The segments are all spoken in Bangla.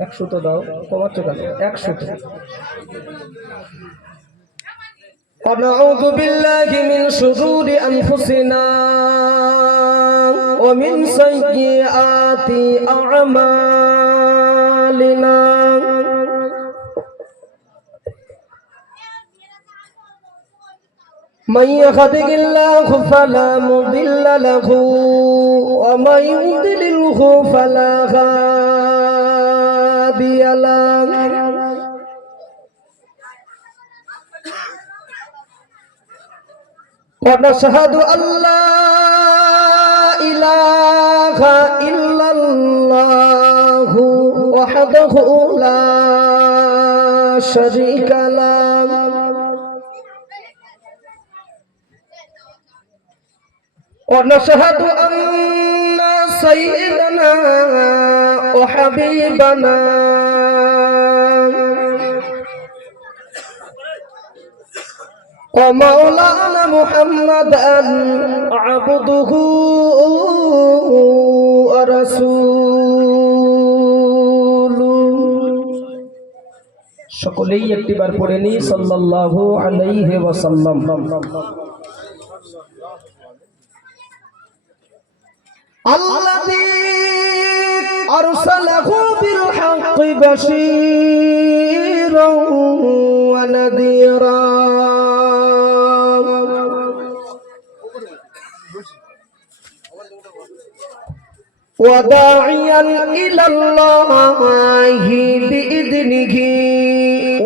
100 দাও, কমাচ্ছ কেন? 100। ونعوذ بالله من شرور أنفسنا ومن سيئات أعمالنا من يهده الله فلا مضل له ومن يضلله فلا هادي له ونشهد أن لا إله إلا الله وحده لا شريك له ونشهد أن سيدنا وحبيبنا ومولانا محمدا عبده ورسوله সকলেই একটিবার পড়ে নি সাল্লাল্লাহু আলাইহি ওয়াসাল্লাম। الذي أرسله بالحق بشيرا ونذيرا وداعيا إلى الله بإذنه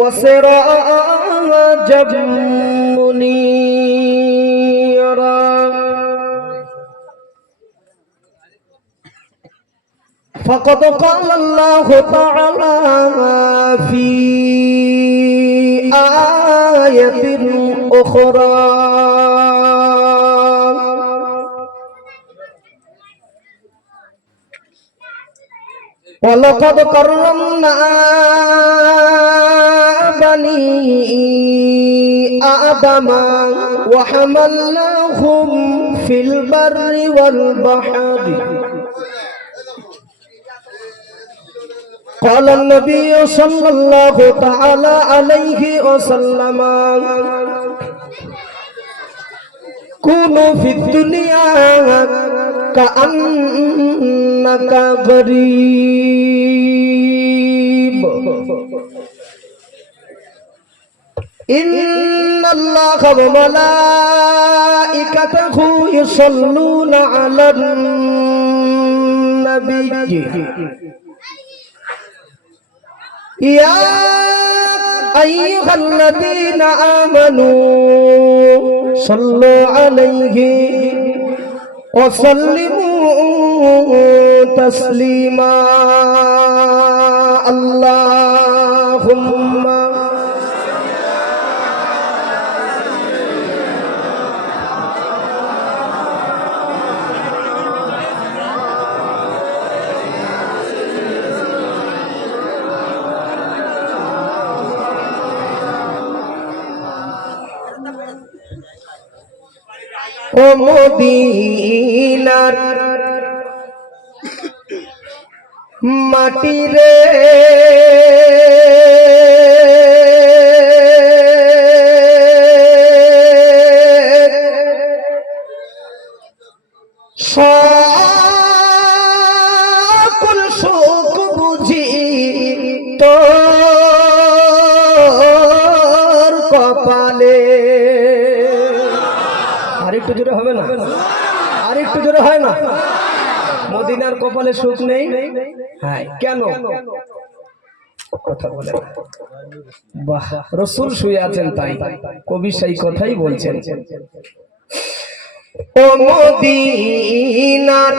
وسراجا منيرا فقد قال الله تعالى في آية أخرى ولقد كرمنا بني آدم وحملناهم في البر والبحر قال النبي صلى الله تعالى عليه وسلم كونوا في الدنيا كأنك غريب إن الله وملائكته يصلون على النبي يا أيها الذين آمنوا صلوا عليه وسلموا تسليما اللهم ও মদিনার মাটি রে সকল সুখ বুঝি তোর কপালে। আরেকটু জোরে হবে না? আরেকটু জোরে হয় না? মদিনার কপালে সুখ নেই? হ্যাঁ, কেন কথা বলে? বাহ, রাসূল শুয়ে আছেন তাই কবি সেই কথাই বলছেন। ও মদিনার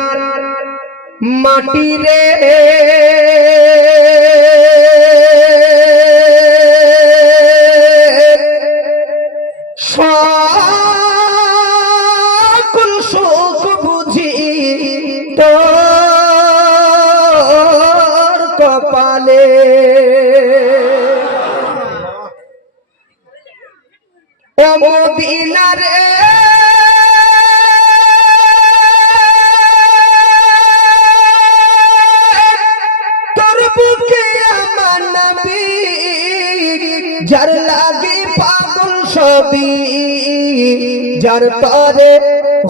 মাটি রে সকল সুখ বুঝি তোর কপালে। ও মদিনা রে তোর বুকে যার লাগি পাগল সবই, যার তরে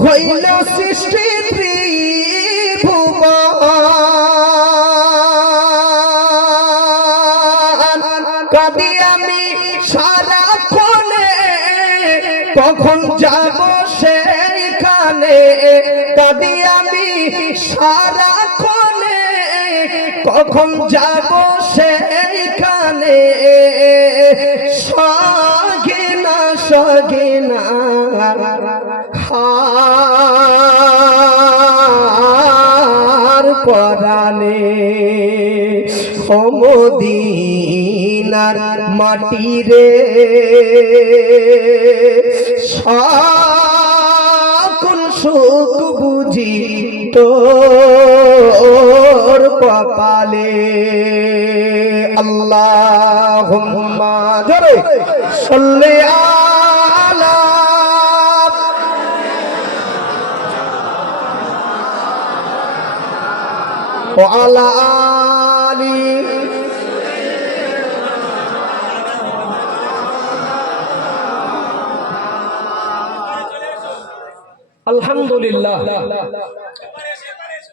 হইল সৃষ্টি ত্রিভুবন। কাঁদি আমি সারাক্ষণে, কখন যাব সেইখানে। কাঁদি আমি সারাক্ষণে, কখন যাব সেইখানে। সগিনা সগিনা হার পরানে, ও মদিনার মাটি রে, সকল সুখ বুঝি তোর কপালে। আল্লাহুম্মা জোরে সাল্লি আলা ওয়া আলা আলি। আলহামদুলিল্লাহ।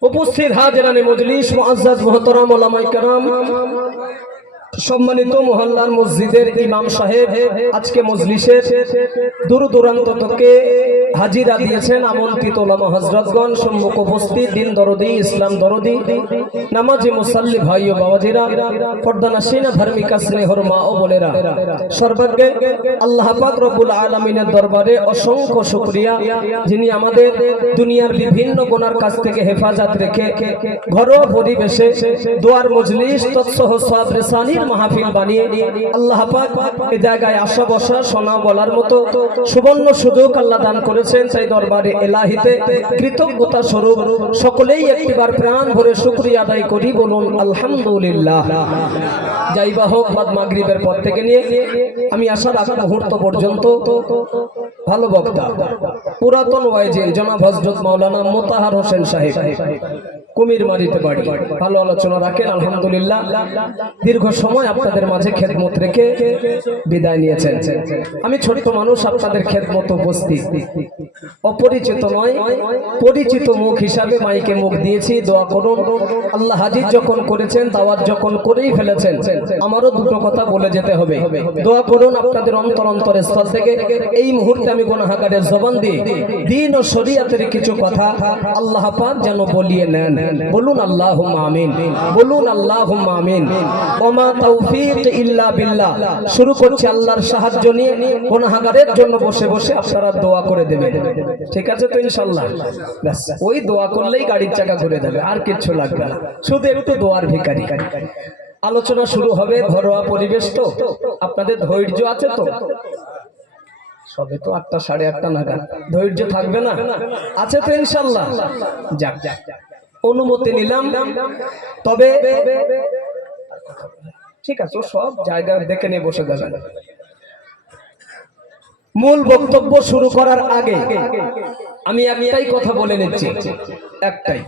উপস্থিত হাজিরানে মজলিস, মুআজ্জাজ মুহতারাম ওলামায়ে কেরাম, সম্মানিত মহল্লার মসজিদের ইমাম সাহেব, আজকে মজলিসের দূর দূরান্ত থেকে হাজিরা দিয়েছেন আমন্ত্রিত ওলামা হযরতগণ, সম্মুখ উপস্থিত দিন দরদি, ইসলাম দরদি, নামাজি মুসাল্লি ভাই ও বাবাজিরা, পর্দানাশীনা ধার্মিকা স্নেহর মা ও বোনেরা, সর্বাগ্রে আল্লাহ পাক রব্বুল আলামিনের দরবারে অসংখ্য শুকরিয়া, যিনি আমাদের দুনিয়ার বিভিন্ন গুনার কাছ থেকে হেফাজত রেখে ঘরোয়া পরিবেশে দোয়ার মজলিস তৎসহ সওয়াব রেসানির মাহফিল বানিয়ে আল্লাহ পাক এই জায়গায় আসা বসা শোনা বলার মতো সুবর্ণ সুযোগ আল্লাহ দান করেছেন। সেই দরবারে এলাহিতে কৃতজ্ঞতা স্বরূপ সকলেই একটিবার প্রাণ ভরে শুকরিয়া আদায় করি, বলুন আলহামদুলিল্লাহ। যাইবা হোক, বাদ মাগরিবের পর থেকে নিয়ে আমি আসার আগ মুহূর্ত পর্যন্ত ভালো বক্তা পুরাতন ওয়াইজিন জনাব হযরত মাওলানা মোতাহার হোসেন সাহেব, কুমির মারিতে বাড়ি, ভালো আলোচনা রাখেন আলহামদুলিল্লাহ। দীর্ঘ সময় আপনাদের মাঝে খেদমত রেখে বিদায় নিয়েছেন। আমি ছোট্ট মানুষ, আপনাদের খেদমত উপস্থিত, অপরিচিত নয়, পরিচিত মুখ হিসাবে মাইকে মুখ দিয়েছি। দোয়া করুন, আল্লাহ হাজির যখন করেছেন, দাওয়াত যখন করেই ফেলেছেন, আমারও দুটো কথা বলে যেতে হবে। দোয়া করুন আপনাদের অন্তর অন্তরের স্থল থেকে এই মুহূর্তে আমি গুনাহগারের জবান দিয়ে দ্বীন ও শরীয়তের কিছু কথা আল্লাহ পাক যেন বলিয়ে নেন। বলুন আল্লাহুম্মা আমিন, বলুন আল্লাহুম্মা আমিন। ওমা তাওফীক ইল্লা বিল্লাহ। শুরু করছি আল্লাহর সাহায্য নিয়ে। গুনাহগারের জন্য বসে বসে আপনারা দোয়া করে দেবেন, ঠিক আছে তো ইনশাআল্লাহ? ব্যাস, ওই দোয়া করলেই গাড়ির চাকা ঘুরে যাবে, আর কিছু লাগবে না, শুধু একটু দোয়ার ভিখারি। আলোচনা শুরু হবে, ঘরোয়া পরিবেশ তো, আপনাদের ধৈর্য আছে তো? সবে তো 8টা 8:30 নাগাদ, ধৈর্য থাকবে না? আছে তো ইনশাআল্লাহ? যাক, অনুমতি নিলাম। তবে ঠিক আছে, সব জায়গা দেখে নিয়ে বসে যাবেন। মূল বক্তব্য শুরু করার আগে আমি একটাই কথা বলে নিচ্ছি, একটাই।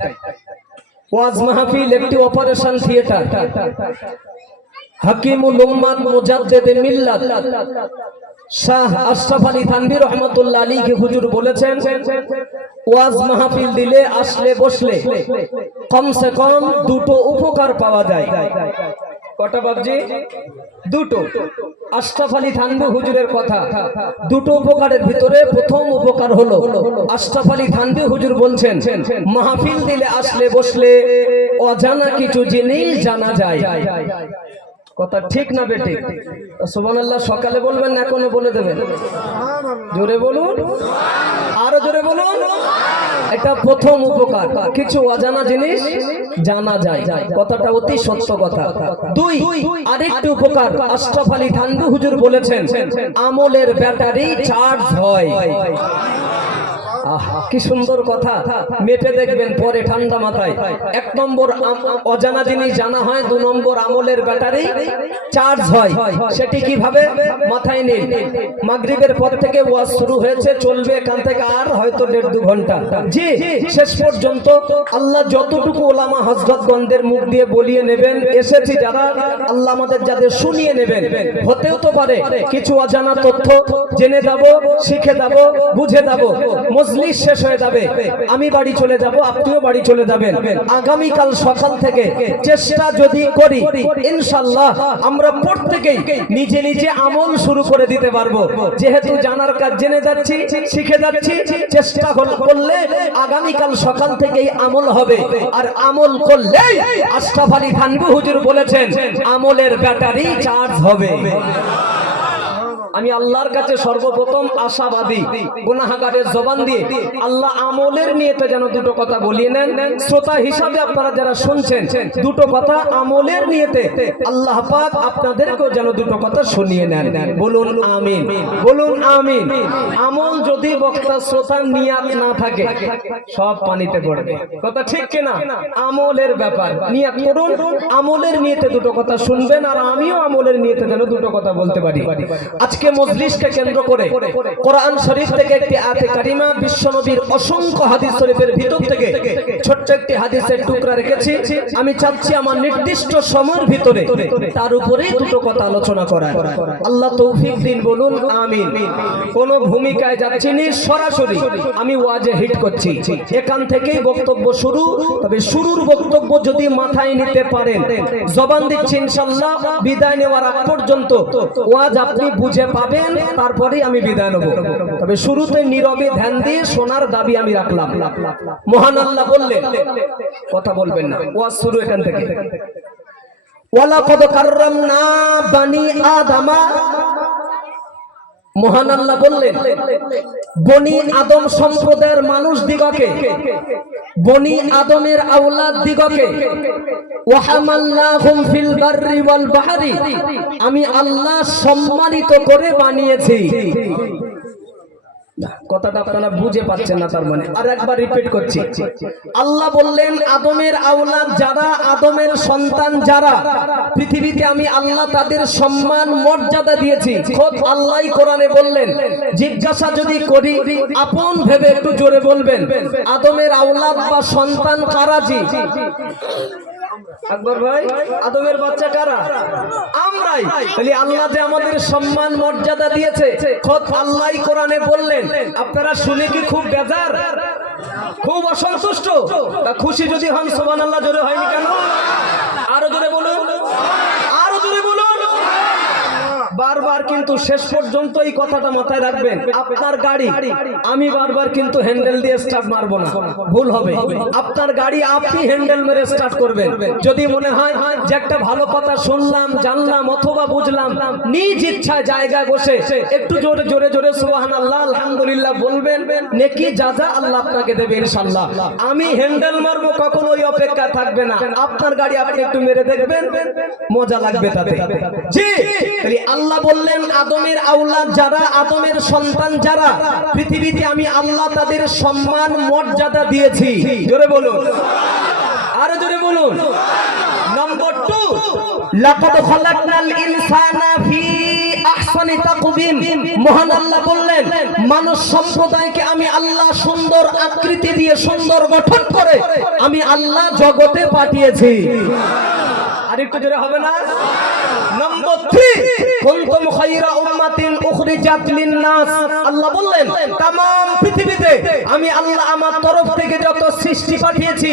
ওয়াজ মাহফিল একটি অপারেশন থিয়েটার। হাকিমুল উম্মাত মুজাদ্দিদে মিল্লাত শাহ আশরাফ আলী থানভী রহমাতুল্লাহ আলাইহি হুজুর বলেছেন, ওয়াজ মাহফিল দিলে আসলে বসলে কমসে কম দুটো উপকার পাওয়া যায়। কটা বাবজি? দুটো। আশরাফ আলী থানভী হুজুরের কথা। দুটো উপকারের ভিতরে প্রথম উপকার হলো, আশরাফ আলী থানভী হুজুর বলছেন, মাহফিল দিলে আসলে বসলে অজানা কিছু জিনিস জানা যায়। কথা ঠিক না বেঠিক? সুবহানাল্লাহ সকালে বলবেন না এখনো বলে দেবেন? জোরে বলুন, আরো জোরে বলুন। এটা প্রথম উপকার, কিছু অজানা জিনিস জানা যায়, কথাটা অতি সত্য কথা। দুই, আরেকটি উপকার আশরাফ আলী থানভী হুজুর বলেছেন, আমলের ব্যাটারি চার্জ হয়। কি সুন্দর কথা, মেপে দেখবেন পরে ঠান্ডা মাথায়। 1 নম্বর অজানা জিনিস জানা হয়, 2 নম্বর আমলের ব্যাটারি চার্জ হয়। সেটি কিভাবে মাথায় নিন। মাগরিবের পর থেকে ওয়াজ শুরু হয়েছে, চলবে এখান থেকে আর হয়তো 1.5-2 ঘন্টা। জি, শেষ পর্যন্ত আল্লাহ যতটুকু ওলামা হযরতগণদের মুখ দিয়ে বলিয়ে নেবেন, এসেছি যারা, আল্লাহ আমাদের যাদের শুনিয়ে নেবেন। হতেও তো পারে কিছু অজানা তথ্য জেনে যাব, শিখে যাব, বুঝে যাব, মজলিস শেষ হয়ে যাবে, আমি বাড়ি চলে যাব, আপনিও বাড়ি চলে যাবেন। আগামীকাল সকাল থেকে চেষ্টা যদি করি, ইনশাআল্লাহ আমরা প্রত্যেকেই নিজে নিজে আমল শুরু করে দিতে পারবো। যেহেতু জানার কাজ জেনে যাচ্ছি, শিখে যাচ্ছি, চেষ্টা করলে আগামীকাল সকাল থেকেই আমল হবে। আর আমল করলে আশরাফ আলী থানভী হুজুর বলেছেন আমলের ব্যাটারি চার্জ হবে। আমি আল্লাহর কাছে সর্বপ্রথম আশাবাদী, গুনাহগারের জবান দিয়ে আল্লাহ আমলের নিয়তে যেন দুটো কথা বলিয়ে নেন। শ্রোতা হিসাবে আপনারা যারা শুনছেন, দুটো কথা আমলের নিয়তে আল্লাহ পাক আপনাদেরকেও যেন দুটো কথা শুনিয়ে নেন। বলুন আমিন, বলুন আমিন। আমল যদি বক্তা শ্রোতার নিয়াত না থাকে, সব পানিতে পড়বে। কথা ঠিক কিনা? আমলের ব্যাপার নিয়াত করুন, আমলের নিয়তে দুটো কথা শুনবেন, আর আমিও আমলের নিয়তে যেন দুটো কথা বলতে পারি। আজকে মজলিসকে কেন্দ্র করে কোরআন শরীফ থেকে একটি আয়াতে কারিমা, বিশ্বনবীর অসংখ্য হাদিস শরীফের ভিতর থেকে ছোট্ট একটি হাদিসের টুকরা রেখেছি। আমি চাচ্ছি আমার নির্দিষ্ট সময়ের ভিতরে তার উপরেই দুটো কথা আলোচনা করা। আল্লাহ তৌফিক দিন, বলুন আমিন। কোন ভূমিকায় যাচ্ছি না, সরাসরি আমি ওয়াজে হিট করছি। এখান থেকেই বক্তব্য শুরু। তবে শুরুর বক্তব্য যদি মাথায় নিতে পারেন, জবান দিচ্ছি ইনশাআল্লাহ বিদায় নেওয়ার আগ পর্যন্ত ওয়াজ আপনি বুঝে পাবেন, তারপরেই আমি বিদায় নেব। তবে শুরুতে নীরবে ধ্যান দিয়ে শোনার দাবি আমি রাখলাম। মহান আল্লাহ বললেন, কথা বলবেন না, ওয়াজ শুরু এখান থেকে। ওয়ালাকাদ কাররামনা বানি আদমা, মহান আল্লাহ বললেন বনি আদম সম্প্রদায়ের মানুষ দিগকে, বনি আদমের আওলাদ দিগকে, ওয়াহামালনাহুম ফিল বাররি ওয়াল বাহরি, আমি আল্লাহ সম্মানিত করে বানিয়েছি। কথাটা আপনারা বুঝে পাচ্ছেন না, তার মানে আর একবার রিপিট করছি। আল্লাহ বললেন আদমের আওলাদ যারা, আদমের সন্তান যারা, পৃথিবীতে আমি আল্লাহ তাদের সম্মান মর্যাদা দিয়েছি। খোদ আল্লাহই কোরআনে বললেন। জিজ্ঞাসা যদি করি, আপন ভেবে একটু জোরে বলবেন, আদমের আওলাদ বা সন্তান কারা? জি আকবর ভাই, আদমের বাচ্চা কারা? আমরাই। তাহলে আল্লাহ যে আমাদের সম্মান মর্যাদা দিয়েছে, খোদ আল্লাহই কোরআনে বললেন। আপনারা শুনে কি খুব বেজার, খুব অসন্তুষ্ট? খুশি যদি হন সুবহানাল্লাহ জোরে হয়নি কেন? আরো জোরে বলুন, আরো জোরে বলুন। বারবার কিন্তু শেষ পর্যন্ত এই কথাটা মাথায় রাখবেন। আপনার গাড়ি আমি বারবার কিন্তু হ্যান্ডেল দিয়ে স্টার্ট মারবো না, ভুল হবে। আপনার গাড়ি আপনি হ্যান্ডেল মেরে স্টার্ট করবেন। যদি মনে হয় যে একটা ভালো কথা শুনলাম, জানলাম অথবা বুঝলাম, নিজ ইচ্ছায় জায়গায় বসে একটু জোরে জোরে জোরে সুবহানাল্লাহ আলহামদুলিল্লাহ বলবেন, নেকি যা যা আল্লাহ আপনাকে দেবে ইনশাআল্লাহ। আমি হ্যান্ডেল মারবো, কখনো ওই অপেক্ষা থাকবে না। আপনার গাড়ি আপনি একটু মেরে দেখবেন, মজা লাগবে তাতে। জি, আল্লাহ বললেন আদমের আওলাদ যারা, আদমের সন্তান যারা, পৃথিবীতে আমি আল্লাহ তাদের সম্মান মর্যাদা দিয়েছি। জোরে বলুন, আরো জোরে বলুন। নম্বর 2, লাকাদ খালাকনাল ইনসানা ফি আহসানি তাকওয়িম, মহান আল্লাহ বললেন মানুষ সম্প্রদায়কে আমি আল্লাহ সুন্দর আকৃতি দিয়ে, সুন্দর গঠন করে আমি আল্লাহ জগতে পাঠিয়েছি। আর একটু জোরে হবে না? নম্বর 3, কুনতুম খায়রা উম্মাতিন উখরিজাত লিন-নাস, আল্লাহ বললেন तमाम পৃথিবীতে আমি আল্লাহ আমার তরফ থেকে যত সৃষ্টি পাঠিয়েছি,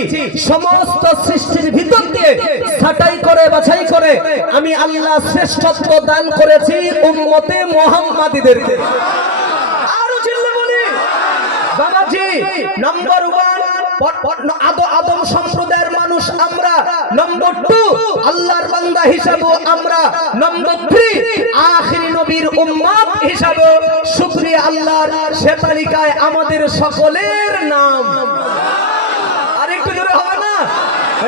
সমস্ত সৃষ্টির ভিতর দিয়ে ছাঁটাই করে বাছাই করে আমি আল্লাহ শ্রেষ্ঠত্ব দান করেছি উম্মতে মুহাম্মাদীদেরকে। আরো চিল্লে বলি বাবাজি। নম্বর 1 আদম সম্প্রদায়ের মানুষ আমরা। নম্বর 2 আল্লাহর বান্দা হিসাবে আমরা। নম্বর 3 আখিরি নবীর উম্মত হিসাবে শুকরিয়া আল্লাহর, সে তালিকায় আমাদের সকলের নাম। আরেকটু জোরে হবে না?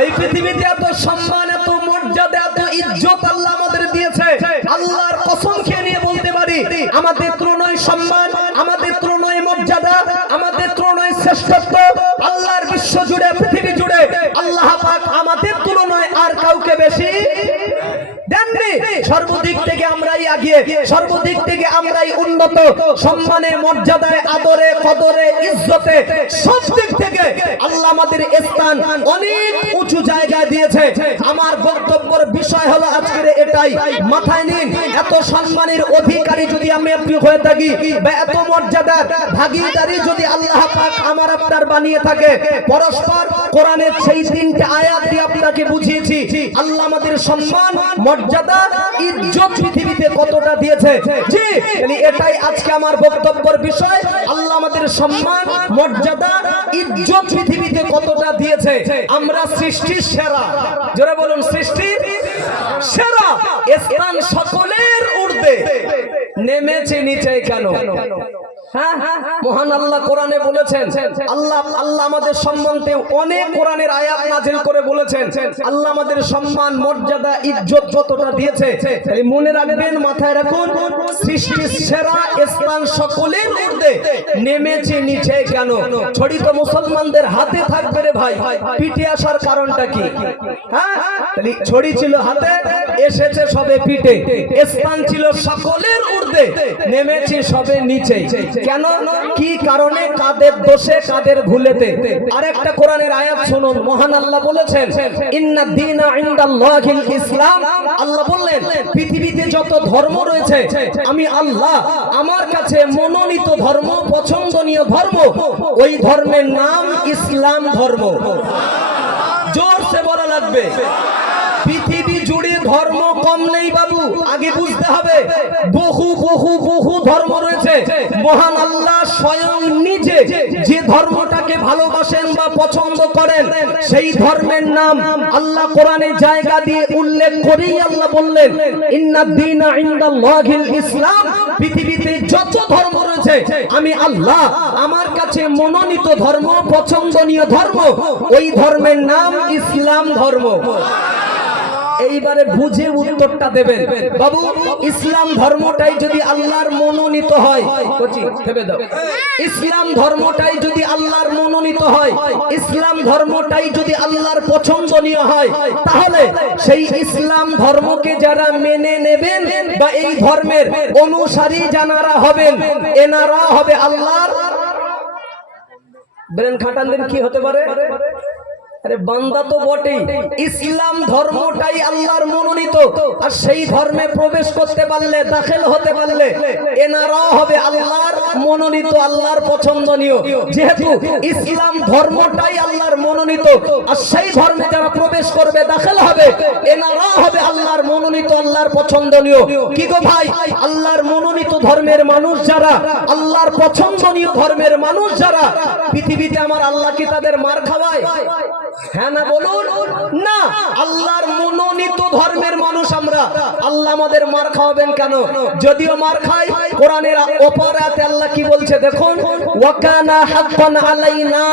এই পৃথিবীতে এত সম্মান, এত মর্যাদা, এত ইজ্জত আল্লাহ আমাদের দিয়েছে। আল্লাহর কসম খেয়ে নিয়ে বলতে পারি, আমাদের তুলনায় সম্মান, আমাদের তুলনায় মর্যাদা, আমাদের তুলনায় শ্রেষ্ঠত্ব আল্লাহর বিশ্ব জুড়ে, পৃথিবী জুড়ে আল্লাহ পাক আমাদের তুলনায় আর কাউকে বেশি দেননি। সর্বদিক থেকে আমরাই আগিয়ে, সর্বদিক থেকে আমরাই উন্নত, সম্মানে, মর্যাদায়, আদরে, কদরে, ইজ্জতে, সব দিক থেকে আল্লাহ আমাদের স্থান অনেক উঁচু জায়গায় দিয়েছে। আমার বক্তব্যের বিষয় হলো আজকের এটাই, মাথায় নিন। এত সম্মানের অধিকারী যদি আমি আপনি হয়ে থাকি, বা এত মর্যাদার ভাগীদারি যদি আল্লাহ পাক আমার আপনার বানিয়ে থাকে, পরস্পর কোরআনের সেই তিনটে আয়াত দিয়ে আপনাকে বুঝিয়েছি আল্লাহ আমাদের সম্মান, মর্যাদা, ইজ্জত পৃথিবীতে কতটা দিয়েছে। জি, এটাই আজকে আমার বক্তব্যের বিষয়। আল্লাহ আমাদের সম্মান, মর্যাদা, ইজ্জত পৃথিবীতে কতটা দিয়েছে। আমরা সৃষ্টির সেরা, জোরে বলুন, সৃষ্টির সেরা, স্থান সকলের ঊর্ধ্বে, নেমেছে নিচে কেন? হ্যাঁ, মহান আল্লাহ কোরআনে বলেছেন, আল্লাহ আমাদের সম্মানতে অনেক কোরআনের আয়াত নাযিল করে বলেছেন আল্লাহ আমাদের সম্মান, মর্যাদা, ইজ্জত যতটা দিয়েছে। তাই মনে রাখবেন, মাথায় রাখুন, সৃষ্টির সেরা, স্থান সকলের ঊর্ধ্বে, নেমেছে নিচে কেন? ছড়ি তো মুসলমানদের হাতে থাকবে রে ভাই, পিঠে আসার কারণটা কি? হ্যাঁ, তাহলে ছড়ি ছিল হাতে, এসেছে সবে পিঠে। স্থান ছিল সকলের ঊর্ধ্বে, নেমেছে সবে নিচে। কেন, কি কারণে, কাদের দোষে, কাদের ভুলেতে? আরেকটা কোরআনের আয়াত শুনুন, মহান আল্লাহ বলেছেন, ইন্নাদ দীনা ইনদাল্লাহিল ইসলাম। আল্লাহ বললেন, পৃথিবীতে যত ধর্ম রয়েছে আমি আল্লাহ আমার কাছে মনোনীত ধর্ম, পছন্দনীয় ধর্ম, ওই ধর্মের নাম ইসলাম ধর্ম। জোরসে বলা লাগবে। পৃথিবী জুড়ে ধর্ম কম নেই বাবু, আগে বুঝতে হবে। বহু বহু বহু ধর্ম রয়েছে। মহান আল্লাহ স্বয়ং নিজে যে ধর্মটাকে ভালোবাসেন বা পছন্দ করেন, সেই ধর্মের নাম আল্লাহ কোরআনে জায়গা দিয়ে উল্লেখ করেই আল্লাহ বললেন, ইন্নাদ দীনা ইনদাল্লাহিল ইসলাম। পৃথিবীতে যত ধর্ম রয়েছে আমি আল্লাহ আমার কাছে মনোনীত ধর্ম, পছন্দনীয় ধর্ম, ওই ধর্মের নাম ইসলাম ধর্ম। এইবারে বুঝে উত্তরটা দেবেন বাবু। ইসলাম ধর্মটাই যদি আল্লাহর মনোনীত হয়, ইসলাম ধর্মটাই যদি আল্লাহর মনোনীত হয়, ইসলাম ধর্মটাই যদি আল্লাহর পছন্দনীয় হয়, তাহলে সেই ইসলাম ধর্মকে যারা মেনে নেবেন বা এই ধর্মের অনুসারী যারা হবেন, এনারা হবে আল্লাহর। ব্রেন খাটান দিন, কি হতে পারে? আরে বান্দা তো বটেই। ইসলাম ধর্মটাই আল্লাহর মনোনীত, আর সেই ধর্মে প্রবেশ করতে পারলে, দাখিল হতে পারলে, এনারাও হবে আল্লাহর মনোনীত, আল্লাহর পছন্দনীয়। যেহেতু ইসলাম ধর্মটাই আল্লাহর মনোনীত, আর সেই ধর্মে যারা প্রবেশ করবে, দাখিল হবে, এনারাও হবে আল্লাহর মনোনীত, আল্লাহর পছন্দনীয়। কি গো ভাই, আল্লাহর মনোনীত ধর্মের মানুষ যারা, আল্লাহর পছন্দনীয় ধর্মের মানুষ যারা, পৃথিবীতে আমার আল্লাহ কি তাদের মার খাওয়ায়? হ্যাঁ না বলুন না। আল্লাহর মনোনীত ধর্মের মানুষ আমরা, আল্লাহ আমাদের মার খাওয়াবেন কেন? যদিও মার খাই, কোরআনের অপর আয়াতে আল্লাহ কি বলছে দেখুন, ওয়া কানা হাক্কান আলাইনা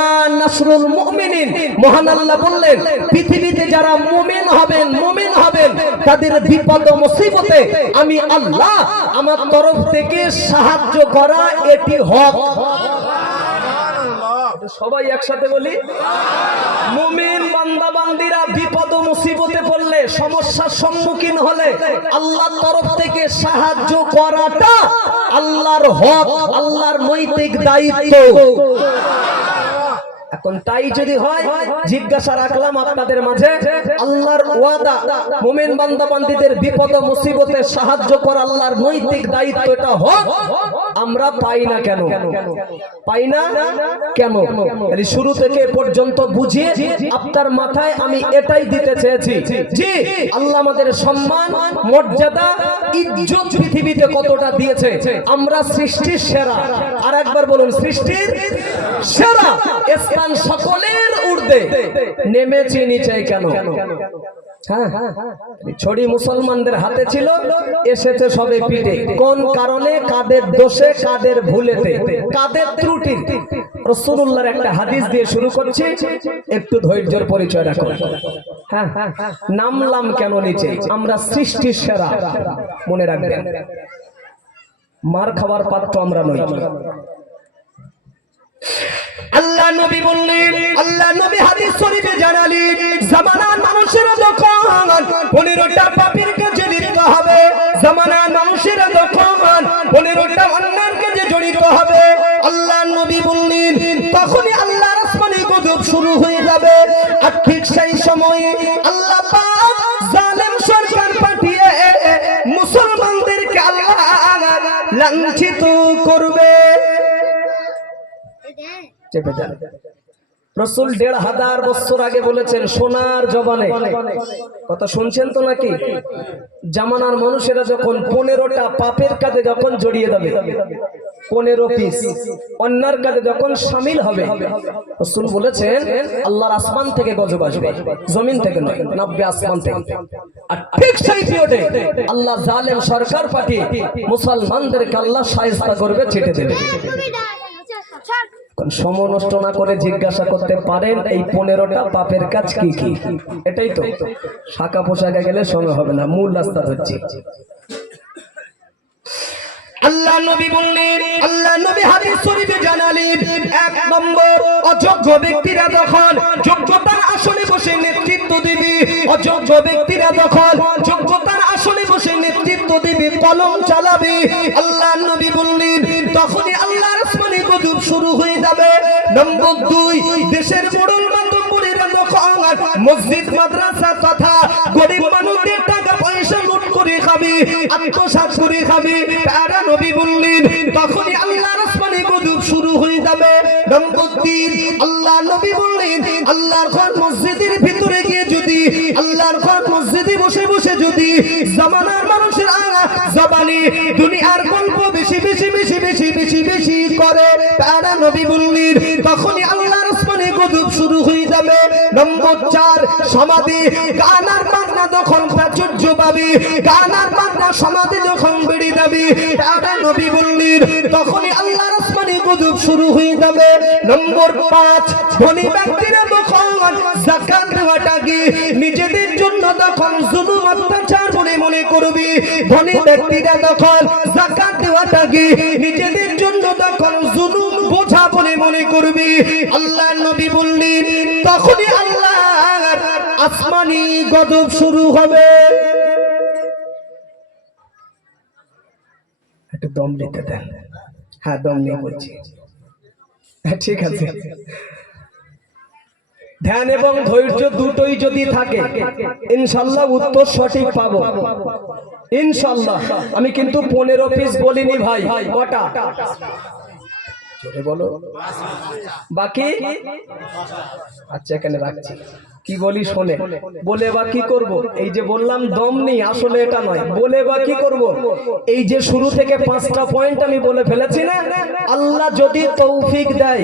নাসরুল মুমিনিন। মহান আল্লাহ বললেন, পৃথিবীতে যারা মুমিন হবেন তাদের বিপদ ও মুসিবতে আমি আল্লাহ আমার তরফ থেকে সাহায্য করা, এটি হক। সবাই একসাথে বলি, মুমিন বান্দা বান্দিরা বিপদ ও মুসিবতে পড়লে, সমস্যার সম্মুখীন হলে আল্লাহর তরফ থেকে সাহায্য করাটা আল্লাহর হক, আল্লাহর নৈতিক দায়িত্ব। এখন তাই যদি হয়, জিজ্ঞাসা রাখলাম আপনাদের মাঝে, আল্লাহর ওয়াদা মুমিন বান্দা বান্দীদের বিপদ ও মুসিবতে সাহায্য করা আল্লাহর নৈতিক দায়িত্ব, এটা হক, আমরা পাই না কেন? পাই না কেন? শুরু থেকে পর্যন্ত বুঝিয়ে আপনার মাথায় আমি এটাই দিতে চেয়েছি, জি আল্লাহ আমাদের সম্মান, মর্যাদা, ইজ্জত পৃথিবীতে কতটা দিয়েছে। আমরা সৃষ্টির সেরা। আর একবার বলুন, সৃষ্টির সেরা, স্থান সকলের ঊর্ধ্বে, নেমেছে নিচে কেন? ছড়ি মুসলমানদের হাতে ছিল, এসেছে সবে পিঠে। কোন কারণে, কাদের দোষে, কাদের ভুলেতে, কাদের ত্রুটি? রাসূলুল্লাহর একটা হাদিস দিয়ে শুরু করছি, একটু ধৈর্যের পরিচয় রাখুন। নামলাম কেন নিচে? আমরা সৃষ্টির সেরা, মনে রাখবেন। মার খাবার পাত্র আমরা নই। আল্লাহ নবী বললেন, আল্লাহ নবী হাদিস শরীফে জানালেন, জামানার মানুষের যখন 15টা পাপের কাজে লিপ্ত হবে, জামানার মানুষের যখন 15টা অন্যায়ের কাজে জড়িত হবে, আল্লাহ নবী বললেন তখনই আল্লাহর আসমানে গজব শুরু হয়ে যাবে। আর ঠিক সেই সময়ে আল্লাহ পাক জালেম সরকার পাঠিয়ে মুসলমানদেরকে আল্লাহ লাঞ্ছিত করবে। চেপে যান। রাসূল 1500 বছর আগে বলেছেন সোনার জবানে, কথা শুনছেন তো নাকি? জামানার মানুষেরা যখন 15টা পাপের কাজে যখন জড়িয়ে যাবে, 15 পিস অন্যার কাজে যখন শামিল হবে, রাসূল বলেছেন আল্লাহর আসমান থেকে গজব আসবে, জমিন থেকে নয়, নামবে আসমান থেকে। আর ঠিক সেই পিরিয়ডে আল্লাহ জালেম সরকার পাঠিয়ে মুসলমানদেরকে আল্লাহ শায়েস্তা করবে, ছেটে দেবে। সময় নষ্ট না করে জিজ্ঞাসা করতে পারেন এই 15টা পাপের কাজ কি কি? এটাই তো, শাখা পোশাকে গেলে সময় হবে না, মূল রাস্তা হচ্ছে। আল্লাহ নবী বললেন, আল্লাহ নবী হাদিস শরীফে জানালেন, 1 নম্বর অযোগ্য ব্যক্তিরা যখন যোগ্যতার আসনে বসে নেতৃত্ব দিবে, অযোগ্য ব্যক্তিরা যখন যোগ্যতার আসনে বসে নেতৃত্ব দিবে, কলম চালাবে, আল্লাহ নবী বললেন তখনই আল্লাহর আসমানে গজব শুরু হয়ে যাবে। নম্বর 2, দেশের মোড়ল মাতব্বরেরা যখন মসজিদ মাদ্রাসা তথা গরিব মানুষদের টাকা পয়সা লুট করে খাবে, আত্মসাৎ করে খাবে, তারা নবী বললেন তখনই আল্লাহর আসমানে গজব শুরু হয়ে যাবে। নম্বর 3, আল্লাহ নবী বললেন আল্লাহর ঘর মসজিদের ভিতরে গিয়ে যদি, আল্লাহর ঘর মসজিদে বসে বসে যদি জামানার মানুষের জবানে দুনিয়ার গল্প বেশি বেশি বেশি বেশি বেশি বেশি করে, তারা নবী বললেন তখনই আল্লাহর আসমানে গজব শুরু হয়ে যাবে। নম্বর 4, সমাধি গানার বাজনা যখন প্রাচুর্য পাবে, গানার বাজনা সমাধি যখন বেড়ে যাবে, তারা নবী বললেন তখনই আল্লাহর আসমানে গজব শুরু হয়ে যাবে। নম্বর 5, ধনী ব্যক্তিরা যখন যাকাত দেওয়াটাকে নিজেদের জন্য তখন জুলুম অত্যাচার বলে মনে করবে, ধনী ব্যক্তিরা যখন যাকাত দেওয়াটাকে নিজেদের জন্য তখন জুলুম বোঝা বলে মনে করবে, আল্লাহ নবী বললেন তখনই আল্লাহর আসমানি গজব শুরু হবে। একটু দম নিতে দেন। হ্যাঁ, দম নিয়ে বলছি, ঠিক আছে। ধ্যান এবং ধৈর্য দুটোই যদি থাকে ইনশাআল্লাহ উত্তর সঠিক পাবো, ইনশাআল্লাহ। আমি কিন্তু 15 পিস বলিনি ভাই, কটা? জোরে বলো। বাকি? আচ্ছা, এখানে রাখছি। কি বলি শোনে, বলে বা কি করব? এই যে বললাম দম নেই, আসলে এটা নয়, বলে বা কি করব? এই যে শুরু থেকে 5টা পয়েন্ট আমি বলে ফেলেছি না, আল্লাহ যদি তৌফিক দেয়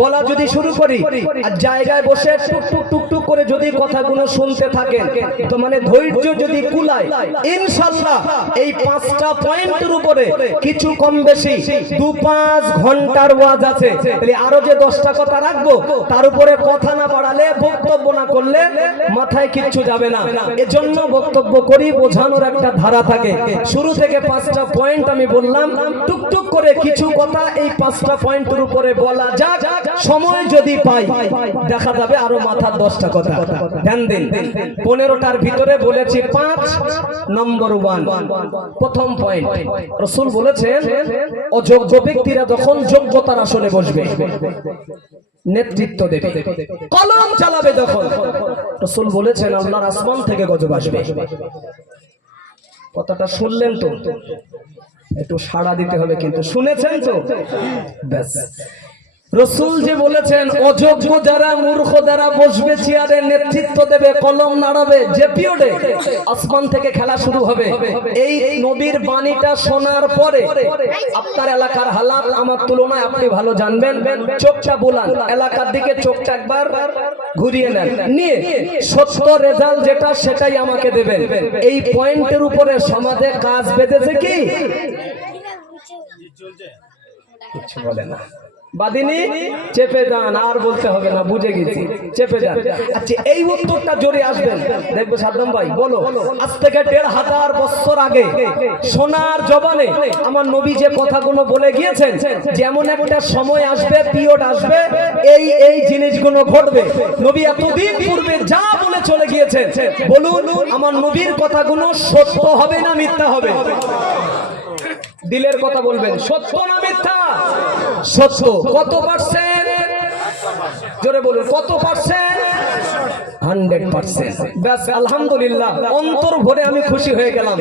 বলা যদি শুরু করি আর জায়গায় বসে টুক টুক টুক টুক করে যদি কথাগুলো শুনতে থাকেন, তো মানে ধৈর্য যদি কুলায়, ইনশাআল্লাহ এই 5টা পয়েন্টের উপরে কিছু কম বেশি 2-5 ঘন্টার ওয়াজ আছে, তাহলে আরো যে 10টা কথা রাখবো তার উপরে কথা না বাড়ালে, বক্তব্য না করলে মাথায় কিচ্ছু যাবে না। এজন্য বক্তব্য করি, বোঝানোর একটা ধারা থাকে। শুরু থেকে 5টা পয়েন্ট আমি বললাম, টুকটুক করে কিছু কথা এই 5টা পয়েন্টের উপরে বলা যাক, সময় যদি পাই দেখা যাবে আরো মাথার 10টা কথা। ধ্যান দিন, 15টার ভিতরে বলেছি 5 নম্বর 1, প্রথম পয়েন্ট রাসূল বলেছেন অযোগ্য ব্যক্তিরা যখন যোগ্যতার আসনে বসবে, নেতৃত্ব দেবে, কলম চালাবে, যখন রাসূল বলেছেন আল্লাহর আসমান থেকে গজব আসবে। কথাটা শুনলেন তো? একটু সাড়া দিতে হবে কিন্তু, শুনেছেন তো? ব্যাস। রাসূল যে বলেছেন অযোগ্য যারা, মূর্খ যারা বসবে চেয়ারে, নেতৃত্ব দেবে, কলম নাড়াবে, যে পিরিয়ডে আসমান থেকে খেলা শুরু হবে, এই নবীর বাণীটা শোনার পরে আপনার এলাকার হালাত আমার তুলনায় আপনি ভালো জানবেন। চোখটা বুলান, এলাকার দিকে চোখটা একবার ঘুরিয়ে নেন, নিয়ে সত্য রেজাল্ট যেটা সেটাই আমাকে দেবেন। এই পয়েন্টের উপরে সমাজে কাজ বেঁধেছে কি? কিছু বলে না। বাদিনী চেপে যান, আর বলতে হবে না, বুঝে গেছি, চেপে যান। আচ্ছা, এই উত্তরটা জোরে আসবেন, দেখবো সাদ্দাম ভাই বলো। আজ থেকে 1500 বছর আগে সোনার জবানে আমার নবী যে কথাগুলো বলে গিয়েছেন, যেমন একটা সময় আসবে, পিরিয়ড আসবে, এই এই জিনিসগুলো ঘটবে। নবী এতদিন পূর্বে যা বলে চলে গিয়েছেন, বলুন আমার নবীর কথাগুলো সত্য হবে না মিথ্যা হবে? দিলের কথা বলবেন, সত্য না মিথ্যা? সত্য। কত পার্সেন্ট? জোরে বলুন, কত পার্সেন্ট? 100%। ব্যাস, আলহামদুলিল্লাহ, অন্তর ভরে আমি খুশি হয়ে গেলাম।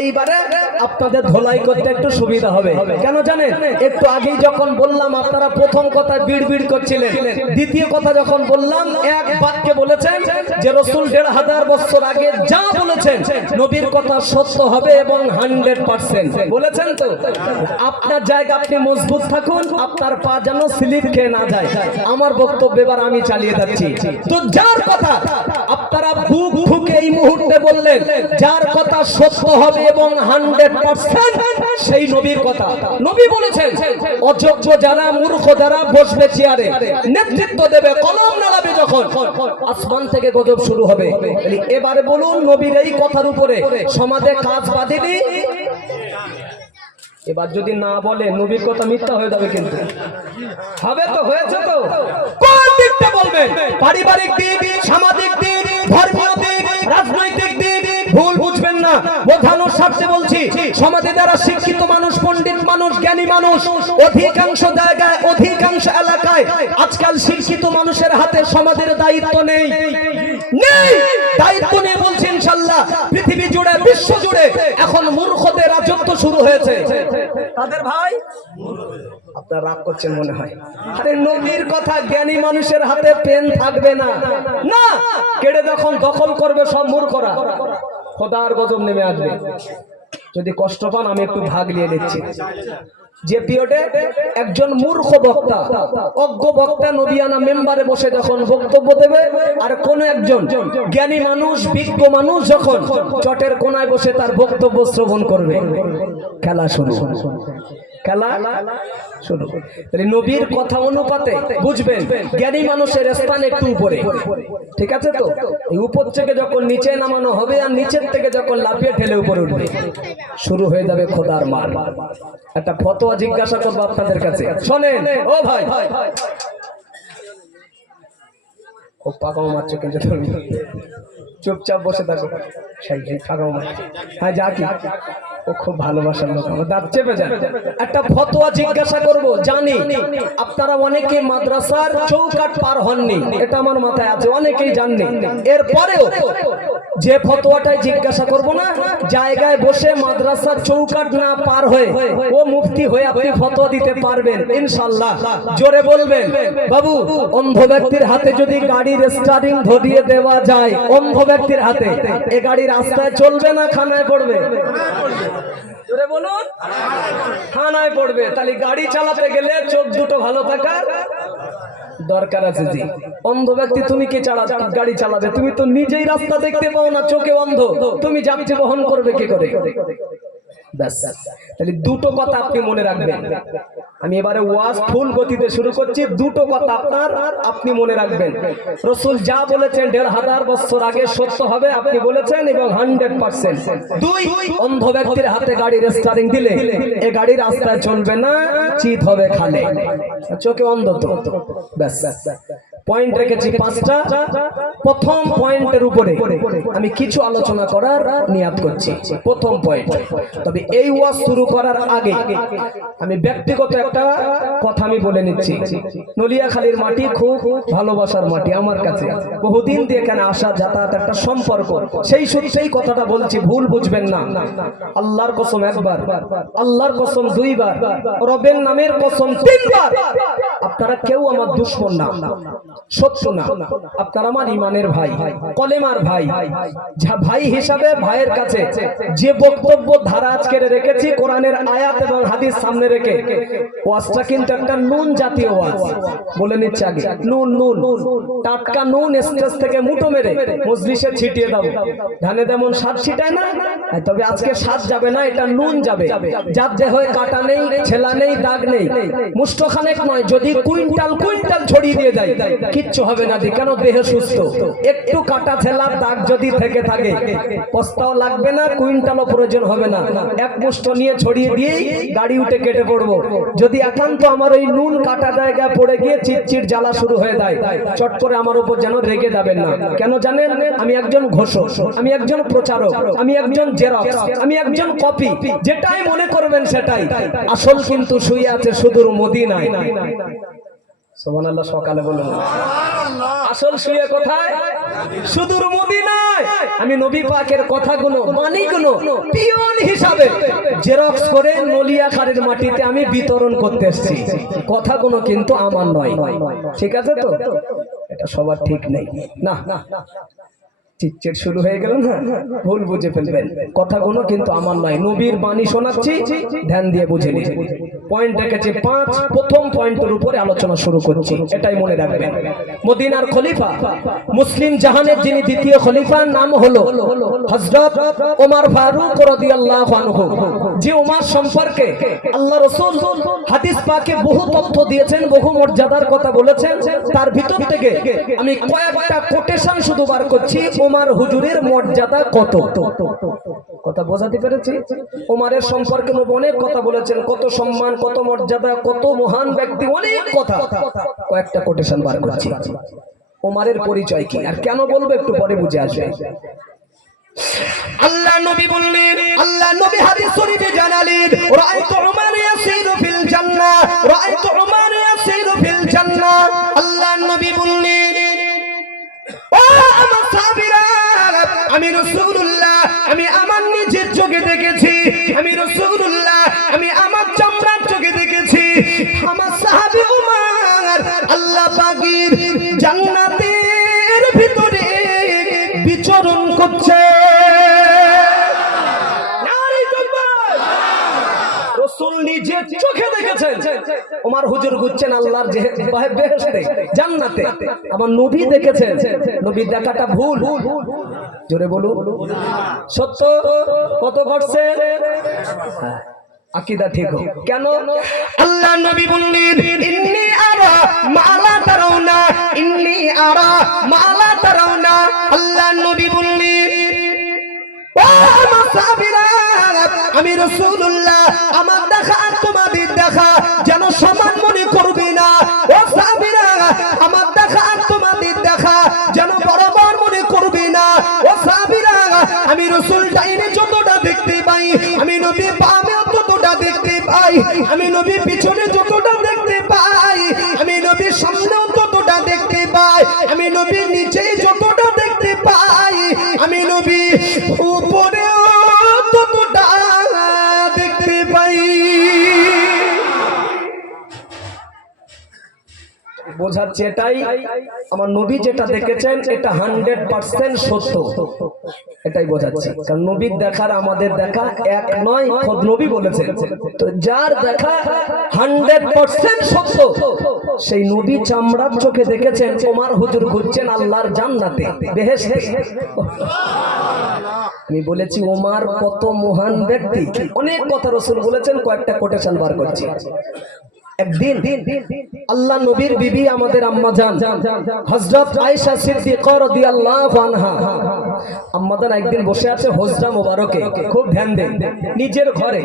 এইবারে আপনাদের ধোলাই করতে একটু সুবিধা হবে। কেন জানেন? একটু আগেই যখন বললাম আপনারা প্রথম কথা বিড়বিড় করছিলেন, দ্বিতীয় কথা যখন বললাম এক বাক্যে বলেছেন যে রাসূল 1500 বছর আগে যা বলেছেন নবীর কথা সত্য হবে এবং 100% বলেছেন। তো আপনার জায়গা আপনি মজবুত থাকুন, আপনার পা যেন স্লিপ খেয়ে না যায়। আমার বক্তব্য এবার আমি চালিয়ে যাচ্ছি। তো যার কথা আপনারা বুক ঠুকে এই মুহূর্তে বললেন, যার কথা সত্য হবে এবং 100%, সেই নবীর কথা। নবী বলেছেন অযোগ্য যারা, মূর্খ যারা বসবে চেয়ারে, নেতৃত্ব দেবে, কলম নাড়াবে, যখন আসমান থেকে গজব শুরু হবে। এবারে বলুন নবীর এই কথার উপরে সমাজে কাজ বাঁধেনি? এবার যদি না বলে নবীর কথা মিথ্যা হয়ে যাবে, কিন্তু হবে তো, হয়েছে তো। কোন দিকটা বলবেন? পারিবারিক দিক, সামাজিক দিক, ধর্মীয় দিক, রাজনৈতিক দিক, ভুল বুঝবেন না। বোঝানোর স্বার্থে বলছি, সমাজে যারা শিক্ষিত মানুষ, পণ্ডিত মানুষ, জ্ঞানী মানুষ, অধিকাংশ জায়গায়, অধিকাংশ এলাকায় আজকাল শিক্ষিত মানুষের হাতে সমাজের দায়িত্ব নেই। দায়িত্ব নিয়ে বলছি ইনশাআল্লাহ পৃথিবী জুড়ে, বিশ্ব জুড়ে এখন মূর্খদের রাজত্ব শুরু হয়েছে। তাদের ভাই আপনারা রাগ করছেন মনে হয়। আরে নবীর কথা, জ্ঞানী মানুষের হাতে পেন থাকবে না, না কেড়ে যখন দখল করবে সব মূর্খরা, খোদার গজব নেমে আসবে। যদি কষ্ট পান আমি একটু ভাগ নিয়ে নিচ্ছি। যে পিরিয়ডে একজন মূর্খ বক্তা, অজ্ঞ বক্তা নবিয়ানা মেম্বারে বসে যখন বক্তব্য দেবে, আর কোন একজন জ্ঞানী মানুষ, বিজ্ঞ মানুষ যখন চটের কোনায় বসে তার বক্তব্য শ্রবণ করবে, খেলা শুরু। খেলা শুরু। নবীর কথা অনুপাতে বুঝবেন জ্ঞানী মানুষের স্থান একটু উপরে, ঠিক আছে তো? এই উপর থেকে যখন নিচে নামানো হবে, আর নিচের থেকে যখন লাফিয়ে ঠেলে উপরে উঠবে, শুরু হয়ে যাবে খোদার মার। একটা ফতোয়া জিজ্ঞাসা করবো আপনাদের কাছে, শোনেন ও ভাই। খুব পাকাও মারছে, কিন্তু চুপচাপ বসে থাকো। সেই পাকাও মারছে। হ্যাঁ, যা কি, ও খুব ভালোবাসার লোক, আমার দাঁত চেপে যায়। একটা ফতোয়া জিজ্ঞাসা করব। জানি আপনারা অনেকে মাদ্রাসার চৌকাঠ পার হননি, এটা আমার মাথায় আছে, অনেকেই জাননি। এরপরেও যে ফতোয়াটাই জিজ্ঞাসা করব না, জায়গায় বসে মাদ্রাসার চৌকাঠ না পার হয়ে ও মুফতি হয়ে আপনি ফতোয়া দিতে পারবেন ইনশাআল্লাহ। জোরে বলবেন বাবু। অন্ধ ব্যক্তির হাতে যদি গাড়ির স্টারিং ধরিয়ে দেওয়া যায়, অন্ধ ব্যক্তির হাতে, এ গাড়ি রাস্তায় চলবে না খানায় পড়বে? জোরে বলুন, খানায় পড়বে। তাহলে গাড়ি চালাতে গেলে চোখ দুটো ভালো থাকার দরকার আছে। জি, অন্ধ ব্যক্তি তুমি কে গাড়ি চালাবে? তুমি তো নিজেই রাস্তা দেখতে পাও না, চোখে অন্ধ, তুমি যাত্রী বহন করবে কি করে? ব্যাস, তাহলে দুটো কথা আপনি মনে রাখবেন। আমি এবারে ওয়াজ ফুল গতিতে শুরু করছি। দুটো কথা আপনি মনে রাখবেন। রাসূল যা বলেছেন 1500 বছর আগে সত্য হবে, আপনি বলেছেন, এবং 100%। দুই, অন্ধ ব্যক্তির হাতে গাড়ির স্টারিং দিলে এ গাড়ি রাস্তায় চলবে না, চিত হবে খালে, চোখে অন্ধ তো। ব্যাস, পয়েন্ট রেখেছি 5টা। প্রথম পয়েন্টের উপরে আমি কিছু আলোচনা করার নিয়াত করছি। প্রথম পয়েন্ট। তবে এই ওয়াজ শুরু করার আগে আমি ব্যক্তিগত একটা কথা আমি বলে নিচ্ছি। নলিয়াখালীর মাটি খুব ভালোবাসার মাটি আমার কাছে, বহুদিন দিয়ে এখানে আসা যাতায়াত একটা সম্পর্ক, সেই কথাটা বলছি, ভুল বুঝবেন না। আল্লাহর কসম একবার, আল্লাহর কসম দুইবার, রবের নামের কসম 3বার, আপনারা কেউ আমার দুশমন না, শত্রু না, আপনারা আমার ইমানের ভাই, কলেমার ভাই। যা ভাই হিসাবে ভাইয়ের কাছে যে বক্তব্য ধারা আজকে রেখেছি, কোরআনের আয়াত এবং হাদিস সামনে রেখে, ওয়াজটা কিন্তু একটা নুন জাতীয় ওয়াজ। বলে নিচ্ছে আগে, নুন, টাটকা নুন স্টেজ থেকে মুঠো মেরে মজলিসে ছিটিয়ে দাও। ধানে যেমন স্বাদ ছিটায় না, তবে আজকে স্বাদ যাবে না, এটা নুন যাবে। যার দেহে কাটা নেই, ছেলা নেই, দাগ নেই, মুষ্টখানেক নয়, যদি যদি কুইন্টাল কুইন্টাল ছড়িয়ে দিয়ে যায় কিচ্ছু হবে না, কেন দেহ সুস্থ। একটু কাটা ছেলার দাগ যদি থেকে থাকে পস্তাও লাগবে না, কুইন্টালও প্রয়োজন হবে না, এক মুষ্ঠ নিয়ে ছড়িয়ে দিয়েই গাড়ি উঠে কেটে পড়বো। যদি একান্ত আমার ওই নুন কাটা জায়গায় পড়ে গিয়ে চিটচিট জ্বালা শুরু হয়ে যায়, চট করে আমার উপর যেন রেগে যাবেন না। কেন জানেন? আমি একজন ঘোষক, আমি একজন প্রচারক, আমি একজন জেরক্স, আমি একজন কপি। যেটাই মনে করবেন সেটাই। আসল কিন্তু শুয়ে আছে সুদূর মদিনায়। সুবহানাল্লাহ, সকালে বলুন আসল শুয়ে কোথায়? সুদূর মদিনায়। আমি নবী পাকের কথাগুলো বাণীগুলো পিয়ন হিসাবে জেরক্স করে নলিয়াখারের মাটিতে আমি বিতরণ করতে এসেছি। কথাগুলো কিন্তু আমার নয়, ঠিক আছে তো? এটা সবার ঠিক নেই না। চিৎচিট শুরু হয়ে গেল না, ভুল বুঝে ফেলবেন। কথাগুলো কিন্তু আমার নয়, নবীর বাণী শোনাচ্ছি, ধ্যান দিয়ে বুঝে নিন। পয়েন্ট রেখেছি 5, প্রথম পয়েন্টের উপরে আলোচনা শুরু করছি, এটাই মনে রাখবেন। মদিনার খলিফা, মুসলিম জাহানের যিনি দ্বিতীয় খলিফার নাম হলো হযরত ওমর ফারুক রাদিয়াল্লাহু আনহু। যে ওমর সম্পর্কে আল্লাহ রাসূল হাদিস পাকে বহু তথ্য দিয়েছেন, বহু মর্যাদার কথা বলেছেন। তার ভিতর থেকে আমি কয়েকটা কোটেশন শুধু বার করছি। ওমর হুজুরের মর্যাদা কত, কথা বোঝাতে পেরেছি? ওমরের সম্পর্কে অনেক কথা বলেছেন, কত সম্মান, কত মর্যাদা, কত মহান ব্যক্তি, অনেক কথা। কয়েকটা কোটেশন বার করছি। ওমরের পরিচয় কি আর কেন বলবো একটু পরে বুঝে আসবে। আল্লাহ নবী বললেন, আল্লাহ নবী হাদিস শরীফে জানালেন, রাআইতু উমর ইয়াসিরু ফিল জান্নাহ, রাআইতু উমর ইয়াসিরু ফিল জান্নাহ। আল্লাহ নবী বললেন, ও আমার সাহাবীরা, আমি রাসূলুল্লাহ আমি আমার নিজের চোখে দেখেছি, আমি রাসূলুল্লাহ আমি আমার চামড়ার চোখে দেখেছি আমার সাহাবী উমর আল্লাহ পাকের জান্নাতের ভিতরে বিচরণ করছে। রাসূল নিজের চোখে দেখেছেন ওমর হুজুর ঘুরছেন আল্লাহর বেহেশতে, জান্নাতে। আমার নবী দেখেছেন, নবী দেখাটা ভুল? জোরে বলুন সত্য। কত ঘটছে? আকীদা ঠিক হোক। কেন? আল্লাহ নবী বললেন, ইন্নী আরা মা লা তারাউনা, ইন্নী আরা মা লা তারাউনা। আল্লাহ নবী বললেন, ও আমার সাহাবীরা, আমি রাসূলুল্লাহ আমার দেখা আর তোমাদের দেখা যেন সমান মনে করবে না। ও সাহাবীরা, আমার দেখা আর তোমাদের দেখা যেন বরাবর মনে করবে না। ও সাহাবীরা, আমি রাসূল ডাইনে যতটা দেখতে পাই, আমি নবী বামে ততটা দেখতে পাই, আমি নবী পিছনে যতটা দেখতে পাই, আমি নবী সামনেও ততটা দেখতে পাই, আমি নবী নিচে যতটা দেখতে পাই, আমি নবী উপরেও ততটা দেখতে পাই। বোঝাচ্ছে এটাই, আমার নবী যেটা দেখেছেন এটা 100% সত্য, এটাই বোঝাচ্ছে। কারণ নবীর দেখার আমাদের দেখা এক নয়, খোদ নবী বলেছেন। তো যার দেখা 100% সত্য, সেই নবী চামড়ার চোখে দেখেছেন ওমর হুজুর ঘুরছেন আল্লাহর জান্নাতে, বেহেশতে। আমি বলেছি ওমর কত মহান ব্যক্তি, অনেক কথা রাসূল বলেছেন, কয়েকটা কোটেশন বার করছি। একদিন আল্লাহ নবীর বিবি আমাদের আম্মা জান হযরত আয়েশা সিদ্দিকা রাদিয়াল্লাহু আনহা, আম্মা জান একদিন বসে আছে হুজরা মোবারকে, খুব ধ্যান দেন, নিজের ঘরে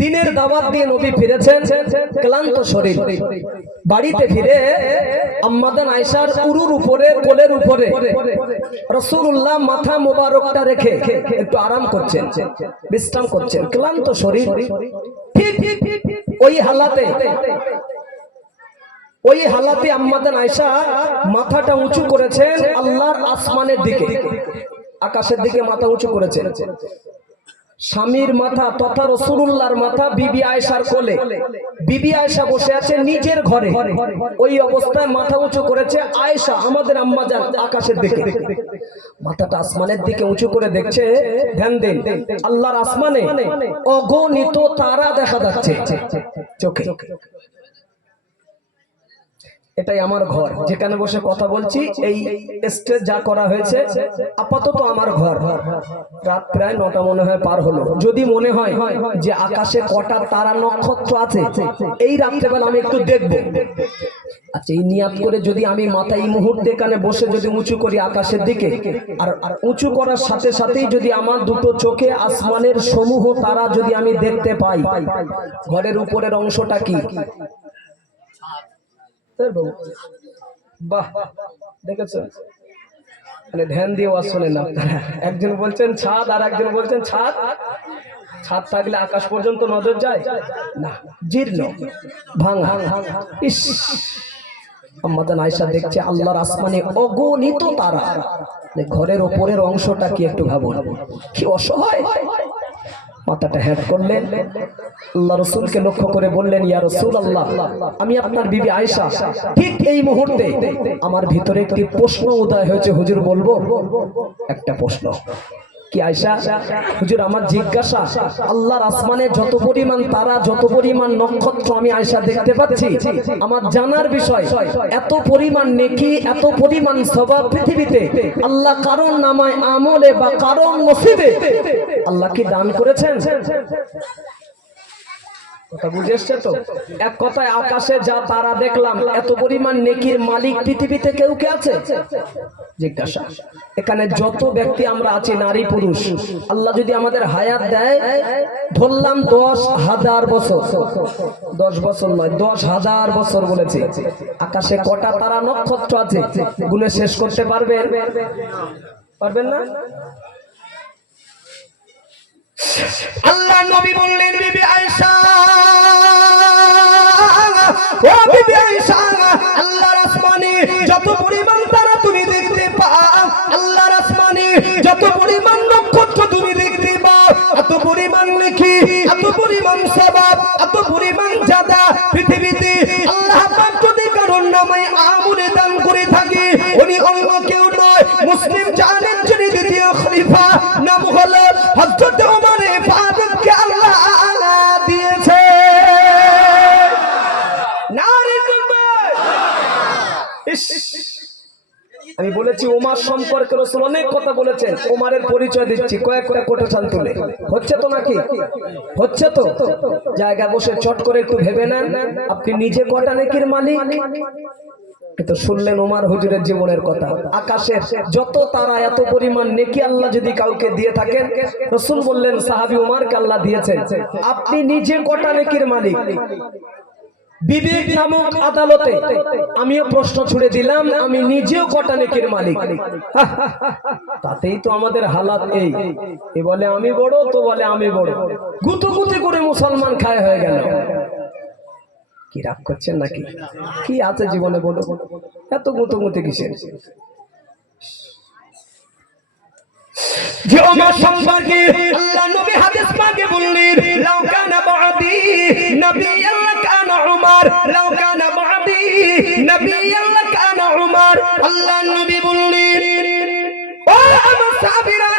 দিনের দাওয়াত দিয়ে নবী ফিরেছেন ক্লান্ত শরীর। বাড়িতে ফিরে আম্মা জান আয়েশার উরুর উপরে, কোলের উপরে রাসূলুল্লাহ মাথা মোবারকটা রেখে একটু আরাম করছেন, বিশ্রাম করছেন, ক্লান্ত শরীর। ঠিক ওই হালাতে আম্মা জান আয়েশা মাথাটা উঁচু করেছেন আল্লাহর আসমানের দিকে, আকাশের দিকে মাথা উঁচু করেছেন। স্বামীর মাথা তথা রাসূলুল্লাহর মাথা বিবি আয়েশার কোলে, বিবি আয়েশা বসে আছে নিজের ঘরে। ওই অবস্থায় মাথা উঁচু করেছে আয়েশা আমাদের আম্মা জান আকাশের দিকে, মাথাটা আসমানের দিকে উঁচু করে দেখছে। ধ্যান দেন, আল্লাহর আসমানে অগণিত তারা দেখা যাচ্ছে চোখে। এটাই আমার ঘর, যেখানে বসে কথা বলছি। এই স্টেজ যা করা হয়েছে আপাতত আমার ঘর। রাত প্রায় 9টা মনে হয় পার হলো। যদি মনে হয় যে আকাশে কটা তারা নক্ষত্র আছে এই রাত্রেবেলা আমি একটু দেখবো, আচ্ছা এই নিয়াত করে যদি আমি মাথা এই মুহূর্তে এখানে বসে যদি উঁচু করি আকাশের দিকে, আর উঁচু করার সাথে সাথেই যদি আমার দুটো চোখে আসমানের সমূহ তারা যদি আমি দেখতে পাই, ঘরের উপরের অংশটা কি? বাহ, দেখেছেন? মানে ধ্যান দিয়ে ওয়াজ শোনে না। একজন বলছেন ছাদ, আর একজন বলছেন ছাদ। ছাদ থাকলে আকাশ পর্যন্ত নজর যায় না, জীর্ণ ভাঙা। ইস, আম্মাজান আয়েশা দেখছে আল্লাহর আসমানে অগণিত তারা, ঘরের ওপরের অংশটা কি একটু ভাবুন, কি অসহায়। মাথাটা হ্যাট করলেন, আল্লাহ রাসূলকে লক্ষ্য করে বললেন, ইয়া রাসূলুল্লাহ, আমি আপনার বিবি আয়েশা। ঠিক এই মুহূর্তে আমার ভিতরে একটি প্রশ্ন উদয় হয়েছে, হুজুর বলবো? একটা প্রশ্ন। কি আয়েশা? হুজুর আমার জিজ্ঞাসা, আল্লাহর আসমানে যত পরিমাণ তারা, যত পরিমাণ নক্ষত্র আমি আয়েশা দেখতে পাচ্ছি, আমার জানার বিষয়, এত পরিমাণ নেকি, এত পরিমাণ সওয়াব পৃথিবীতে আল্লাহ কারণ নামায় আমলে বা কারণ নসিবে আল্লাহ কি দান করেছেন? কথা বুঝে এসছে তো? এক কথায় আকাশে যা তারা দেখলাম, এত পরিমাণ নেকির মালিক পৃথিবীতে কেউ কে আছে? জিজ্ঞাসা। এখানে যত ব্যক্তি আমরা আছি, নারী পুরুষ, আল্লাহ যদি আমাদের হায়াত দেয়, ধরলাম 10,000 বছর, 10 বছর নয় 10,000 বছর বলেছে, আকাশে কটা তারা নক্ষত্র আছে গুণে শেষ করতে পারবেন? পারবেন না। আল্লাহ নবী বললেন, বিবি আয়েশা, ও বিবি আয়েশা, আল্লাহর আসমানে যত পরিমাণ তারা তুমি দেখতে পাও, আল্লাহর আসমানে যত পরিমাণ নক্ষত্র তুমি দেখতে পাও, এত পরিমাণ নেকি, এত পরিমাণ সওয়াব, এত পরিমাণ জাদা পৃথিবীতে আল্লাহ পাক যদি কারণ নামে আমলে দান করে থাকে, উনি অন্য কেউ নয়, মুসলিম জানেন যিনি দ্বিতীয় খলিফা, নাম হলো হযরত ওমর ফারুককে আল্লাহ দিয়েছে। নারী তুকবীর। আমি বলেছি ওমর সম্পর্কে রাসূল অনেক কথা বলেছেন, ওমরের পরিচয় দিচ্ছি কয়েক কোটেশন তুলে। হচ্ছে তো নাকি? হচ্ছে তো? জায়গা বসে চট করে একটু ভেবে নেন, আপনি নিজে কটা নেকির মালিক? তো শুনলেন ওমর হুজুরের জীবনের কথা। আকাশের যত তারা, এত পরিমাণ নেকি আল্লাহ যদি কাউকে দিয়ে থাকেন, রাসূল বললেন সাহাবী ওমরকে আল্লাহ দিয়েছেন। আপনি নিজে কটা নেকির মালিক? বিবেক নামক আদালতে আমিও প্রশ্ন ছুড়ে দিলাম, আমি নিজেও কটা নেকির মালিক? তাতেই তো আমাদের হালাত এই। এ বলে আমি বড়, তো বলে আমি বড়, গুতুগুতি করে মুসলমান খায় হয়ে গেল। কি রাগ করছেন নাকি? কি আছে জীবনে বলো, এত গুতুগুতি কিসের? যে ওমর সম্পর্কে আল্লাহ নবী হাদিস পাকে বললেন, লাউ কানা বাদি নবিয়ান লাকানা উমর, লাউ কানা বাদি নবিয়ান লাকানা উমর। আল্লাহ নবী বললেন, ও আমার সাহাবীরা,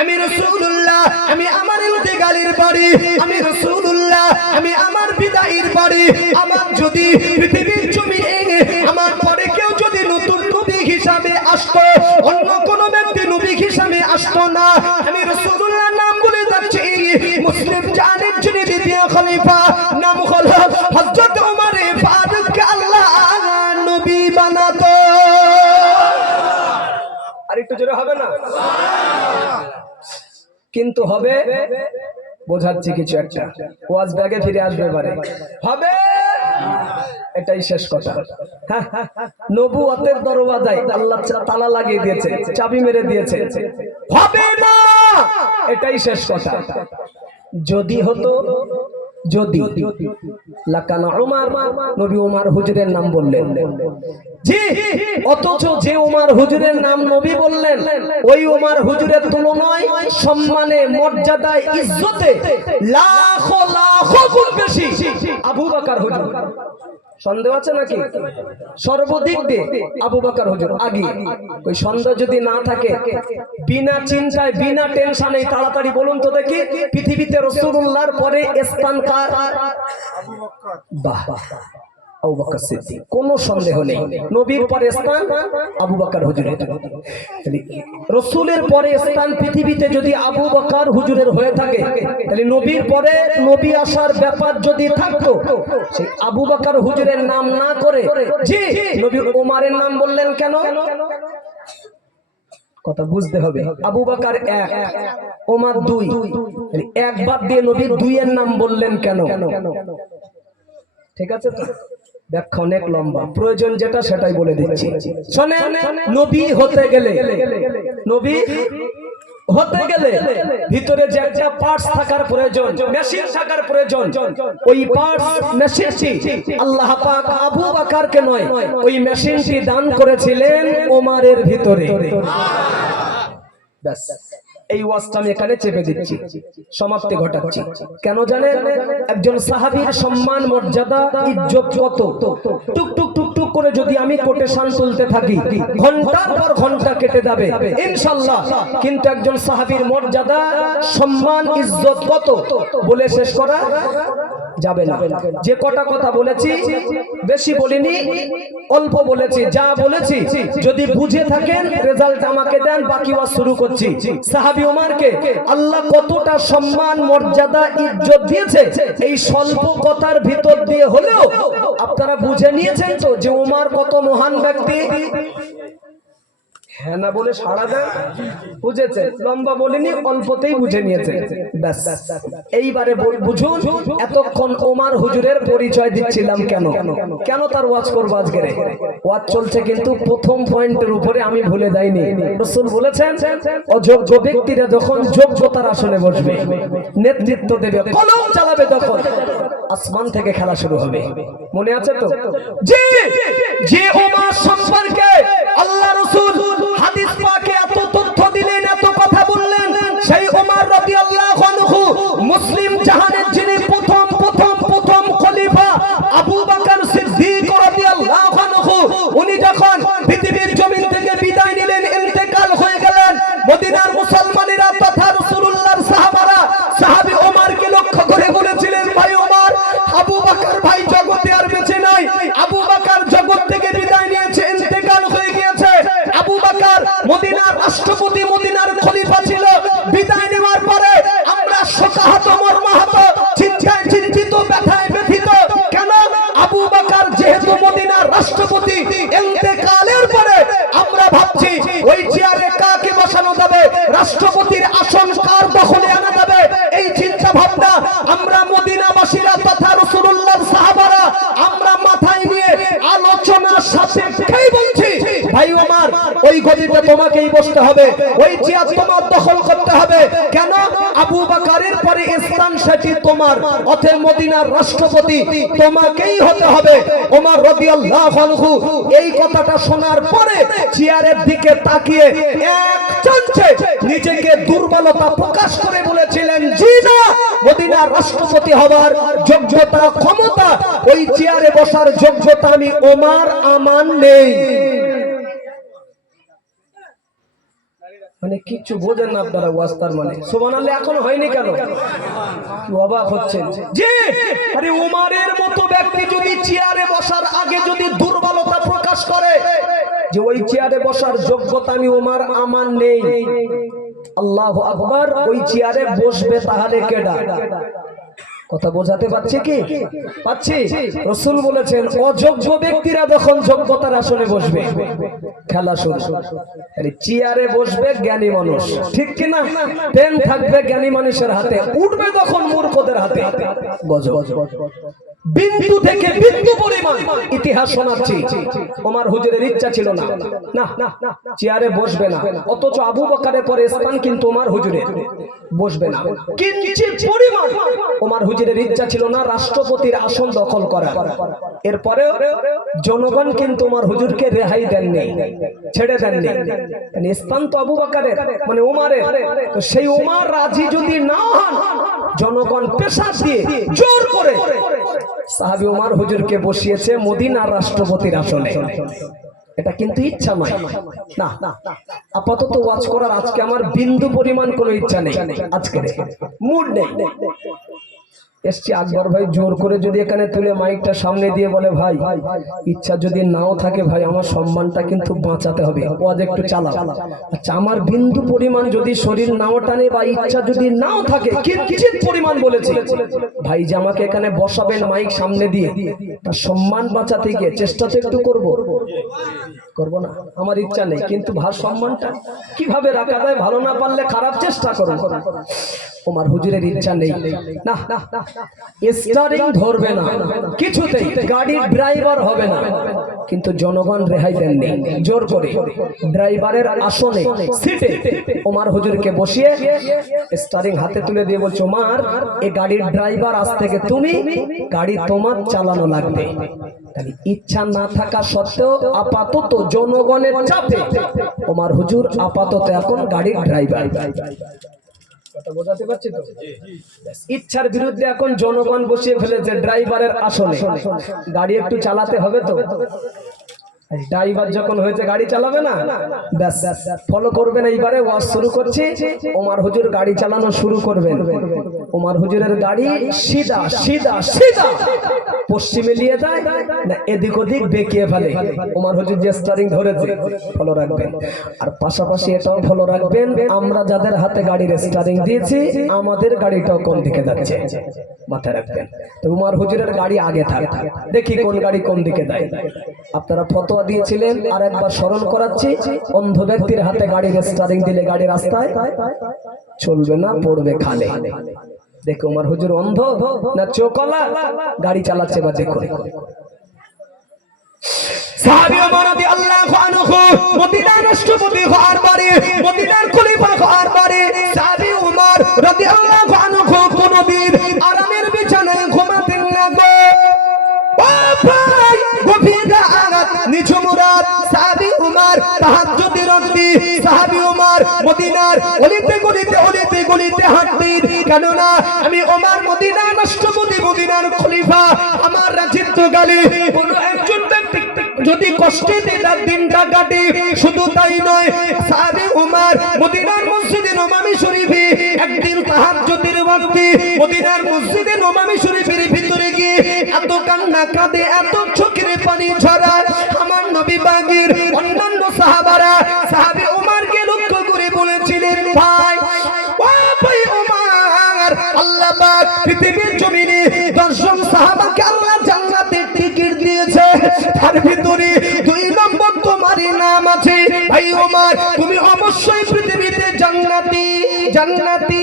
আমি রাসূলুল্লাহ, আমি আমার ইন্তেকালের বাড়ি, আমি রাসূলুল্লাহ, আমি আমার বিদায়ের বাড়ি, আমার যদি পৃথিবীর জমিনে আমার পরে কেউ যদি নতুন নবী হিসাবে আসতো, অন্য কোন ব্যক্তি নবী হিসাবে আসতো না, আমি রাসূলুল্লাহ নাম বলে যাচ্ছি, মুসলিম জানেন যিনি দ্বিতীয় খলিফা, নাম হলো হযরত ওমর ফারুককে আল্লাহ নবী বানাতো। আর একটু জোরে হবে না? কিন্তু হবে, বোঝাচ্ছি কিছু একটা, ওয়াজ ব্যাগে ফিরে আসবে এবারে, হবে, এটাই শেষ কথা। নবুয়তের দরওয়াজায় আল্লাহ তালা লাগিয়ে দিয়েছে, চাবি মেরে দিয়েছে, হবে না, এটাই শেষ কথা। যদি হতো, যদি লাকানা উমর, নবী ওমর হুজুরের নাম বললেন, জি, অথচ যে ওমর হুজুরের নাম নবী বললেন, ওই ওমর হুজুরের তুলনায় সম্মানে, মর্যাদায়, ইজ্জতে লাখো লাখো গুণ বেশি আবু বকর হুজুর। সন্দেহ আছে নাকি? সর্বদিক দিয়ে আবু বকর হুজুর আগে। ওই সন্দেহ যদি না থাকে, বিনা চিন্তায়, বিনা টেনশনে তাড়াতাড়ি বলুন তো দেখি, পৃথিবীতে রাসূলুল্লাহর পরে স্থান কার? আবু বকর। বাহ, আবু বকর সিদ্দিক, কোনো সন্দেহ নেই। নবীর পরে স্থান আবু বকর হুজুরের। রাসূলের পরে স্থান পৃথিবীতে যদি আবু বকর হুজুরের হয়ে থাকে, তাহলে নবীর পরে নবী আসার ব্যাপার যদি থাকতো, সেই আবু বকর হুজুরের নাম না করে জি নবী ওমরের নাম বললেন কেন? কথা বুঝতে হবে। আবু বকর 1, ওমর 2, এক বাদ দিয়ে নবী 2 এর নাম বললেন কেন? ঠিক আছে তো, ব্যাখ্যা অনেক লম্বা, প্রয়োজন যেটা সেটাই বলে দিচ্ছি। শোনেন, নবী হতে গেলে ভিতরে যে একটা পার্টস থাকার প্রয়োজন, মেশিন থাকার প্রয়োজন, ওই পার্টস মেশিনটি আল্লাহ পাক আবু বকরকে নয়, ওই মেশিনটি দান করেছিলেন ওমরের ভিতরে। ব্যাস, এই ওয়াজটা আমি এখানে চেপে দিচ্ছি, সমাপ্তি ঘটাচ্ছি। কেন জানেন? একজন সাহাবীর সম্মান, মর্যাদা, ইজ্জত কত, টুক টুক টুক টুক করে যদি আমি কোটেশন তুলতে থাকি, ঘন্টার পর ঘন্টা কেটে যাবে ইনশাআল্লাহ, কিন্তু একজন সাহাবীর মর্যাদা, সম্মান, ইজ্জত কত বলে শেষ করা যাবে না। যে কটা কথা বলেছি বেশি বলিনি, অল্প বলেছি। যা বলেছি যদি বুঝে থাকেন রেজাল্ট আমাকে দেন, বাকি ওয়াজ শুরু করছি। সাহাবী ওমরকে আল্লাহ কতটা সম্মান, মর্যাদা, ইজ্জত দিয়েছে, এই স্বল্প কথার ভিতর দিয়ে হলেও আপনারা বুঝে নিয়েছেন তো যে ওমর কত মহান ব্যক্তি। হ্যাঁ না বলে সাড়া দেন, বুঝেছে? লম্বা বলিনি, অল্পতেই বুঝে নিয়েছে। ব্যাস, এইবারে বুঝুন এতক্ষণ ওমর হুজুরের পরিচয় দিচ্ছিলাম কেন, কেন তার ওয়াজ করবো আজকে। ওয়াজ চলছে কিন্তু প্রথম পয়েন্টের উপরে আমি ভুলে যাইনি। রাসূল বলেছেন অযোগ্য ব্যক্তিরা যখন যোগ্যতার আসনে বসবে, নেতৃত্ব দেবে, কলম চালাবে, তখন আসমান থেকে খেলা শুরু হবে। মনে আছে তো? যে ওমর সম্পর্কে আল্লাহ রাসূল হাদিস পাকে এত তথ্য দিলেন, এত কথা বললেন, সেই ওমর রাদিয়াল্লাহু আনহু মুসলিম জাহানের যিনি প্রথম খলিফা আবু বকর সিদ্দিক রাদিয়াল্লাহু আনহু, উনি যখন পৃথিবীর জমিন থেকে বিদায় নিলেন, ইন্তেকাল হয়ে গেলেন, মদিনার মুসলমানেরা তথা রাসূলুল্লাহর সাহাবারা সাহাবী ওমরকে লক্ষ্য করে বলেছিলেন, ভাই ওমর, আবু বকর ভাই জগতে আর বেঁচে নাই, আবু বকর জগৎ থেকে বিদায় নিয়েছে, ইন্তেকাল হয়ে গিয়েছে। আবু বকর মদিনার রাষ্ট্রপতি, মদিনার খলিফা ছিল। বিদায় নেওয়ার পরে আমরা শোকাহত, মর্মাহত, চিন্তিত, ব্যথায় ব্যথিত। কেন? আবু বকর যেহেতু মদিনার রাষ্ট্রপতি, ইন্তেকালের পরে আমরা ভাবছি ওই চেয়ারে কাকে বসানো যাবে, রাষ্ট্রপতির আসন কার দখলে আনা যাবে, এই চিন্তা ভাবনা আমরা মদিনাবাসীরা তথা রাসূলুল্লাহর সাহাবারা আমরা মাথায় নিয়ে আলোচনা সাপেক্ষেই বলছি, ভাই ওমর, ওই গদিতে তোমাকেই বসতে হবে, ওই চেয়ার তোমার দখল করতে হবে। কেন? আবু বকরের পরে স্থান সেটি তোমার, অতএব মদিনার রাষ্ট্রপতি তোমাকেই হতে হবে। ওমর রাদিয়াল্লাহু আনহু এই কথাটা শোনার পরে চেয়ারের দিকে তাকিয়ে এক চান্সে নিজেকে দুর্বলতা প্রকাশ করে বলেছিলেন, জি না, মদিনার রাষ্ট্রপতি হবার যোগ্যতা, ক্ষমতা, ওই চেয়ারে বসার যোগ্যতা আমি ওমর আমার নেই। মানে কিছু বোঝেন না আপনারা ওয়াস্তার মানে। সুবহানাল্লাহ এখনো হয়নি কেন? কি অবাক হচ্ছেন? জি, আরে ওমরের মতো ব্যক্তি যদি চেয়ারে বসার আগে যদি দুর্বলতা প্রকাশ করে যে ওই চেয়ারে বসার যোগ্যতা আমি ওমর আমার নেই, আল্লাহু আকবার, ওই চেয়ারে বসবে তাহলে কেডা? কথা বোঝাতে পারছি কি? পাচ্ছি? রাসূল বলেছেন অযোগ্য ব্যক্তিরা যখন যোগ্যতার আসনে বসবে, খেলা শুরু। আরে চেয়ারে বসবে জ্ঞানী মানুষ, ঠিক কি না? পেন থাকবে জ্ঞানী মানুষের হাতে, উঠবে তখন মূর্খদের হাতে। বিন্দু থেকে বিন্দু পরিমাণ ইতিহাস শোনাচ্ছি। ওমর হুজুরের ইচ্ছা ছিল না, না চেয়ারে বসবে না, অথচ আবু বকরের পরে স্থান কিন্তু ওমর হুজুরের, বসবে না। কিঞ্চিত পরিমাণ ওমর হুজুরের ইচ্ছা ছিল না রাষ্ট্রপতির আসন দখল করা। এরপরে জনগণ কিন্তু ওমর হুজুরকে রেহাই দেননি, ছেড়ে দেননি। স্থান তো আবু বকরের, মানে ওমরের। তো সেই ওমর রাজি যদি না হন, জনগণ প্রেসার দিয়ে জোর করে সাহাবী ওমর হুজুরকে বসিয়েছে মদিনার রাষ্ট্রপতির আসনে। এটা কিন্তু ইচ্ছা নয়, না। আপাতত ওয়াজ করার আজকে আমার বিন্দু পরিমাণ কোনো ইচ্ছা নেই, আজকে মুড নেই। এসছি আকবর ভাই জোর করে যদি এখানে তুলে মাইকটা সামনে দিয়ে বলে ভাই ইচ্ছা যদি নাও থাকে ভাই আমার সম্মানটা কিন্তু বাঁচাতে হবে, ওয়াজ একটু চালাও। আচ্ছা আমার বিন্দু পরিমাণ যদি শরীর নাও টানে বা ইচ্ছা যদি নাও থাকে কিঞ্চিত পরিমাণ বলেছি ভাই যে আমাকে এখানে বসাবেন মাইক সামনে দিয়ে, তার সম্মান বাঁচাতে গিয়ে চেষ্টা তো একটু করবো না? আমার ইচ্ছা নেই কিন্তু ভার সম্মানটা কিভাবে রাখা যায়, ভালো না পারলে খারাপ চেষ্টা করো। ওমর হুজুরের ইচ্ছা নেই, না স্টারিং ধরবে না কিছুতেই, গাড়ির ড্রাইভার হবে না, কিন্তু জনগণ রেহাই দেননি। জোর করে ড্রাইভারের আসনে সিটে ওমর হুজুরকে বসিয়ে স্টারিং হাতে তুলে দিয়ে বলছো ওমর এই গাড়ির ড্রাইভার আজ থেকে তুমি, গাড়ি তোমার চালানো লাগবে। ইচ্ছা না থাকা সত্ত্বেও আপাতত জনগণের চাপে ওমর হুজুর আপাতত এখন গাড়ির ড্রাইভার। বোঝাতে পারছি তো? ইচ্ছার বিরুদ্ধে এখন জনগণ বসিয়ে ফেলেছে ড্রাইভারের আসনে, গাড়ি একটু চালাতে হবে তো। ড্রাইভার যখন হয়েছে গাড়ি চালাবে না, ব্যাস ফলো করবেন। এইবারে ওয়াজ শুরু করছি, ওমর হুজুর গাড়ি চালানো শুরু করবেন। ওমর হুজুরের গাড়ি সিধা সিধা সিধা পশ্চিমে নিয়ে যায় না এদিক ওদিক বেঁকিয়ে ফেলে। ওমর হুজুর যে স্টারিং ধরেছে ফলো রাখবেন, আর পাশাপাশি এটাও ফলো রাখবেন আমরা যাদের হাতে গাড়ির স্টারিং দিয়েছি আমাদের গাড়িটাও কোন দিকে যাচ্ছে মাথায় রাখবেন। তো ওমর হুজুরের গাড়ি আগে থাক, দেখি কোন গাড়ি কোন দিকে যায়। আপনারা ফতোয়া দিয়েছিলেন আর একবার স্মরণ করাচ্ছি, অন্ধ ব্যক্তির হাতে গাড়ির স্টারিং দিলে গাড়ি রাস্তায় চলবে না, পড়বে খালে। দেখো ওমর হুজুর অন্ধ না চোখলা, গাড়ি চালাচ্ছে বা দেখো। সাহাবী ওমর রাদিয়াল্লাহু আনহু মদিনার রাষ্ট্রপতি হওয়ার পরে, মদিনার খলিফা হওয়ার পরে সাহাবী ওমর রাদিয়াল্লাহু আনহু কোনদিন আরামের বিছানায় ঘুমাতেন না গো। গভীর রাত নিঝুম রাত সাহাবী ওমর তাহাজ্জুদের রাতে সাহাবী ওমর মদিনার অলিতে গলিতে অলিতে গলিতে হাঁটতেন। কেননা আমি ওমর মদিনার রাষ্ট্রপতি, মদিনার খলিফা, আমার রাজত্বকালে কোন একজন ব্যক্তি যদি কষ্টে তার দিনটা কাটে। শুধু তাই নয়, সাহাবী ওমর মদিনার মসজিদে নববী শরীফে একদিন তাহাজ্জুদের ওয়াক্তে মদিনার মসজিদে নববী শরীফের ভিতরে গিয়ে এত কান্না কাঁদে, এত চোখের পানি ঝরায়। আমার নবী পাকের অন্যান্য সাহাবারা সাহাবী ওমরকে লক্ষ্য করে বলেছিলেন ভাই ও ভাই ওমর, আল্লাহ পাক পৃথিবীর জমিনে 10 জন সাহাবাকে আল্লাহ জান্নাতের টিকিট দিয়েছে, তার ভিতরে 2 নম্বর তোমারই নাম আছে। ভাই ওমর তুমি অবশ্যই পৃথিবীতে জান্নাতি জান্নাতি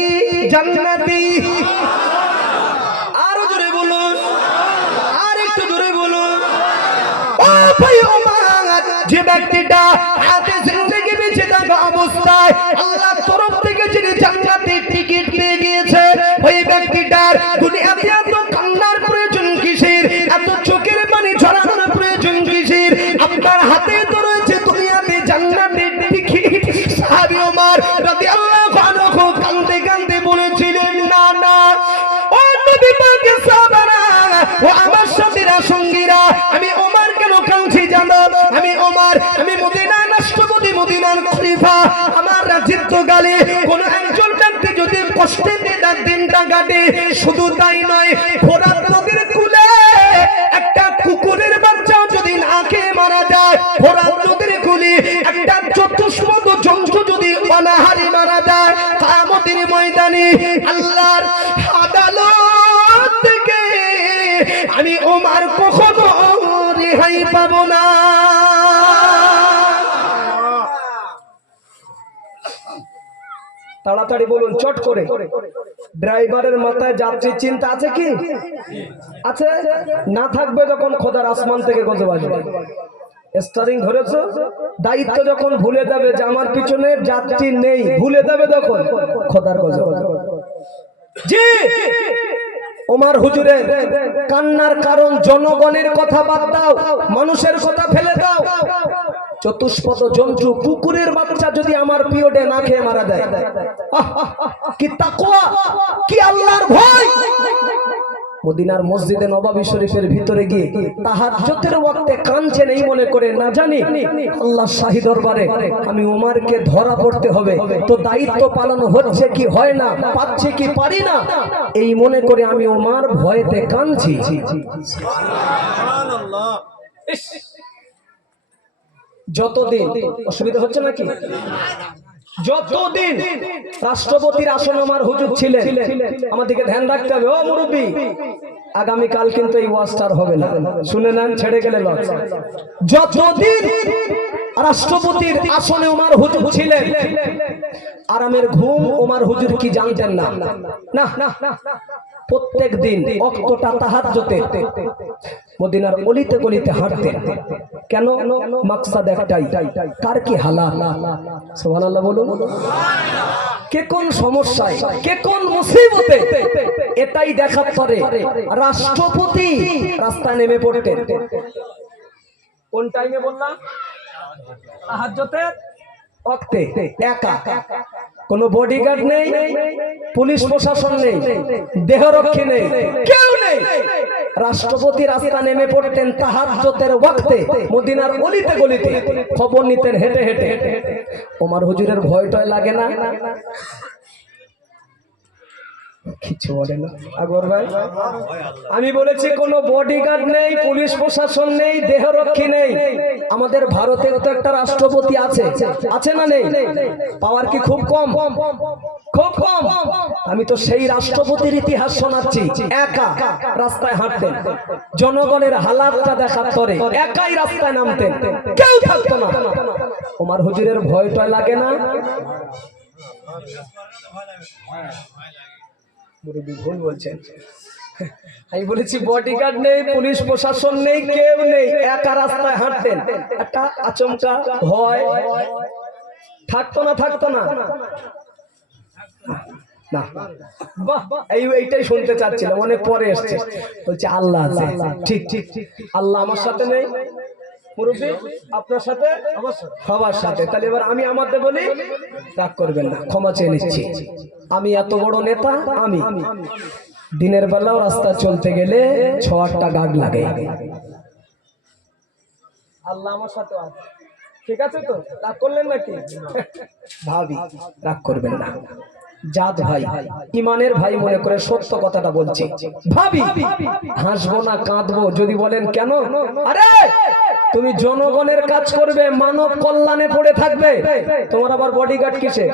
জান্নাতি। আরো জোরে বলুন, আর একটু জোরে বলুন। ও ভাই ওমর, যে ব্যক্তিটা হাতে জিন্দেগি বেঁচে থাকা অবস্থায় আল্লাহর তরফ থেকে যিনি জান্নাতের টিকিট পেয়ে গিয়েছে, ওই ব্যক্তিটার দুনিয়াতে এত কান্নার প্রয়োজন কিসের, এত চোখের পানি ঝরানোর প্রয়োজন কিসের? আপনার হাতে তো রয়েছে দুনিয়াতে জান্নাতের টিকিট। সাহাবী ওমর রাদিয়াল্লাহু আনহু কাঁদতে কাঁদতে বলেছিলেন না না ও নবী পাকের সাহাবারা ও আমার সাথীরা সঙ্গীরা, আমি ওমর কেন কাঁদছি জানো? আমি ওমর, আমি মদিনার রাষ্ট্রপতি, মদিনার খলিফা, আমার রাজত্বকালে কোন একজন ব্যক্তি যদি কষ্টে তার দিনটা কাটে, শুধু তাই নয় ফোরাত নদীর কূলে একটা কুকুরের বাচ্চাও যদি না খেয়ে মারা যায়, ফোরাত নদীর কূলে একটা চতুষ্পদ জন্তু যদি অনাহারে মারা যায়, কিয়ামতের ময়দানে আল্লাহর আদালত থেকে আমি ওমর কখনো রেহাই পাবো না। তাড়াতাড়ি বলুন চট করে। ড্রাইভারের মাথায় যাত্রীর চিন্তা আছে কি? আছে না? থাকবে যখন খোদার আসমান থেকে গজব আসবে। স্টারিং ধরেছো, দায়িত্ব যখন ভুলে যাবে যে আমার পিছনে যাত্রী নেই, ভুলে যাবে তখন খোদার গজব। জি ওমর হুজুরের কান্নার কারণ জনগণের কথা বাদ দাও, মানুষের কথা ফেলে দাও। চতুষ্পদ জন্তু কুকুরের বাচ্চা যদি আমার পিরিয়ডে না খেয়ে মারা যায়, কি তাকওয়া, কি আল্লাহর ভয়! মদিনার মসজিদে নববী শরীফের ভিতরে গিয়ে তাহাজ্জুদের ওয়াক্তে কাঁদছেন, এই মনে করে না জানি আল্লাহ শাহী দরবারে আমি ওমরকে ধরা পড়তে হবে, তো দায়িত্ব পালন হচ্ছে কি হয় না, পাচ্ছে কি পারি না, এই মনে করে আমি ওমর ভয়েতে কাঁদছি। সুবহানাল্লাহ। যতদিন অসুবিধা হচ্ছে নাকি, যতদিন রাষ্ট্রপতির আসন আমার হুজুর ছিলেন, আমাদেরকে ধ্যান রাখতে হবে, ও মুরব্বী আগামীকাল কিন্তু এই ওয়াজটার হবে না, শুনে নেন, ছেড়ে গেলে লস। যতদিন রাষ্ট্রপতির আসনে ওমর হুজুর ছিলেন, আরামের ঘুম ওমর হুজুর কি জানতেন না? না না, প্রত্যেক দিন ওয়াক্তটা তাহাজ্জুদে মদিনার অলিতে গলিতে হাঁটতেন। কেন? মাকসাদ একটাই, কার কি হালাত। সুবহানাল্লাহ বলুন। কে কোন সমস্যায়, কে কোন মুসিবতে, এটাই দেখার পরে রাষ্ট্রপতি রাস্তায় নেমে পড়তেন। কোন টাইমে বললাম? তাহাজ্জুদের ওয়াক্তে, একা, কোনো বডিগার্ড নেই, পুলিশ প্রশাসন নেই, দেহরক্ষী নেই, কেউ নেই। রাষ্ট্রপতি রাস্তা নেমে পড়তেন তাহাজ্জুদের ওয়াক্তে মদিনার অলিতে গলিতে, খবর নিতেন হেঁটে হেঁটে। ওমর হুজুরের ভয়টাই লাগে না? কিছু বলে না আকবর ভাই। আমি বলেছি কোনো বডিগার্ড নেই, পুলিশ প্রশাসন নেই, দেহরক্ষী নেই। আমাদের ভারতের তো একটা রাষ্ট্রপতি আছে, আছে না নেই? পাওয়ার কি খুব কম? খুব কম। আমি তো সেই রাষ্ট্রপতির ইতিহাস শোনাচ্ছি। একা রাস্তায় হাঁটতেন, জনগণের হালাতটা দেখার পরে একাই রাস্তায় নামতেন, কেউ থাকতো না। ওমর হুজুরের ভয়টা লাগে না? ভুল বলছেন। আমি বলেছি বডিগার্ড নেই, পুলিশ প্রশাসন নেই, কেউ নেই, একা রাস্তায় হাঁটতেন। একটা আচমকা ভয় থাকতো না? থাকতো না? না, বাহ, এইটাই শুনতে চাচ্ছিলাম, অনেক পরে এসছে। বলছে আল্লাহ আছে। ঠিক ঠিক, আল্লাহ আমার সাথে নেই মুরব্বী, আপনার সাথে, সবার সাথে। তাহলে এবার আমি আমাদের বলি, রাগ করবেন না, ক্ষমা চেয়ে নিচ্ছি। আমি এত বড় নেতা, আমি দিনের বেলাও রাস্তা চলতে গেলে 6-8টা গার্ড লাগে। আল্লাহ আমার সাথে আছে, ঠিক আছে তো? রাগ করলেন নাকি? ভাবি রাগ করবেন না, জাত ভাই, ইমানের ভাই মনে করে সত্য কথাটা বলছি। ভাবি হাসবো না কাঁদবো যদি বলেন কেন? আরে তুমি জনগণের কাজ করবে, মানব কল্যাণে পড়ে থাকবে, তোমার আবার বডিগার্ড কিসে?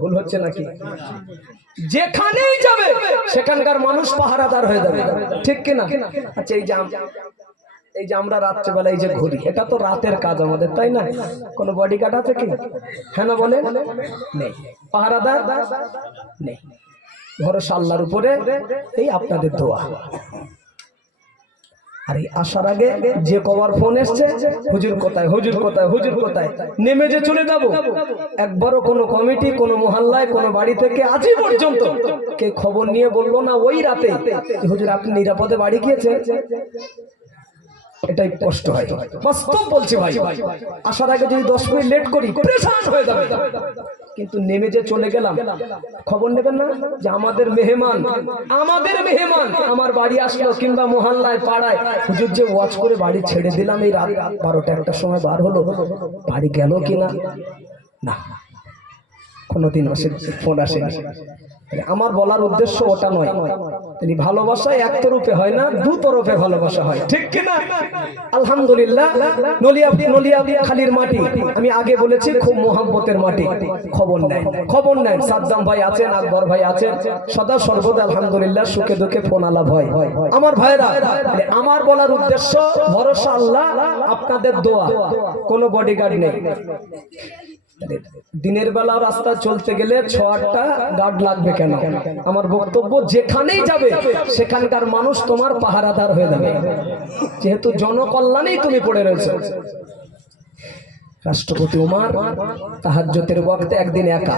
ভুল হচ্ছে নাকি? যেখানেই যাবে সেখানকার মানুষ পাহারাদার হয়ে যাবে, ঠিক কিনা? আচ্ছা, এই যে আমরা রাত্রেবেলা এই যে ঘুরি, এটা তো রাতের কাজ আমাদের, তাই না? কোন বডিগার্ড আছে কি? হ্যাঁ না বলে? নেই। পাহারাদার নেই। ভরসা আল্লাহর উপরে, এই আপনাদের দোয়া। আর এই আসার আগে যে কবার ফোন এসছে, হুজুর কোথায়, হুজুর কোথায়, হুজুর কোথায়, নেমে যে চলে যাবো। একবারও কোনো কমিটি, কোনো মহল্লায়, কোনো বাড়ি থেকে আজই পর্যন্ত কে খবর নিয়ে বললো না ওই রাতে হুজুর আপনি নিরাপদে বাড়ি গিয়েছেন? এটাই কষ্ট হয়, বাস্তব বলছি ভাই। আসার আগে যদি 10 মিনিট লেট করি পেরেশান হয়ে যাবে, কিন্তু নেমে যে চলে গেলাম, খবর নেবেন না যে আমাদের মেহমান, আমার বাড়ি আসলো, কিংবা মহল্লায় পাড়ায় হুজুর যে ওয়াচ করে বাড়ি ছেড়ে দিলাম, এই রাত 12টা-1টার সময় বার হলো, বাড়ি গেল কিনা? না, কোনোদিন ফোন আসেনি। আমার বলার উদ্দেশ্য ওটা নয়। তিনি ভালোবাসায় এক তরফে হয় না, দু তরফে ভালোবাসা হয়, ঠিক কিনা? আলহামদুলিল্লাহ, নলিয়াখালীর মাটি আমি আগে বলেছি খুব মোহাব্বতের মাটি। খবর নেন, সাদ্দাম ভাই আছেন, আকবর ভাই আছেন, সদা সর্বদা আলহামদুলিল্লাহ সুখে দুঃখে ফোন আলাপ হয়। আমার ভাইরা, আমার বলার উদ্দেশ্য ভরসা আল্লাহ, আপনাদের দোয়া, কোনো বডিগার্ড নেই। দিনের বেলা রাস্তা চলতে গেলে 6-8টা গার্ড লাগবে কেন? আমার বক্তব্য, যেখানেই যাবে সেখানকার মানুষ তোমার পাহারাদার হয়ে যাবে, যেহেতু জনকল্যাণেই তুমি পড়ে রয়েছে। রাষ্ট্রপতি ওমর তাহাজ্জুদের ওয়াক্তে একদিন একা।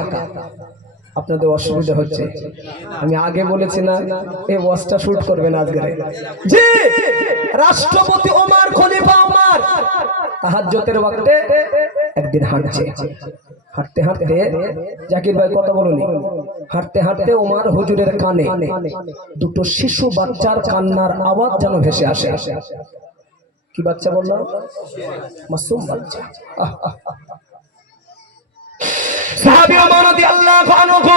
আপনাদের অসুবিধা হচ্ছে, আমি আগে বলেছি না এই ওয়াজটা শুট করবেন আজকে। জি, রাষ্ট্রপতি ওমর, খলিফা ওমর তাহাজ্জুদের ওয়াক্তে একদিন হাঁটতে হাঁটতে, জাকির ভাই কথা বলুন, হাঁটতে হাঁটতে ওমর হুজুরের কানে দুটো শিশু বাচ্চার কান্নার আওয়াজ যেন ভেসে আসে। কি বাচ্চা বললো? মাসুম বাচ্চা। সাহাবী ওমর রাদিয়াল্লাহু আনহু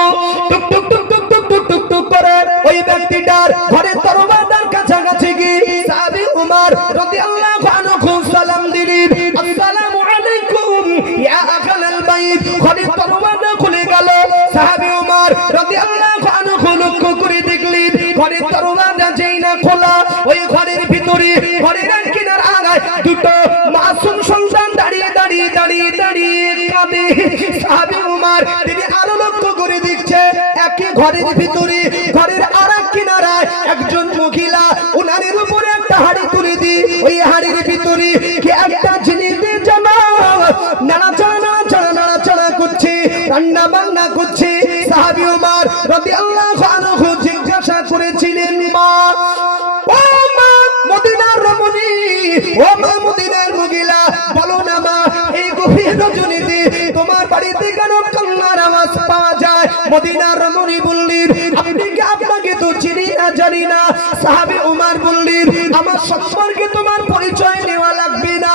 টুক টুক টুক টুক টুক টুক টুক টুক করে ওই ব্যক্তিটার ঘরের দরওয়াজার কাছাকাছি গিয়ে সাহাবী ওমর রাদিয়াল্লাহু আনহু সালাম দিলেন, আসসালামু আলাইকুম ইয়া আহলাল বাইত। ঘরের দরওয়াজা খুলে গেল। সাহাবী ওমর রাদিয়াল্লাহু আনহু লক্ষ্য করে দেখলেন ঘরের দরওয়াজা যেই না খোলা, ওই ঘরের ভিতরে ঘরের কিনার আগায় দুটো মাসুম সন্তান দাঁড়িয়ে দাঁড়িয়ে দাঁড়িয়ে দাঁড়িয়ে কাঁদে। সাহাবী ওমর তিনি আরো লক্ষ্য করে দেখছে একই ঘরের ভিতরে ঘরের আরেক কিনারায় একজন মহিলা উনারের উপরে একটা হাড়ি তুলে দিয়ে ওই হাড়ির ভিতরে কি একটা জিনিস দিয়ে জামা নাড়াচাড়া নাড়াচাড়া নাড়াচাড়া করছে, রান্না বান্না করছে। সাহাবী ওমর রাদিয়াল্লাহু আনহু জিজ্ঞাসা করেছিলেন, মা ও মা মদিনার রমণী, ও মা মদিনার মহিলা, বলো না মা এই গভীর রজনীতে তোমার বাড়িতে কেন কান্নার আওয়াজ পাওয়া যায়? মদিনার রমণী বললেন, আপনাকে তো চিনি না জানি না। সাহাবী ওমর বললেন, আমার সম্পর্কে তোমার পরিচয় নেওয়া লাগবে না।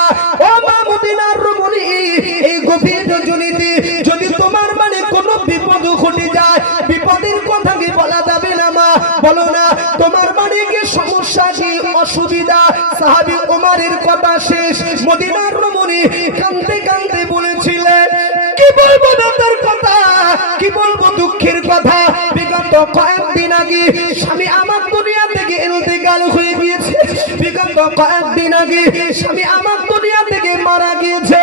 ও মা মদিনার রমণী, এই গভীর রজনীতে যদি তোমার মানে কোনো বিপদ ঘটে যায়, বিপদের কথা কি বলা যাবে না মা? বলো না তোমার মানে কি সমস্যা, কি অসুবিধা? সাহাবী ওমরের কথা শেষ, মদিনার রমণী কাঁদতে কাঁদতে বলেছিলেন, কি বলবো দাদার কথা, কি বলবো দুঃখের কথা। বিগত কয়েকদিন আগে স্বামী আমার দুনিয়া থেকে ইন্তেকাল হয়ে গিয়েছে। বিগত কয়েকদিন আগে স্বামী আমার দুনিয়া থেকে মারা গিয়েছে।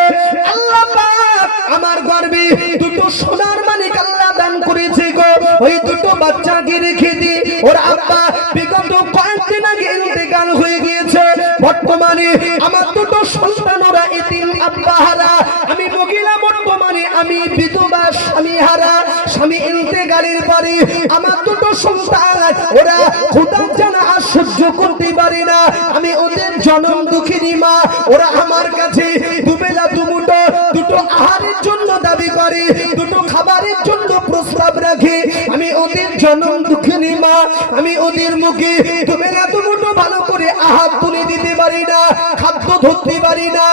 আল্লাহ পাক আমার গর্ভে দুটো সোনার মানিক আল্লাহ দান করেছে গো। ওই দুটো বাচ্চাকে রেখে দি ওর আব্বা বিগত কয়েকদিন আগে ইন্তেকাল হয়ে গিয়েছে। বর্তমানে আমার দুটো সন্তান ওরা এতিম আব্বা হারা। আমি মহিলা, বর্তমানে আমি বিধবা স্বামী হারা। স্বামী ইন্তেকালের পরে আমার দুটো সন্তান ওরা ক্ষুধা জানা আর সহ্য করতে পারে না। আমি ওদের জনম দুঃখিনী মা। ওরা আমার কাছে দুবেলা দুমুঠো দুটো আহারের জন্য দাবি করে, দুটো খাবারের জন্য প্রস্তাব রাখে। আমি ওদের জনম দুঃখিনী মা। আমি ওদের মুখে দুবেলা দুমুঠো ভালো করে আহার তুলে দিতে পারি না, খাদ্য ধরতে পারি না।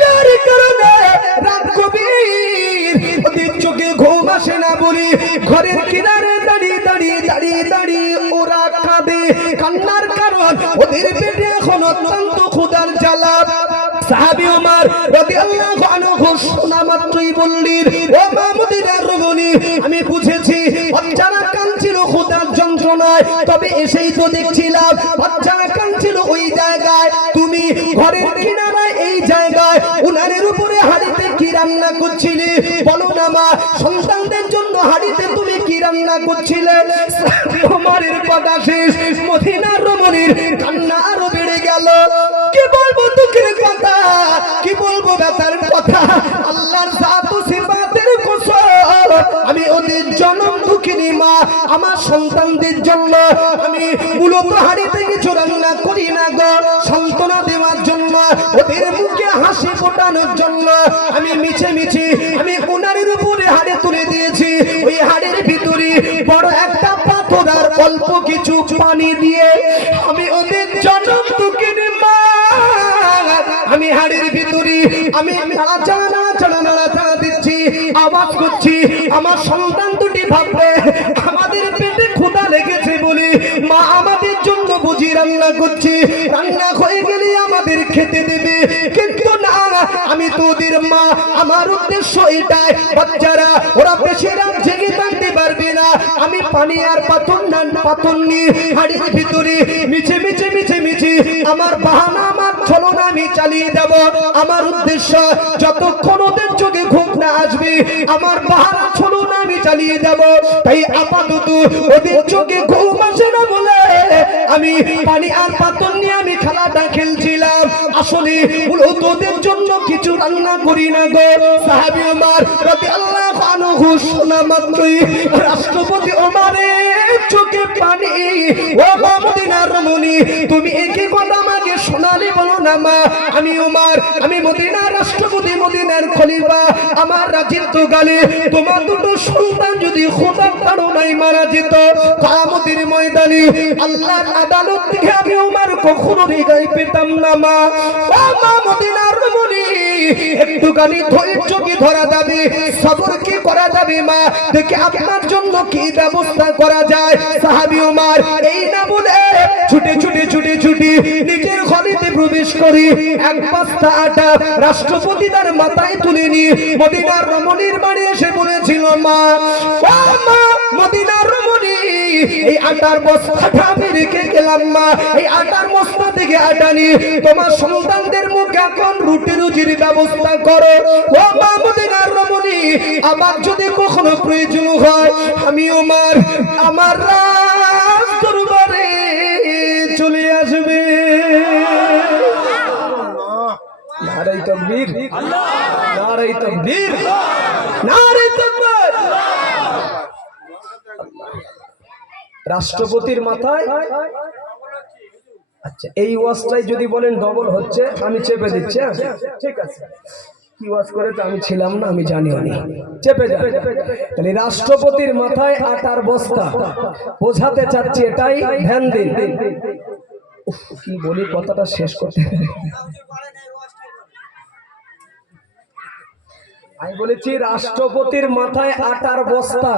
যার কারণে রাত গভীর ওদের চোখে ঘুম আসে না বলি ঘরের কিনারে দাঁড়িয়ে দাঁড়িয়ে দাঁড়িয়ে দাঁড়িয়ে ওরা কাঁদে। কান্নার কারণ ওদের পেটে এখন অত্যন্ত ক্ষুধার জ্বালা। সাহাবী ওমর রাদিয়াল্লাহু আনহু শোনা মাত্রই বললেন, ও মা মদিনার রমণী, আমি বুঝেছি বাচ্চারা কাঁদছিল ক্ষুধার যন্ত্রণায়, তবে এসেই তো দেখছিলাম বাচ্চারা কাঁদছিল ওই জায়গায়, তুমি ঘরের কিনারায় এই জায়গায় উনারের উপরে হাড়িতে কি রান্না করছিলে? বলো না মা, সন্তানদের জন্য হাড়িতে তুমি কি রান্না করছিলে? সাহাবী ওমরের কথা শেষ, মদিনার রমণীর কান্না আরো বেড়ে গেল। কি বলবো দুঃখের কথা, কি বলবো ব্যথার কথা। আল্লাহর জাত ও সিফাতের কসম, আমি ওদের জনম দুঃখিনী মা। আমার সন্তানদের জন্য আমি মূলত হাড়িতে কিছু রান্না করি না গো, সান্ত্বনা দেওয়ার জন্য, ওদের মুখে হাসি ফোটানোর জন্য আমি মিছে মিছে আমি উনারের উপরে হাড়ি তুলে দিয়েছি। ওই হাড়ির ভিতরে বড় একটা পাথর আর অল্প কিছু পানি দিয়ে আমি ওদের জনম দুঃখিনী মা। আমি হাড়ির ভিতরে আমি নাড়াচাড়া নাড়াচাড়া নাড়াচাড়া দিচ্ছি, আওয়াজ করছি। আমার সন্তান দুটি ভাববে আমাদের পেটে ক্ষুধা লেগেছে বলে মা আমাদের জন্য বুঝি রান্না করছি, রান্না হয়ে গেলে আমাদের খেতে দেবে। কিন্তু না, আমি তো ওদের মা। আমার উদ্দেশ্য এটাই, বাচ্চারা ওরা বেশি রাত জেগে থাকতে পারবে না। আমি পানি আর পাথর নিয়ে হাড়ির ভিতরে মিছে মিছে মিছে মিছে আমার বাহানা, আমার ছলনা আমি চালিয়ে যাব। আমার উদ্দেশ্য যতক্ষণ ওদের চোখে ঘুম না আসবে আমার বাহানা ছলনা আমি চালিয়ে যাব। তাই আপাতত ওদের চোখে ঘুম আসে না বলে আমি পানি আর পাথর নিয়ে আমি খেলাটা খেলছিলাম। আসলে মূলত ওদের জন্য কিছু রান্না করি না গো। সাহাবী ওমর রাদিয়াল্লাহু আনহু শোনা মাত্রই রাষ্ট্রপতি ওমরের চোখে পানি। ও মা মদিনার রমণী, তুমি একই কথা আমাকে শোনালে বলো না মা। আমি ওমর, আমি মদিনার রাষ্ট্রপতি, মদিনার খলিফা। আমার রাজত্বকালে তোমার দুটো সন্তান যদি ক্ষুধার তাড়না ভাই মারা যেত কিয়ামতের ময়দানে আল্লাহর আদালত থেকে আমি ওমর কখনো রেহাই পেতাম না মা। ও মা মদিনার রমণী, একটুখানি ধৈর্য কি ধরা যাবে, সবর কি করা যাবে মা? দেখে আপনার জন্য কি ব্যবস্থা করা যায়। সাহাবী ওমর এই না বলে ছুটে ছুটে ছুটে ছুটে নিজের ঘরেতে প্রবেশ করি এক বস্তা আটা রাষ্ট্রপতি তার মাথায় তুলে নিয়ে মদিনার রমণীর বাড়ি এসে বলেছিল, মা ও মা মদিনার রমণী, এই আটার বস্তাটা আমি রেখে গেলাম মা। এই আটার বস্তা থেকে আটা নিয়ে তোমার সন্তানদের মুখে এখন রুটি রুজির ব্যবস্থা করো। ও মা মদিনার রমণী, আবার যদি কখনো প্রয়োজন হয় আমি ওমর আমার রাজ দরবারে চলে আসবে। নারে তাকবীর, নারে তাকবীর, নারে তাকবীর। রাষ্ট্রপতির মাথায়, আচ্ছা এই ওয়াজটাই যদি বলেন ডবল হচ্ছে আমি চেপে দিচ্ছি। ঠিক আছে, কি ওয়াজ করে তো আমি ছিলাম না, আমি জানিও না, চেপে যাবে। তাহলে রাষ্ট্রপতির মাথায় আটার বস্তা, বোঝাতে চাচ্ছি এটাই, ধ্যান দিন। কি বলি কথাটা শেষ করতে, আমি বলেছি রাষ্ট্রপতির মাথায় আটার বস্তা,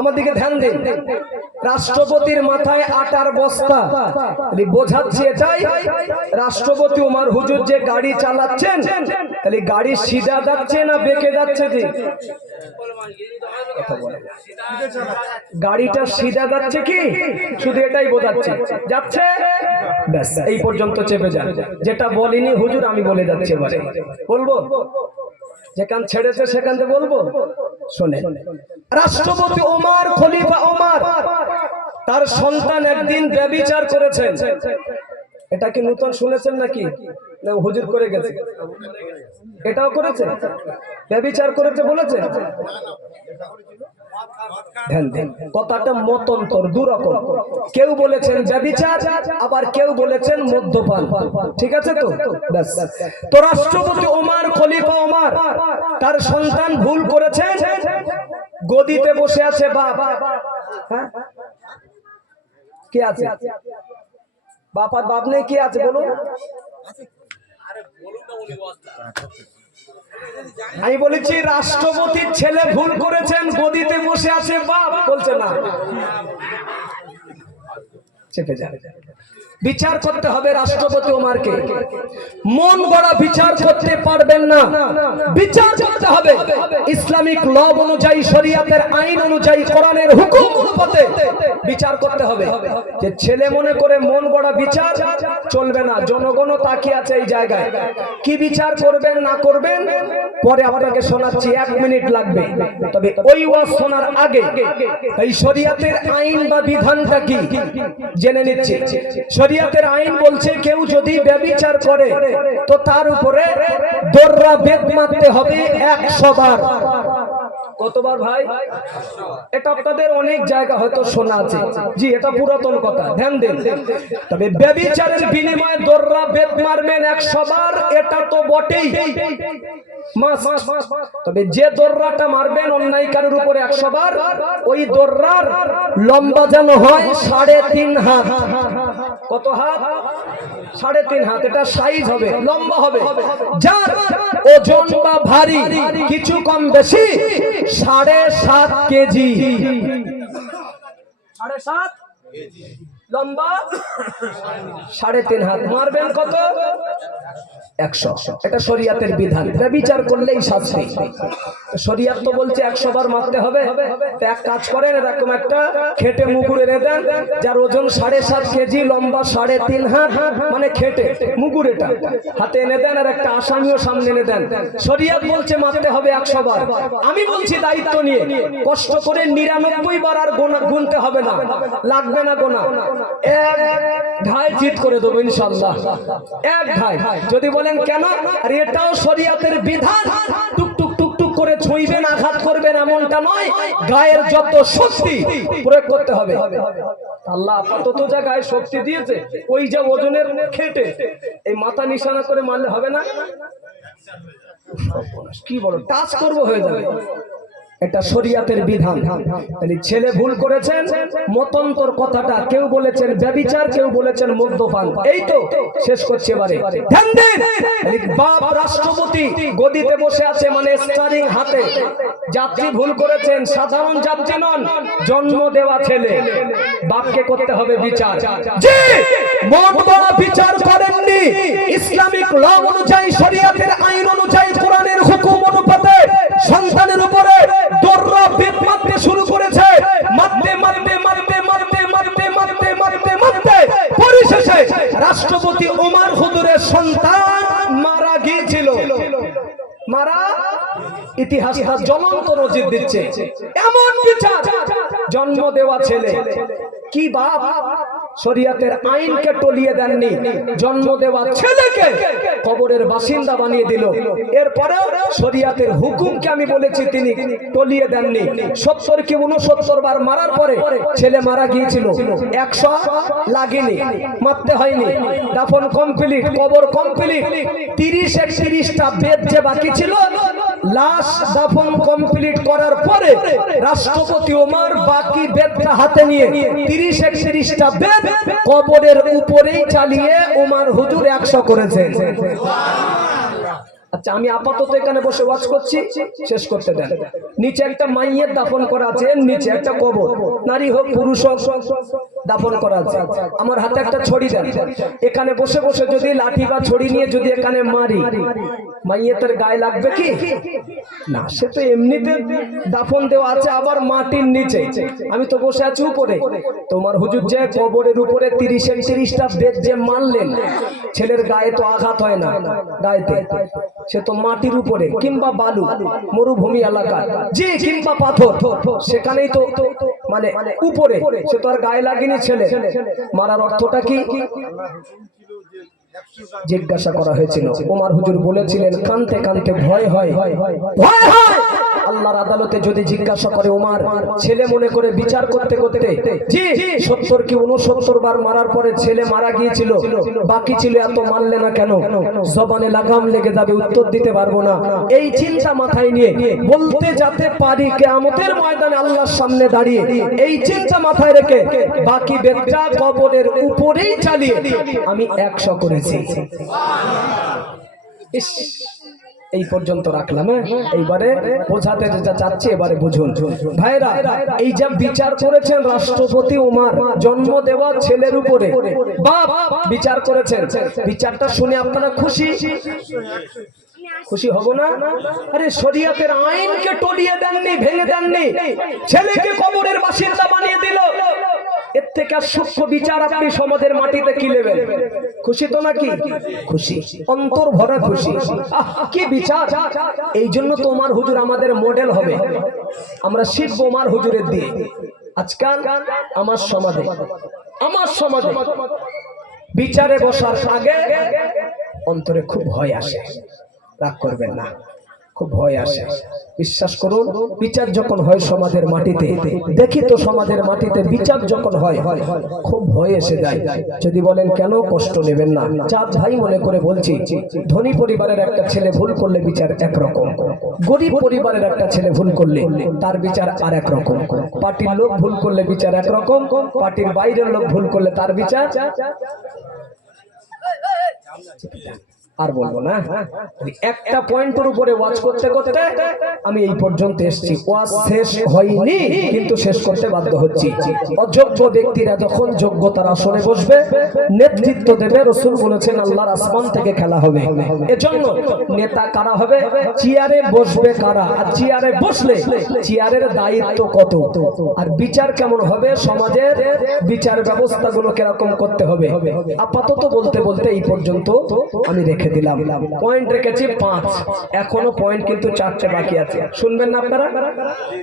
আমার দিকে ধ্যান দিন। রাষ্ট্রপতির মাথায় আটার বস্তা বোঝাচ্ছে এটাই, রাষ্ট্রপতি ওমর হুজুর যে গাড়ি চালাচ্ছেন, তাহলে গাড়ি সিধা যাচ্ছে না বেঁকে যাচ্ছে? যে গাড়িটা সিধা যাচ্ছে কি, শুধু এটাই বোঝাচ্ছে, যাচ্ছে ব্যাস, এই পর্যন্ত চেপে যান। যেটা বলিনি হুজুর আমি বলে যাচ্ছি, এবারে বলবো, যেখান ছেড়েছে সেখান থেকে বলবো। শোনে, রাষ্ট্রপতি ওমর, খলিফা ওমর, তার সন্তান একদিন ব্যভিচার করেছেন। এটা কি নতুন শুনেছেন নাকি হুজুর করে গেছে? এটাও করেছে, ব্যভিচার করেছে বলেছে। ধ্যান দেন, কথাটা মতান্তর দুরকম। কেউ বলেছেন ব্যভিচার, আবার কেউ বলেছেন মদ্যপান। ঠিক আছে তো? ব্যাস। তো রাষ্ট্রপতি ওমর, খলিফা ওমর, তার সন্তান ভুল করেছে, গদিতে বসে আছে বাপ। হ্যাঁ, কে আছে? বাপার বাপ নেই, কে আছে বলুন? আমি বলেছি রাষ্ট্রপতির ছেলে ভুল করেছেন, গদিতে বসে আছে বাপ, বলছে না, চেপে যাবে। বিচার করতে হবে রাষ্ট্রপতি ওমরকে, মন গড়া বিচার করতে পারবেন না, বিচার করতে হবে ইসলামিক ল অনুযায়ী, শরীয়তের আইন অনুযায়ী, কোরআনের হুকুম অনুপাতে বিচার করতে হবে। যে ছেলে মনে করে মন গড়া বিচার চলবে না, জনগণও তাকিয়ে আছে এই জায়গায়। কি বিচার করবেন না করবেন পরে আপনাকে শোনাচ্ছি, 1 মিনিট লাগবে। তবে ওই ওয়াজ শোনার আগে এই শরীয়তের আইন বা বিধানটা কি জেনে নিচ্ছি। শরীয়তের আইন বলছে কেউ যদি ব্যভিচার করে তো তার উপরে দররা বেত মারতে হবে 100 বার। কতবার ভাই? এটা আপনাদের অনেক জায়গা হয়তো শোনা আছে, জি এটা পুরাতন কথা, ধ্যান দেন। তবে ব্যভিচারের বিনিময়ে দররা বেত মারবেন 100 বার, এটা তো বটেই। তবে যে দররাটা মারবেন অন্যায়কারীর উপরে 100 বার, ওই দররার লম্বা যেন হয় 3.5 হাত। কত হাত? 3.5 হাত। এটা সাইজ হবে, লম্বা হবে। যার ওজন বা ভারী কিছু কম বেশি 7.5 কেজি, 7.5 লম্বা, 3.5 হাত। মারবেন কত? 100। এটা শরীয়তের বিধান। ব্যভিচার করলেই শাস্তি। শরীয়ত তো বলছে 100 বার মারতে হবে। তো এক কাজ করেন, এরকম একটা খেটে মুগুর এনে দেন, যার ওজন 7.5 কেজি, লম্বা 3.5 হাত, মানে খেটে মুগুর এটা হাতে এনে দেন, আর একটা আসামিও সামনে এনে দেন। শরীয়ত বলছে মারতে হবে 100 বার। আমি বলছি দায়িত্ব নিয়ে কষ্ট করে 99 বার আর গুনতে হবে না, লাগবে না গোনা, এক ঢাই জিত করে দেবো ইনশাআল্লাহ। এক ঢাই। যদি বলেন কেন, আর এটাও শরীয়তের বিধান, টুক টুক টুক টুক করে ছুঁইবেন, আঘাত করবেন এমনটা নয়, গায়ের যত শক্তি প্রয়োগ করতে হবে। আল্লাহ আপাতত যা গায়ে শক্তি দিয়েছে, ওই যে ওজনের খেটে এই মাথা নিশানা করে মারলে হবে না? কি বলো, টাচ করবো হয়ে যাবে। এটা শরীয়তের বিধান। তাহলে ছেলে ভুল করেছেন, মতান্তর কথাটা কেউ বলেছেন ব্যভিচার, কেউ বলেছেন মদ্যপান। এই তো শেষ করছে এবারে ধ্যান দিন। বাপ রাষ্ট্রপতি গদিতে বসে আছে, মানে স্টিয়ারিং হাতে, যাত্রী ভুল করেছেন, সাধারণ যাত্রী নন, জন্ম দেওয়া ছেলে, বাপকে করতে হবে বিচার। জি, মতবাদ বিচার করেননি, ইসলামিক ল অনুযায়ী, শরীয়তের আইন অনুযায়ী, কোরআনের হুকুম অনুপাতে সন্তানের উপরে দৌড়া বেদ মারতে শুরু করেছে, মারতে মারতে মারতে মারতে মারতে মারতে মারতে মারতে পরিশেষে রাষ্ট্রপতি ওমর হুজুরের সন্তান মারা গিয়েছিল। মারা, ইতিহাসটা জ্বলন্ত নজির দিচ্ছে। এমন বিচার, জন্ম দেওয়া ছেলে, কি বাপ শরীয়তের আইনকে টলিয়ে দেননি, জন্ম দেওয়া ছেলেকে কবরের বাসিন্দা বানিয়ে দিল। এরপরে শরীয়তের হুকুমকে আমি বলেছি তিনি টলিয়ে দেননি। 70 কি 69 বার মারার পরে ছেলে মারা গিয়েছিল, 100 লাগেনি, মারতে হয়নি, দাফন কমপ্লিট, কবর কমপ্লিট, 30-31টা বেদ যে বাকি ছিল, লাশ দাফন কমপ্লিট করার পরে রাষ্ট্রপতি ওমর বাকি বেদটা হাতে নিয়ে 30-31টা বেদ কবরের উপরেই চালিয়ে ওমর হুজুর 100 করেছেন। আচ্ছা, আমি আপাতত এখানে বসে ওয়াজ করছি, শেষ করতে দেন। নিচে একটা মাইয়ের দাফন করা আছে, নিচে একটা কবর, নারী হোক পুরুষ হোক দাফন করা আছে। আমার হাতে একটা ছড়ি দেন, এখানে বসে বসে যদি লাঠি বা ছড়ি নিয়ে যদি এখানে মারি, মাইয়েতের গায়ে লাগবে কি না? সে তো এমনিতে দাফন দেওয়া আছে, আবার মাটির নিচে, আমি তো বসে আছি উপরে। তোমার হুজুর যে কবরের উপরে 30-31টা বেদ যে মানলেন, ছেলের গায়ে তো আঘাত হয় না, গায়েতে, সে তো মাটির উপরে কিংবা বালু, মরুভূমি এলাকা, জি, কিংবা পাথর, সেখানেই তো মানে উপরে, সে তো আর গায়ে লাগেনি ছেলে। মারার অর্থটা কি জিজ্ঞাসা করা হয়েছিল। ওমর হুজুর বলেছিলেন, কানতে কানতে ভয় হয়, ভয় হয়। আল্লাহর আদালতে যদি জিজ্ঞাসা করে ওমর, ছেলে মনে করে বিচার করতে করতে, জি 70 কি 69 বার মারার পরে ছেলে মারা গিয়েছিল, বাকি ছিল, এত মানলে না কেন? জবানে লাগাম লেগে যাবে, উত্তর দিতে পারবো না। এই চিন্তা মাথায় নিয়ে বলতে যাতে পারি কিয়ামতের ময়দানে আল্লাহর সামনে দাঁড়িয়ে, এই চিন্তা মাথায় রেখে বাকি বেদটা কবরের উপরেই চালিয়ে আমি 100 করেছি। এই পর্যন্ত রাখলাম। এইবারে বোঝাতে যেটা চাচ্ছি এবারে বুঝুন ভাইরা। এই যে বিচার করেছেন রাষ্ট্রপতি ওমর জন্ম দেওয়া ছেলের উপরে, বাপ বিচার করেছেন, বিচারটা শুনে আপনারা খুশি খুশি হব না? আরে শরীয়তের আইনকে টলিয়ে দেননি, ভেঙে দেননি, ছেলেকে কবরের বাসিন্দা বানিয়ে দিল। এর থেকে আর সূক্ষ্ম বিচার আপনি সমাজের মাটিতে কি নেবেন? খুশি তো নাকি? খুশি, অন্তর ভরা খুশি। কি বিচার! এই জন্য তো ওমর হুজুর আমাদের মডেল হবে, আমরা শিখবো ওমর হুজুরের দিয়ে। আজকাল আমার সমাজে বিচারে বসার আগে অন্তরে খুব ভয় আসে, রাগ করবেন না, খুব ভয় আসে। বিশ্বাস করুন, বিচার যখন হয় সমাজের মাটিতে, দেখি তো সমাজের মাটিতে বিচার যখন হয় খুব ভয় এসে যায়। যদি বলেন কেন, কষ্ট নেবেন না। চার ভাই মনে করে বলছি, ধনী পরিবারের একটা ছেলে ভুল করলে বিচার একরকম, গরিব পরিবারের একটা ছেলে ভুল করলে তার বিচার আর এক রকম, পার্টির লোক ভুল করলে বিচার একরকম, পার্টির বাইরের লোক ভুল করলে তার বিচার আর বলবো না। একটা পয়েন্টের উপরে ওয়াজ করতে করতে আমি এই পর্যন্ত এসেছি। ওয়াজ শেষ হয়নি, কিন্তু শেষ করতে বাধ্য হচ্ছি। অযোগ্য ব্যক্তিরা যখন যোগ্যতার আসনে বসবে, নেতৃত্ব দেবে, রাসূল বলেছেন আল্লাহর আসমান থেকে খেলা হবে। এজন্য নেতা কারা হবে, চেয়ারে বসবে কারা, আর চেয়ারে বসলে চেয়ারের দায়িত্ব কত, আর বিচার কেমন হবে, সমাজের বিচার ব্যবস্থাগুলো কিরকম করতে হবে, আপাতত বলতে বলতে এই পর্যন্ত আমি রেখে দিলাম। পয়েন্ট রেখেছি 5, এখনো পয়েন্ট কিন্তু 4টে বাকি আছে। শুনবেন না আপনারা?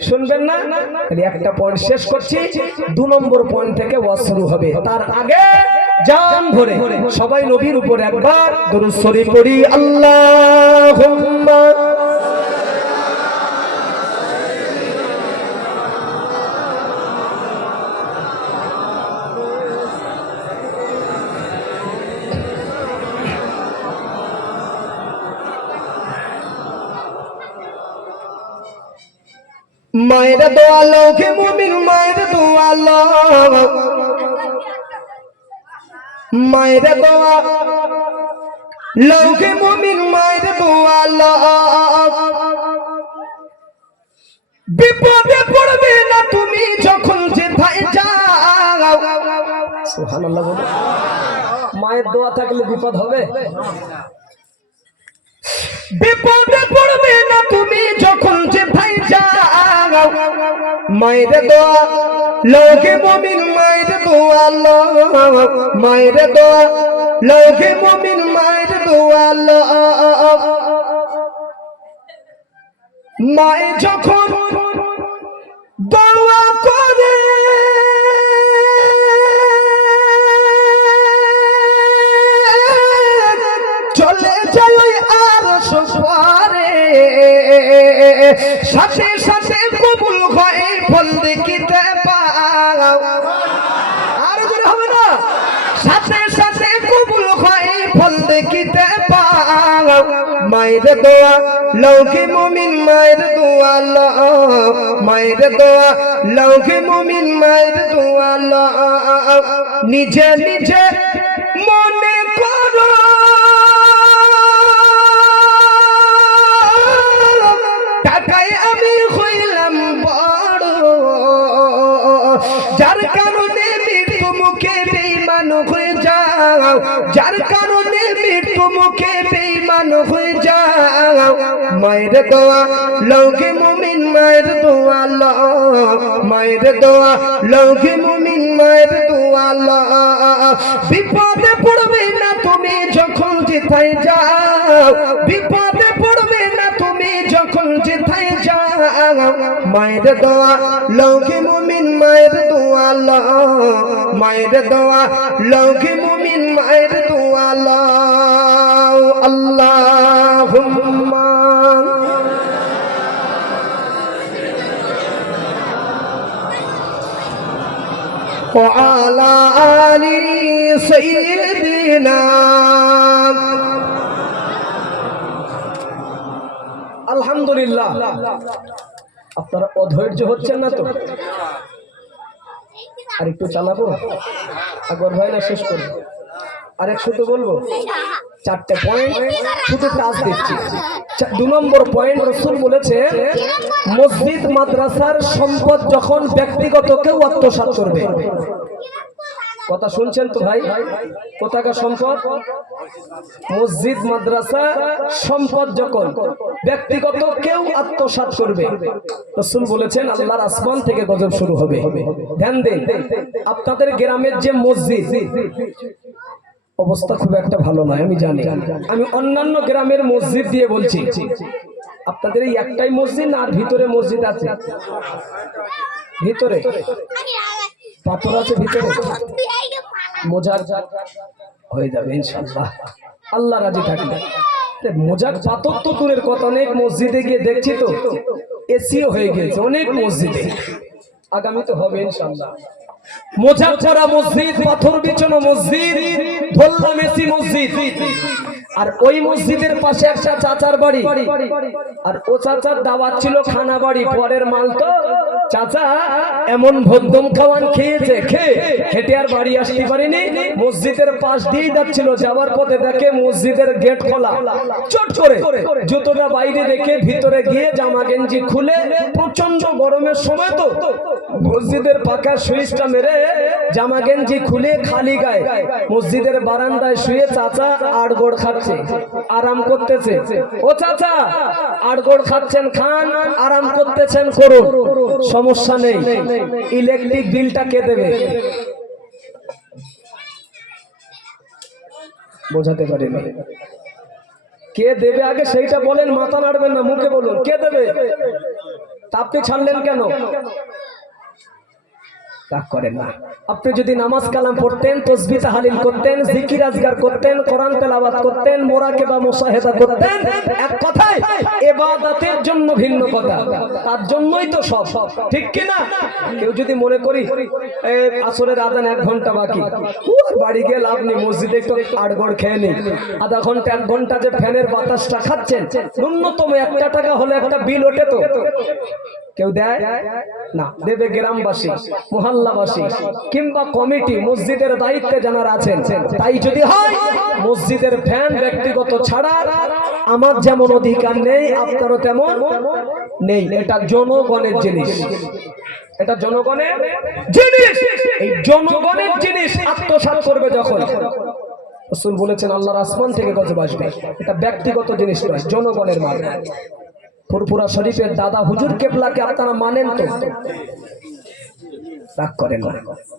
শুনবেন না? একটা পয়েন্ট শেষ করছি, 2 নম্বর পয়েন্ট থেকে ওয়াজ শুরু হবে। তার আগে জান ধরে সবাই নবীর উপরে একবার দরুদ শরীফ পড়ি। আল্লাহুম্মা মায়ের দোয়া লওকে মুমিন মায়ের দোয়া লও মায়ের দোয়া লওকে মুমিন মায়ের দোয়া লও বিপদে পড়বে না তুমি যখন যেথায় যাও সুবহানাল্লাহ বলো মায়ের দোয়া থাকলে বিপদ হবে বিপদে পড়বে না তুমি যখন যেথায় যাও মায়ের দোয়া লওকে মুমিন মায়ের দোয়া লও মায়ের দোয়া লওকে মুমিন মায়ের দোয়া লও মায়ে যখন দোয়া করে চলে যায় আর সফরে সাথে সাথে কবুল হয় ফল দেখিতে পাও আর জোরে হবে না সাথে সাথে কবুল হয় ফল দেখিতে পাও মায়ের দোয়া লওকে মুমিন মায়ের দোয়া লও মায়ের দোয়া লওকে মুমিন মায়ের দোয়া লও নিজে নিজে মনে করো টাকায় আমি হইলাম বড় যার কারণে মৃত্যু মুখে বেঈমান হয়ে যাও যার কারণে মৃত্যু মুখে বেঈমান হয়ে যাও মায়ের দোয়া লওকে মুমিন মায়ের দোয়া লও মায়ের দোয়া লওকে মুমিন মায়ের দোয়া লও বিপদে পড়বে না তুমি যখন যেথায় যাও বিপদে পড়বে না তুমি যখন যেথায় যাও মায়ের দোয়া লওকে মুমিন মায়ের দোয়া লও মায়ের দোয়া লওকে মুমিন মায়ের দোয়া লও আল্লাহুম্মা وعلى آل سيدنا আলহামদুলিল্লাহ আপনারা অধৈর্য হচ্ছেন না তো আর একটু চালাবো আকবর ভাই না শেষ করব আর এক শুধু বলবো চারটে পয়েন্ট শুধু টাচ দিচ্ছি 2 নম্বর পয়েন্ট রাসূল বলেছে মসজিদ মাদ্রাসার সম্পদ যখন ব্যক্তিগত কেউ আত্মসাৎ করবে কথা শুনছেন তো ভাই কোথাকার সম্পদ মসজিদ মাদ্রাসা সম্পদ যখন ব্যক্তিগত কেউ আত্মসাৎ করবে রাসূল বলেছেন আল্লাহর আসমান থেকে গজব শুরু হবে ধ্যান দিন আপনাদের গ্রামের যে মসজিদ অবস্থা খুব একটা ভালো নয় আমি জানি আমি অন্যান্য গ্রামের মসজিদ দিয়ে বলছি আপনাদের এই একটাই মসজিদ না আর ভিতরে মসজিদ আছে ভিতরে পাথর আছে ভিতরে মোজার হয়ে যাবে ইনশাআল্লাহ আল্লাহ রাজি থাকলে মোজার পাথর তো দূরের কথা অনেক মসজিদে গিয়ে দেখছি তো এসিও হয়ে গেছে অনেক মসজিদে আগামী তো হবে ইনশাআল্লাহ মোজার করা মসজিদ পাথর বিছানো মসজিদ ধোল্লা মেসি মসজিদ আর ওই মসজিদের পাশে একটা চাচার বাড়ি আর ও চাচার দাওয়াত ছিল খানা বাড়ি পরের মাল তো চাচা এমন ভদ্দম খাওয়ান খেয়েছে খেয়ে হেঁটে আর বাড়ি আসতে পারিনি মসজিদের পাশ দিয়ে যাচ্ছিল যাওয়ার পথে দেখে মসজিদের গেট খোলা চট করে জুতোটা বাইরে রেখে ভিতরে গিয়ে জামা গেঞ্জি খুলে প্রচন্ড গরমের সময় তো মসজিদের পাকা সুইচটা মেরে জামা গেঞ্জি খুলে খালি গায়ে মসজিদের বারান্দায় শুয়ে চাচা আড়গোড় খাচ্ছে আরাম করতেছে ও চাচা আড়গোড় খাচ্ছেন খান আরাম করতেছেন করুন সমস্যা নেই ইলেকট্রিক বিলটা কে দেবে বোঝাতে পারিনি কে দেবে আগে সেইটা বলেন মাথা নাড়বেন না মুখে বলুন কে দেবে আপনি ছাড়লেন কেন রাগ করেন না আপনি যদি নামাজ কালাম পড়তেন তাসবিহ তাহলিল করতেন জিকির আজগার করতেন কোরআন তেলাওয়াত করতেন মুরাকাবা মুশাহাদা করতেন এক কথায় ইবাদতের জন্য ভিন্ন কথা, তার জন্যই তো সব, ঠিক কি না? কেউ যদি মনে করি আসরের আজান 1 ঘন্টা বাকি, বাড়ি গিয়ে লাভ নেই, মসজিদে একটু আড়গড় খেয়ে নেই, আধা ঘন্টা 1 ঘন্টা যে ফ্যানের বাতাসটা খাচ্ছেন, ন্যূনতম 1 টাকা হলে একটা বিল ওঠে তো? কেউ দেয় না। দেবে গ্রামবাসী, মহল্লাবাসী কিংবা কমিটি, মসজিদের দায়িত্বে যারা আছেন। তাই যদি হয় মসজিদের ফ্যান ব্যক্তিগত ছাড়া আমার যেমন অধিকার নেই, আপনারও তেমন নেই। এটা জনগণের জিনিস, এটা জনগণের জিনিস। এই জনগণের জিনিস আত্মসাৎ করবে যখন, রাসূল বলেছেন আল্লাহর আসমান থেকে গজব আসবে। এটা ব্যক্তিগত জিনিস নয়, জনগণের মাল। ফুরফুরা শরীফের দাদা হুজুর কেবলাকে আপনারা মানেন তো? রাগ করেন না।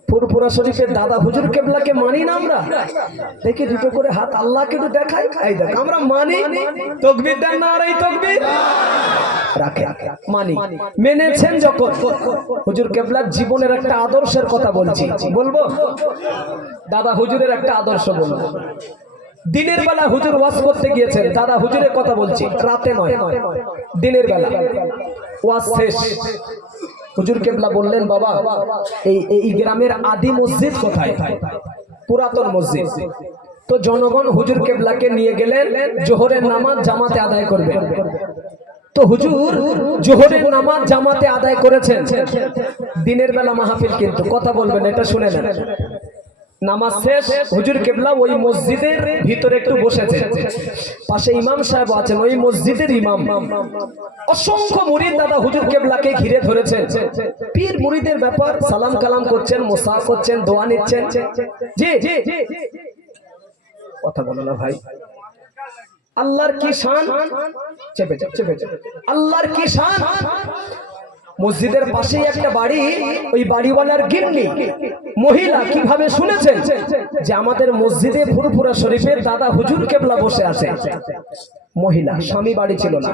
ফুরফুরা শরীফের দাদা হুজুর কেবলাকে মানি না আমরা? দেখি দুটো করে হাত আল্লাহকে একটু দেখাই, এই দেখ আমরা মানি। তাকবীর দেন না? আর এই তাকবীর রাখে মানি, মেনেছেন যখন। হুজুর কেবলার জীবনের একটা আদর্শের কথা বলছি, বলবো? দাদা হুজুরের একটা আদর্শ বলবো। দিনের বেলা হুজুর ওয়াজ করতে গিয়েছেন, দাদা হুজুরের কথা বলছি, রাতে নয়, দিনের বেলা ওয়াজ শেষ। হুজুর কেবলা বললেন, বাবা এই গ্রামের আদি মসজিদ কোথায়? পুরাতন মসজিদ। তো জনগণ হুজুর কেবলাকে নিয়ে গেলেন জোহরের নামাজ জামাতে আদায় করবেন। তো হুজুর জোহরের নামাজ জামাতে আদায় করেছেন, দিনের বেলা মাহফিল, কিন্তু কথা বলবেন, এটা শুনে নেন। নামাজ শেষ, হুজুর কেবলা ওই মসজিদের ভিতরে একটু বসেছে, পাশে ইমাম সাহেব আছেন, ওই মসজিদের ইমাম। অসংখ্য মুরিদ দাদা হুজুর কেবলাকে ঘিরে ধরেছেন। পীর মুরিদের ব্যাপার, সালাম কালাম করছেন, মুসাফ করছেন, দোয়া নিচ্ছেন। জি কথা বলো না ভাই। আল্লাহর কি শান, চেপে চেপে আল্লাহর কি শান। মসজিদের পাশেই একটা বাড়ি, ওই বাড়িওয়ালার গিন্নি মহিলা কিভাবে শুনেছেন যে আমাদের মসজিদে ফুরফুরা শরীফের দাদা হুজুর কেবলা বসে আছে। মহিলা, স্বামী বাড়ি ছিল না,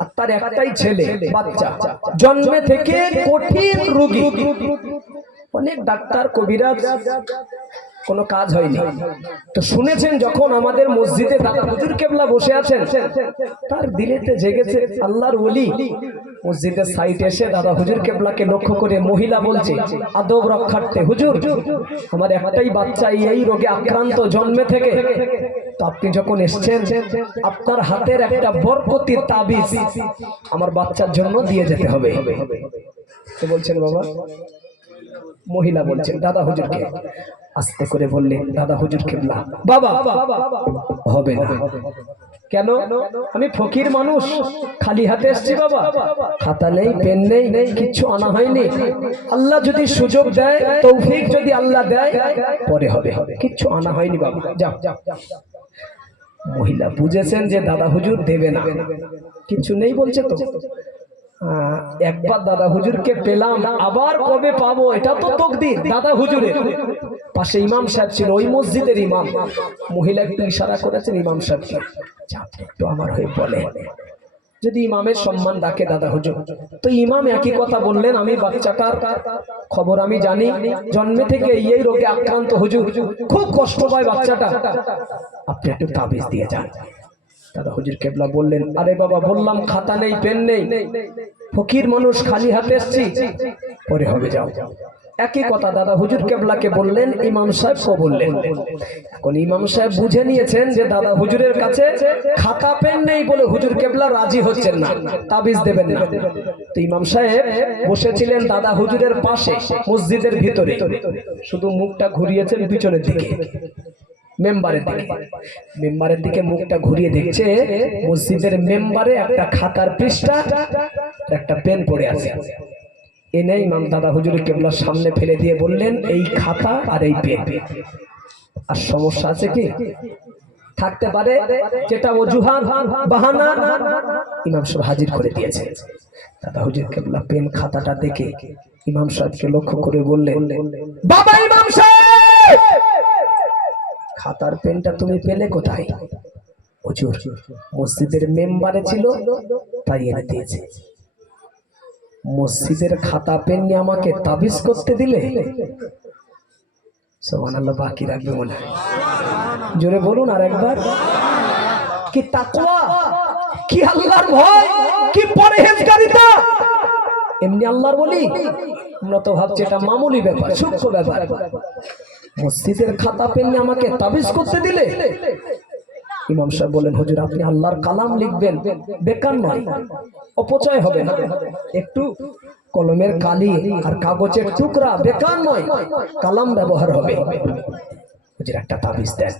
আর তার একটাই ছেলে বাচ্চা, জন্মে থেকে কঠিন রোগী, অনেক ডাক্তার কবিরাজ, কোনো কাজ হয়নি। তো শুনেছেন যখন আমাদের মসজিদে দাদা হুজুর কেবলা বসে আছেন, তার দিলেতে জেগেছে আল্লাহর ওলি। মসজিদের সাইডে এসে দাদা হুজুর কেবলাকে লক্ষ্য করে মহিলা বলছে আদব রক্ষার্থে, হুজুর আমার একটাই বাচ্চা এই রোগে আক্রান্ত জন্মে থেকে, তো আপনি যখন এসেছেন আপনার হাতের একটা বরকতির তাবিজ আমার বাচ্চার জন্য দিয়ে যেতে হবে। তো বলছেন বাবা, মহিলা বলছেন দাদা হুজুরকে, আস্তে করে বললেন দাদা হুজুর কেবলা, বাবা হবে না। কেন? আমি ফকির মানুষ, খালি হাতে এসেছি বাবা, খাতা নেই, পেন নেই, কিচ্ছু আনা হয়নি। আল্লাহ যদি সুযোগ দেয়, তৌফিক যদি আল্লাহ দেয়, পরে হবে, কিচ্ছু আনা হয়নি বাবা, যাও। মহিলা বুঝেছেন যে দাদা হুজুর দেবে না, কিছু নেই বলছে। তো একবার দাদা হুজুরকে পেলাম, আবার কবে পাবো এটা তো তকদির। দাদা হুজুরের পাশে ইমাম সাহেব ছিল, ওই মসজিদের ইমাম। মহিলা একটু ইশারা করেছেন ইমাম সাহেবকে, একটু আমার হয়ে বলে, যদি ইমামের সম্মান ডাকে দাদা হুজুর। তো ইমাম একই কথা বললেন, আমি বাচ্চাটার খবর আমি জানি, জন্মে থেকে এই রোগে আক্রান্ত হুজুর, খুব কষ্ট পায় বাচ্চাটা, আপনি একটু তাবিজ দিয়ে যান। দাদা হুজুর কেবলা বললেন, আরে বাবা বললাম খাতা নেই, পেন নেই, ফকির মানুষ, খালি হাতে এসেছি, পরে হবে, যাও। একই কথা দাদা হুজুর কেবলাকে বললেন, ইমাম সাহেবকে বললেন। এখন ইমাম সাহেব বুঝে নিয়েছেন যে দাদা হুজুরের কাছে খাতা পেন নেই বলে হুজুর কেবলা রাজি হচ্ছেন না, তাবিজ দেবেন না। তো ইমাম সাহেব বসেছিলেন দাদা হুজুরের পাশে মসজিদের ভিতরে, শুধু মুখটা ঘুরিয়েছেন পিছনের দিকে, মেম্বারের দিকে মুখটা ঘুরিয়ে দেখছে মসজিদের মেম্বারে একটা খাতার পৃষ্ঠা, একটা পেন পড়ে আছে। এনে ইমাম দাদা হুজুর কেবলার সামনে ফেলে দিয়ে বললেন, এই খাতা আর এই পেন, আর সমস্যা আছে কি থাকতে পারে, যেটা অজুহাত বাহানা, ইমাম সাহেব হাজির করে দিয়েছে। দাদা হুজুর কেবলা পেন খাতাটা দেখে ইমাম সাহেবকে লক্ষ্য করে বললেন, বাবা ইমাম সাহেব, খাতার পেনটা তুমি পেলে কোথায়? হুজুর মসজিদের মেম্বারে ছিল, তাই এনে দিয়েছে। মসজিদের খাতা পেন নিয়ে আমাকে তাবিজ করতে দিলে? সুবহানাল্লাহ, বাকি রাখবে মনে হয়, জোরে বলুন আর একবার। কি তাকওয়া, কি আল্লাহর ভয়, কি পরহেজগারিতা। এমনি আল্লাহর বলি, আমরা তো ভাবছি এটা মামুলি ব্যাপার, সূক্ষ্ম ব্যাপার। মসজিদের খাতা পেন নিয়ে আমাকে তাবিজ করতে দিলে। ইমাম সাহেব বলেন, হুজুর আপনি আল্লাহর কালাম লিখবেন, বেকার নয়, অপচয় হবে না। একটু কলমের কালি আর কাগজের টুকরা বেকার নয়, কালাম ব্যবহার হবে। হুজুর একটা তাবিজ দেন।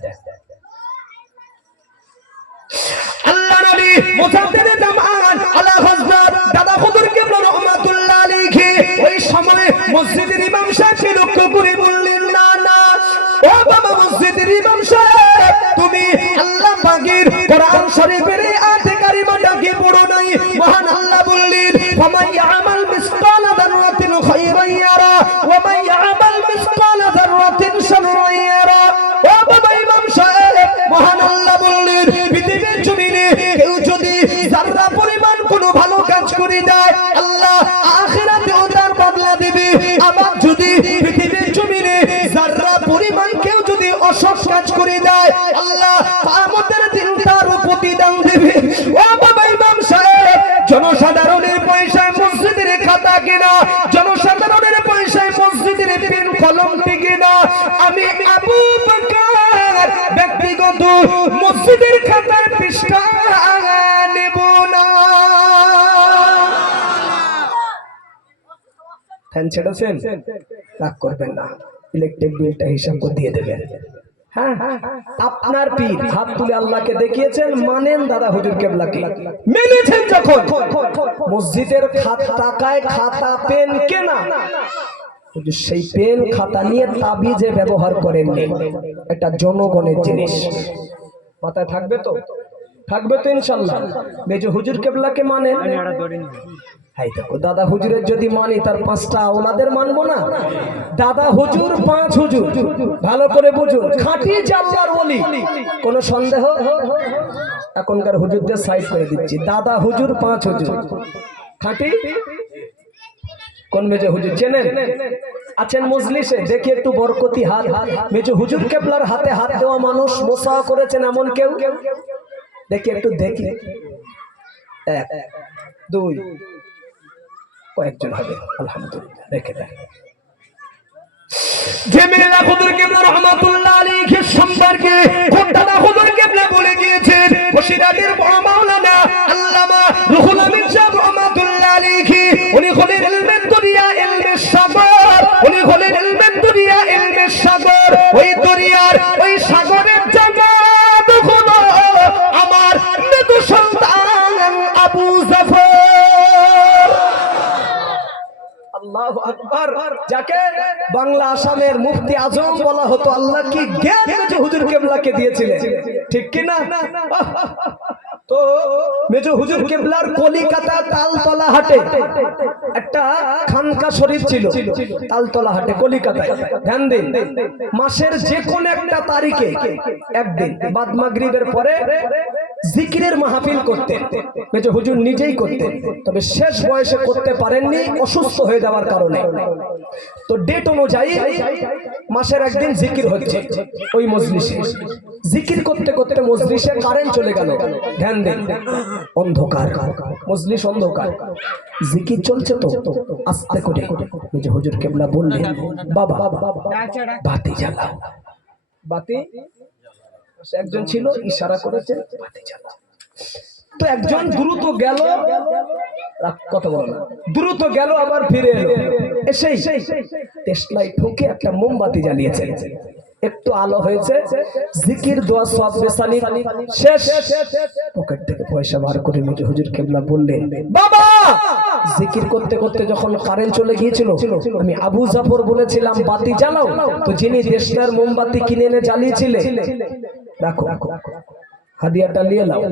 আল্লাহ নবী মুজাদ্দিদে জামান আলা হযরত দাদা হুজুর কিবলা রাহমাতুল্লাহ আলাইহি ওই সময় মসজিদের ইমাম সাহেবকে লক্ষ্য করে বললেন, না না ও বাবা মসজিদের ইমাম সাহেব, তুমি আল্লাহ পাকের কোরআন শরীফের আয়াতে কারিমাটা কি পড়ো নাই? মহান আল্লাহ বললেন, ফামান ইয়ামাল মিসকালা যাররাতিন খায়রান ইয়ারা ওয়া মান ইয়ামাল মিসকালা যাররাতিন শাররান ইয়ারা। ও বাবা ইমাম সাহেব, মহান আল্লাহ বললেন, পৃথিবীর জমিনে কেউ যদি যারা পরিমাণ কোনো ভালো কাজ করে দেয়, আল্লাহ আখিরাতেও তার বদলা দেবে। আবার যদি পৃথিবীর জমিনে যারা পরিমাণ কেউ যদি অসৎ কাজ করে দেয়, আল্লাহ কিয়ামতের দিন তার প্রতিদান দেবে। ও বাবা ইমাম সাহেব, জনসাধারণের পয়সায় মসজিদের খাতা কেনা, জনসাধারণের পয়সায় মসজিদের পেন কলম কেনা, আমি আবু বকর ব্যক্তিগত মসজিদের খাতার পৃষ্ঠা নেব না। ফ্যান ছেড়েছেন, রাগ করবেন না, ইলেকট্রিক বিলটা হিসাব করে দিয়ে দেবেন। হ্যাঁ, আপনার পীর হাত তুলে আল্লাহকে দেখিয়েছেন, মানেন দাদা হুজুর কেবলাকে, মেনেছেন যখন মসজিদের টাকায় খাতা পেন কেনা, সেই পেন খাতা নিয়ে তাবিজে ব্যবহার করেননি। এটা জনগণের জিনিস, মাথায় থাকবে তো? থাকবে তো ইনশাআল্লাহ। মেজো হুজুর কেবলাকে মানে, হাই দেখো দাদা হুজুরের যদি মানি তার পাঁচটা ওনাদের মানবো না? দাদা হুজুর পাঁচ হুজুর, ভালো করে বুঝুন, খাঁটি আল্লাহর ওলি, কোনো সন্দেহ? এখনকার হুজুরদের সাইড করে দিচ্ছি, দাদা হুজুর পাঁচ হুজুর খাঁটি। কোন মেজো হুজুর চেনেন? আছেন মজলিসে? দেখি একটু বরকতি হাত। মেজো হুজুর কেবলার হাতে হাত দেওয়া মানুষ মোসা করেছেন এমন কেউ? দেখি একটু, দেখি, এক দুই, কয়েকজন হবে আলহামদুলিল্লাহ। রেখে দেন। জেমেলা হুজুর কিবলা রাহমাতুল্লাহ আলাইহি সম্পর্কে দাদা হুজুর কিবলা বলে গিয়েছেন, বসিরাটের বড় মাওলানা আল্লামা রুহুল আমিন সাহেব রাহমাতুল্লাহ আলাইহি, উনি হলেন ইলমে দুনিয়া ইলমের সাগর, উনি হলেন ইলমে দুনিয়া ইলমের সাগর। ওই দুনিয়ার ওই সাগরের জায়গাত হলো আমার নেদু সন্তান আবু জাফর। আল্লাহু আকবার। যাকে বাংলা আসামের মুফতি আজম বলা হতো, আল্লাহ কি জ্ঞান মেজো হুজুর কেবলাকে দিয়েছিলেন, ঠিক কি না? তো মেজো হুজুর কেবলার কলিকাতা তালতলা হাটে একটা খানকা শরীফ ছিল, তালতলা হাটে কলিকাতায়। ধ্যান দিন, মাসের যে কোনো একটা তারিখে একদিন বাদ মাগরিবের পরে জিকিরের মাহফিল করতেন। মেজো হুজুর নিজেই করতেন, তবে শেষ বয়সে করতে পারেননি অসুস্থ হয়ে যাওয়ার কারণে। তো ডেট অনুযায়ী মাসের একদিন জিকির হচ্ছে ওই মজলিসে। জিকির করতে করতে মজলিসে কারেন্ট চলে গেল। ধ্যান দেন, অন্ধকার মজলিস, অন্ধকার, জিকির চলছে তো আস্তে করে মেজো হুজুর কেবলা বললেন, বাবা বাতি জ্বালাও। বাতি, একজন ছিল ইশারা করেছে বাতি জ্বালাও। তো একজন দ্রুত গেল, কথা বলো না, দ্রুত গেল, আবার ফিরে এলো, এসেই টেস্টলাইট ঠুকে একটা মোমবাতি জ্বালিয়েছে। একটু আলো হয়েছে, জিকির দোয়া সব বেসালি শেষ। পকেট থেকে পয়সা বার করে মেজো হুজুর কেবলা বললেন, বাবা জিকির করতে করতে যখন কারেন্ট চলে গিয়েছিল, আমি আবু জাফর বলেছিলাম বাতি জ্বালাও, তো যিনি দেশটার মোমবাতি কিনে এনে জ্বালিয়েছিলে, রাখো হাদিয়াটা নিয়ে নাও।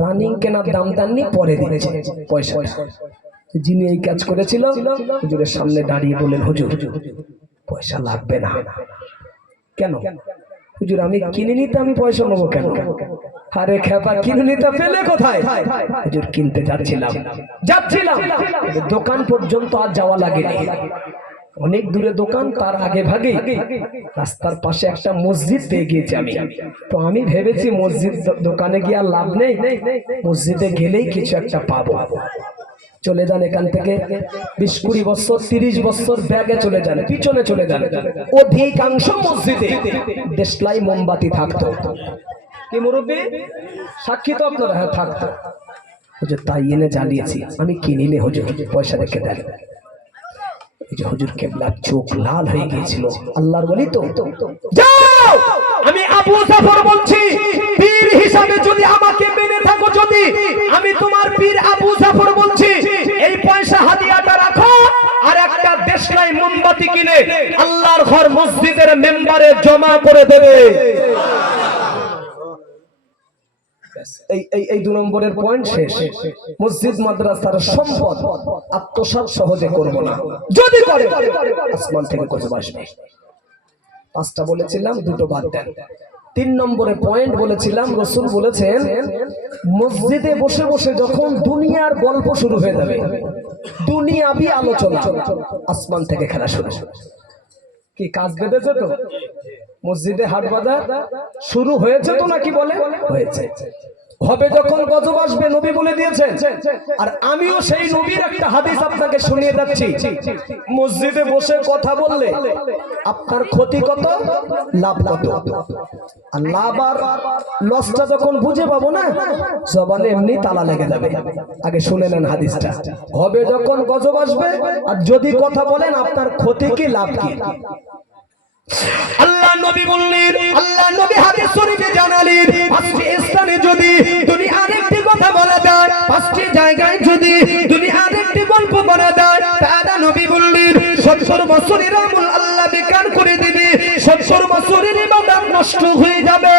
রানিং কেনার দাম দাননি, পরে দিয়েছে পয়সা। যিনি এই কাজ করেছিল হুজুরের সামনে দাঁড়িয়ে বলেন, হুজুর পয়সা লাগবে না। কেন? হুজুর আমি কিনে নিতে আমি পয়সা নেবো কেন? আরে খেপা, কিনে নিতে পেলে কোথায়? হুজুর কিনতে যাচ্ছিলাম, দোকান পর্যন্ত আর যাওয়া লাগেনি। অনেক দূরে দোকান, তার আগে ভাগে রাস্তার পাশে একটা মসজিদ পেয়ে গিয়েছি আমি। তো আমি ভেবেছি মসজিদ দোকানে গিয়ে আর লাভ নেই, মসজিদে গেলেই কিছু একটা পাবো। চলে যান এখান থেকে 20-20 বছর 30 বছর ব্যাগে চলে যান, পিছনে চলে যান, অধিকাংশ মসজিদে দেশলাই মোমবাতি থাকতো। কি মুরব্বী সাক্ষী তো আপনারা? হ্যাঁ থাকতো। হুজুর তাই এনে জ্বালিয়েছি আমি, কিনিনি হুজুর, পয়সা রেখে দেন। এই যে হুজুর কেবলার চোখ লাল হয়ে গিয়েছিল, আল্লাহর বলি তো। যাও, আমি আবু জাফর বলছি, পীর হিসাবে যদি আমাকে মেনে থাকো, যদি আমি তোমার পীর আবু জাফর বলছি, এই পয়সা হাদিয়াটা রাখো আর একটা দেশলাই মোমবাতি কিনে আল্লাহর ঘর মসজিদের মেম্বারে জমা করে দেবে। এই 2 নম্বরের পয়েন্ট শেষ। মসজিদ মাদ্রাসার সম্পদ আত্মসাৎ সহজে করব না, যদি করে আসমান থেকে গজব আসবে। 5টা বলেছিলাম, 2টো বাদ দেন। 3 নম্বরের পয়েন্ট বলেছিলাম, রাসূল বলেছেন মসজিদে বসে বসে যখন দুনিয়ার গল্প শুরু হয়ে যাবে, দুনিয়াবি আলোচনা, আসমান থেকে খেলা শুরু। কি কাজ বেঁধেছে তো? মসজিদে হাট বাজার শুরু হয়েছে তো নাকি বলে? হয়েছে। হবে যখন গজব আসবে, নবী বলে দিয়েছেন। আর আমিও সেই নবীর একটা হাদিস আপনাকে শুনিয়ে যাচ্ছি। মসজিদে বসে কথা বললে আপনার ক্ষতি কত, লাভ কত। আর লাভ আর লসটা যখন বুঝে পাবো না, জবানে এমনি তালা লেগে যাবে। আগে শুনে নেন হাদিসটা। হবে যখন গজব আসবে, আর যদি কথা বলেন আপনার ক্ষতি কি লাভ কি। আল্লাহ নবী বললেন, আল্লাহ নবী হাদিস শরীফে জানালেন, 5টি স্থানে যদি দুনিয়ার একটি কথা বলা যায়, 5টি জায়গায় যদি দুনিয়ার একটি গল্প বলা যায়, তাআলা নবী বললেন 70 বছরের আমল আল্লাহ বেকার করে দিবে, 70 বছরের ইবাদত নষ্ট হয়ে যাবে।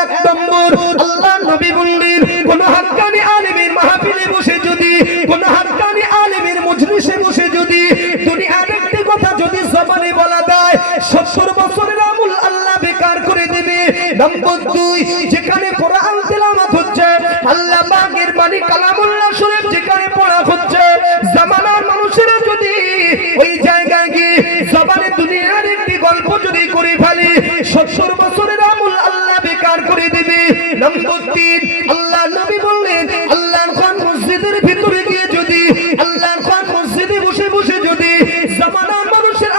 1 নম্বর, আল্লাহ নবী বললেন কোন হাক্কানি আলেমের মাহফিলে বসে যদি, কোন হাক্কানি আলেমের মজলিসে বসে যদি দুনিয়ার একটি কথা যদি জবানে বলা যায়, 70 বছরের আমল আল্লাহ বেকার করে দিবে। নম্বর 2, যেখানে কোরআন তেলাওয়াত হচ্ছে, আল্লাহ পাকের বাণী কালামুল্লাহ শরীফ যেখানে পড়া হচ্ছে, জামানার মানুষেরা যদি ওই জায়গায় গিয়ে জবানে দুনিয়ার একটি গল্প যদি করে ফেলে, 70 বছরের আমল আল্লাহ বেকার করে দিবে। নম্বর 3, আল্লাহ নবী বললেন আল্লাহর ঘর মসজিদের ভিতরে গিয়ে যদি, আল্লাহর ঘর মসজিদে বসে বসে যদি জামানার মানুষের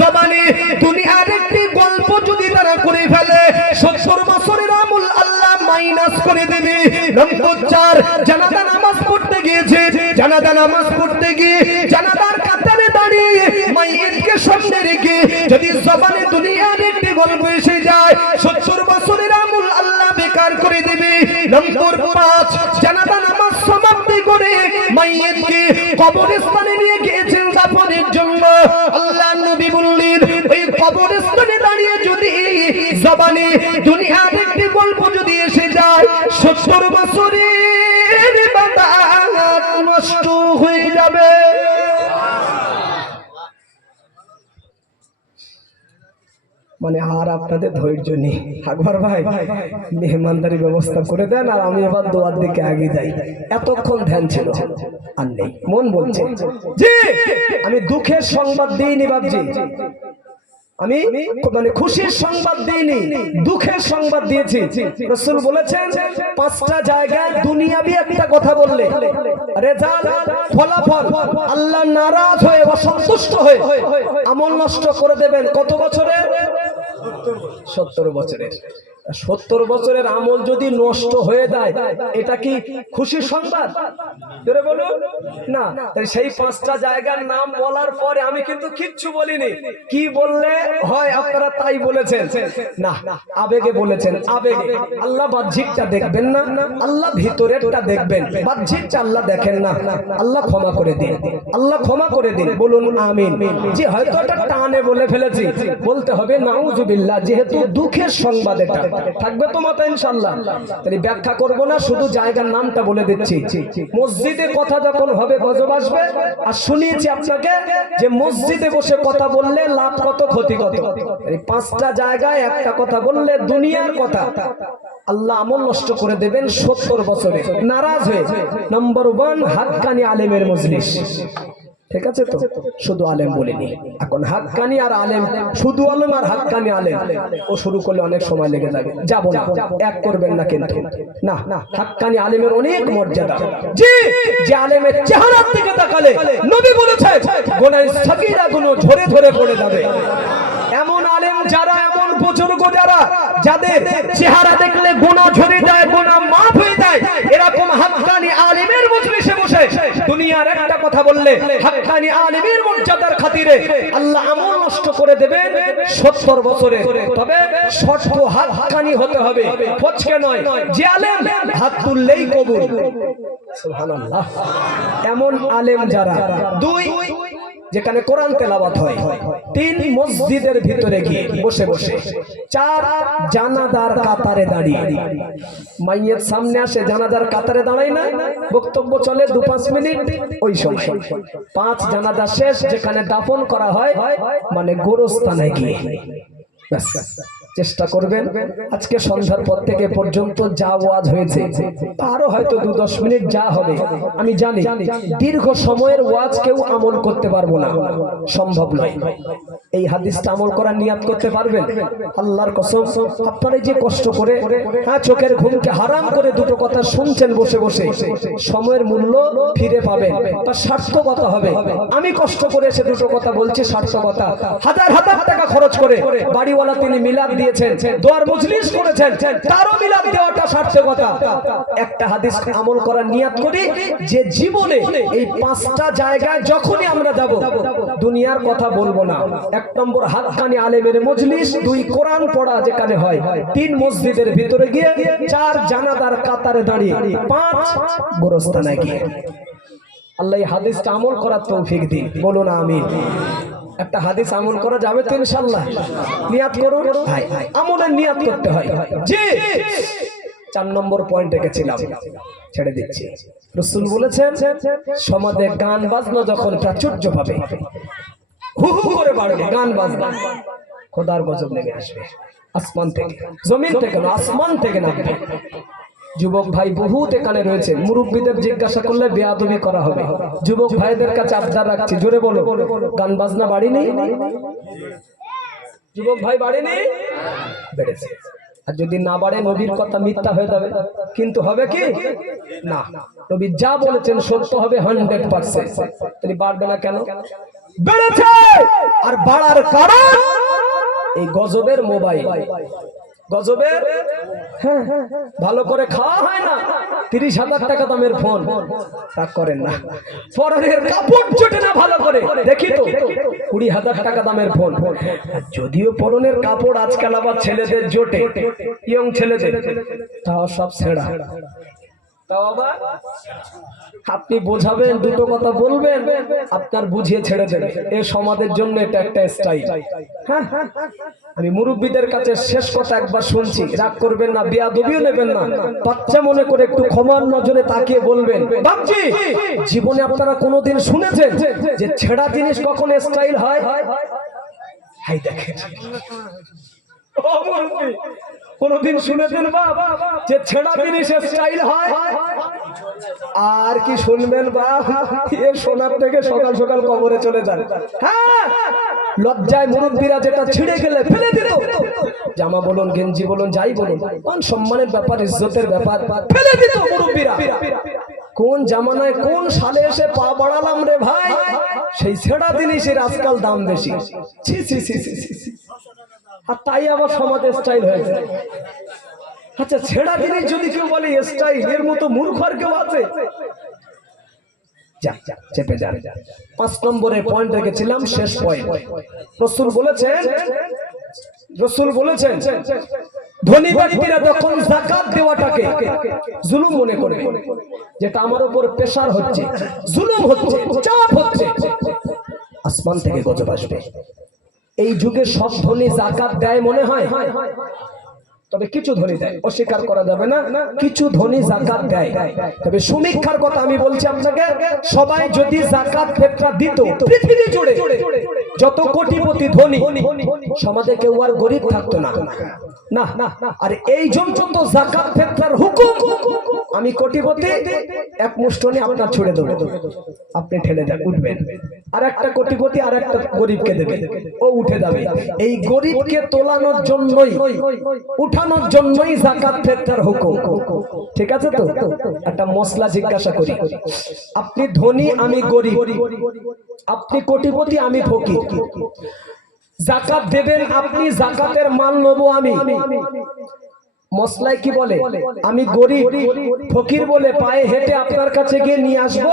জবানে দুনিয়ার একটি গল্প যদি তারা করে ফেলে, 70 বছরের আমল আল্লাহ মাইনাস করে দেবে। নম্বর 4, জানাজা নামাজ পড়তে গিয়েছে, জানাজা নামাজ পড়তে গিয়ে জানাজার কাতারে দাঁড়িয়ে মাইয়িতকে সামনে রেখে যদি জবানে দুনিয়ার একটি গল্প এসে যায়, 70 বছরের আমল আল্লাহ বেকার করে দেবে। নম্বর 5, জানাজা নামাজ সমাপ্তি করে মাইয়িতকে কবরস্থানে নিয়ে গিয়েছেন দাফনের জন্য, আল্লাহ নবী বললেন ওই কবরস্থানে দাঁড়িয়ে যদি জবানে দুনিয়ার একটি গল্প যদি এসে যায়, 70 বছরের ইবাদত নষ্ট হয়ে যাবে। মানে আর আপনাদের ধৈর্য নেই। আকবর ভাই মেহমানদারি ব্যবস্থা করে দেন, আর আমি এবার দোয়ার দিকে আগে যাই। এতক্ষণ ধ্যান ছিল, আর নেই। মন বলছে জি আমি দুঃখের সংবাদ দিইনি বাবজি, আমি মানে খুশির সংবাদ দিইনি, দুঃখের সংবাদ দিয়েছি। রাসূল বলেছেন 5টা জায়গায় দুনিয়াবি একটা কথা বললে রেজাল্ট, ফলাফল আল্লাহ নারাজ হয়ে অসন্তুষ্ট হয়ে আমল নষ্ট করে দেবেন। কত বছরের? 70 বছরের। 70 বছরের আমল যদি নষ্ট হয়ে যায়, এটা কি খুশির সংবাদ? জোরে বলুন না। তাই সেই 5টা জায়গার নাম বলার পরে আমি কিন্তু কিচ্ছু বলিনি। কি বললে হয় আপনারা তাই বলেছেন, না আবেগে বলেছেন। আবেগে আল্লাহ বাহ্যিকটা দেখবেন না, আল্লাহ ভিতরেরটা দেখবেন। বাহ্যিকটা আল্লাহ দেখেন না। আল্লাহ ক্ষমা করে দিন, আল্লাহ ক্ষমা করে দিন। বলুন আমিন। যে হয়তো এটা টানে বলে ফেলেছি, বলতে হবে নাউজুবিল্লাহ, যেহেতু দুঃখের সংবাদ এটা থাকবে তো মাথা ইনশাআল্লাহ। তাই ব্যাখ্যা করব না, শুধু জায়গার নামটা বলে দিচ্ছি। মসজিদে কথা যখন হবে গজব আসবে, আর শুনিয়েছি আপনাকে যে মসজিদে বসে কথা বললে লাভ কত ক্ষতি কত। এই 5টা জায়গায় একটা কথা বললে দুনিয়ার কথা আল্লাহ আমল নষ্ট করে দেবেন 70 বছরে নারাজ হয়ে। নম্বর 1, হাক্কানি আলেমের মজলিস। ঠিক আছে তো? শুধু আলেম বলিনি, এখন হাক্কানি আর আলেম, শুধু আলেম আর হাক্কানি আলেম ও শুরু করলে অনেক সময় লেগে যাবে, যাব না, এক করবেন না কিন্তু, না, হাক্কানি আলেমের অনেক মর্যাদা। জি, যে আলেমের চেহারার দিকে তাকালে নবী বলেছেন গোনায় সাগীরা গুলো ঝরে ঝরে পড়ে যাবে। এমন আলেম যারা, এমন বুজুর্গ যারা, যাদের চেহারা দেখলে গুনাহ ঝরে যায়, গুনাহ মাফ হয়ে যায়, এরকম হাক্কানি আলেমের মজলিসে বসে দুনিয়ার একটা কথা বললে হাক্কানি আলেমের মর্যাদার খাতিরে আল্লাহ আমল নষ্ট করে দেবেন 70 বছরে। তবে শর্ত হাক্কানি হতে হবে, ফচকে নয়। যে আলেম হাত তুললেই কবুল, সুবহানাল্লাহ। এমন আলেম যারা, 2 যেখানে কোরআন তেলাওয়াত হয়, 3 মসজিদের ভিতরে গিয়ে বসে বসে, 4 জানাজার কাতারে দাঁড়িয়ে, মাইয়ের সামনে আসে জানাজার কাতারে দাঁড়ায় না, বক্তব্য চলে 2-5 মিনিট, ওই সময় 5 জানাজা শেষ, যেখানে দাফন করা হয় মানে গোরস্থানে গিয়ে। চেষ্টা করবেন আজকে সন্ধ্যার পর থেকে পর্যন্ত যা ওয়াজ হয়েছে, আরো হয়তো 2-10 মিনিট যা হবে, আমি জানি দীর্ঘ সময়ের ওয়াজ কেউ আমল করতে পারবো না, সম্ভব নয়। এই হাদিসটা আমল করার নিয়াত করতে পারবেন? আল্লাহর কসম, আপনারা যে কষ্ট করে চোখের ঘুমকে হারাম করে দুটো কথা শুনছেন বসে বসে, সময়ের মূল্য ফিরে পাবেন, তার সার্থকতা হবে। আমি কষ্ট করে এসে দুটো কথা বলছি, সার্থকতা। হাজার হাজার টাকা খরচ করে বাড়িওয়ালা তিনি মিলাদ দিয়েছেন, দোয়ার মজলিস করেছেন, তারও মিলাদ দেওয়াটা সার্থকতা। একটা হাদিস আমল করার নিয়াত করি যে জীবনে এই 5টা জায়গায় যখনই আমরা যাব, দুনিয়ার কথা বলবো না। 1 নম্বর হাক্কানি আলেমের মজলিস, 2 কোরআন পড়া যেখানে হয়, 3 মসজিদের ভিতরে গিয়ে, 4 জানাজার কাতারে দাঁড়িয়ে, 5 গোরস্থানে গিয়ে। আল্লাহ এই হাদিসটা আমল করার তৌফিক দিন, বলুন আমিন। একটা হাদিস আমল করা যাবে তো ইনশাআল্লাহ? নিয়াত করুন, আমলের নিয়াত করতে হয়। জি, 4 নম্বর পয়েন্টে গেছিলাম, ছেড়ে দিচ্ছি। রাসূল বলেছেন সমাজে গান বাজনা যখন প্রাচুর্য পাবে, হু হু করে বাড়বে গান বাজনা, খোদার গজব নেমে আসবে আসমান থেকে, জমিন থেকে না, আসমান থেকে নামবে। যুবক ভাই বহুত এখানে রয়েছে, মুরব্বীদের জিজ্ঞাসা করলে বেয়াদবি করা হবে। যুবক ভাইদের কাছে আবদার রাখছি, জোরে বলো, গান বাজনা বাড়ি নেই? যুবক ভাই বাড়ি নেই? বেড়েছে। আর যদি না বাড়ে নবীর কথা মিথ্যা হয়ে যাবে, কিন্তু হবে কি না, নবী যা বলেছেন সত্য হবে 100%। তিনি বাড়বে না কেন? বেড়েছে। আর বাড়ার কারণ এই গজবের মোবাইল, গজবের, হ্যাঁ, ভালো করে খাওয়া হয় না, 30,000 টাকা দামের ফোন, তা করেন না। পরনের কাপড় জোটে না ভালো করে, দেখি তো 20,000 টাকা দামের ফোন। যদিও পরনের কাপড় আজকাল আবার ছেলেদের জোটে, ইয়ং ছেলেদের, তাও সব ছেঁড়া। তাও আবার আপনি বোঝাবেন, দুটো কথা বলবেন, আপনার বুঝিয়ে ছেড়ে দেবে। এ সমাজের জন্য এটা একটা স্টাইল। হ্যাঁ, আমি মুরব্বীদের কাছে শেষ কথা একবার শুনছি, রাগ করবেন না, বেয়াদবিও নেবেন না, বাচ্চা মনে করে একটু ক্ষমার নজরে তাকিয়ে বলবেন, বাপজি জীবনে আপনারা কোনোদিন শুনেছেন যে ছেঁড়া জিনিস কখন স্টাইল হয়? হাই দেখেন, ও মুরব্বী কোনদিন শুনেছেন বাপ যে ছেঁড়া জিনিস স্টাইল হয়? আর কি শুনবেন বাপ, এ শোনার থেকে সকাল সকাল কবরে চলে যান। হ্যাঁ, লজ্জায় মুরব্বীরা যেটা ছিঁড়ে গেলে ফেলে দিত, জামা বলুন, গেঞ্জি বলুন, যাই বলুন, মান সম্মানের ব্যাপার, ইজ্জতের ব্যাপার, ফেলে দিত মুরব্বীরা। কোন জামানায় কোন সালে এসে পা বাড়ালাম রে ভাই, সেই ছেঁড়া জিনিসের আজকাল দাম বেশি। ছি ছি ছি ছি ছি। আর তাই আবার সমাজের স্টাইল হয়েছে। আচ্ছা, ছেঁড়া জিনিস যদি কেউ বলে স্টাইল, এর মতো মূর্খ আর কেউ আছে? চেপে যান। 5 নম্বরের পয়েন্ট রেখেছিলাম, শেষ পয়েন্ট। রাসূল বলেছেন ধনী ব্যক্তিরা যখন যাকাত দেওয়াটাকে জুলুম মনে করবে, যেটা আমার উপর প্রেসার হচ্ছে, জুলুম হচ্ছে, চাপ হচ্ছে, আসমান থেকে গজব আসবে। এই যুগে সব ধনী যাকাত দেয় মনে হয়? তবে কিছু ধনী দেয়, অস্বীকার করা যাবে না, কিছু ধনী যাকাত দেয়। তবে সমীক্ষার কথা আমি বলছি আপনাকে, সবাই যদি যাকাত ফিতরা দিত পৃথিবী জুড়ে যত কোটিপতি ধনী, সমাজে কেউ আর গরিব থাকতো না। না না, আর এই জন্য তো যাকাত ফিতরার হুকুম, আমি কোটিপতি, এক মুষ্টি আপনার ছুড়ে দেবো, আপনি ঠেলে দেন, উঠবেন, আর একটা কোটিপতি আর একটা গরিবকে দেবে, ও উঠে যাবে। এই গরিবকে তোলানোর জন্যই, উঠানোর জন্যই যাকাত ফিতরার হুকুম। ঠিক আছে তো? একটা মশলা জিজ্ঞাসা করি, আপনি ধনী আমি গরিব, আপনি কোটিপতি আমি ফকির, যাকাত দেবেন আপনি, যাকাতের মাল নেবো আমি, মশলায় কি বলে? আমি গরিব ফকির বলে পায়ে হেঁটে আপনার কাছে গিয়ে নিয়ে আসবো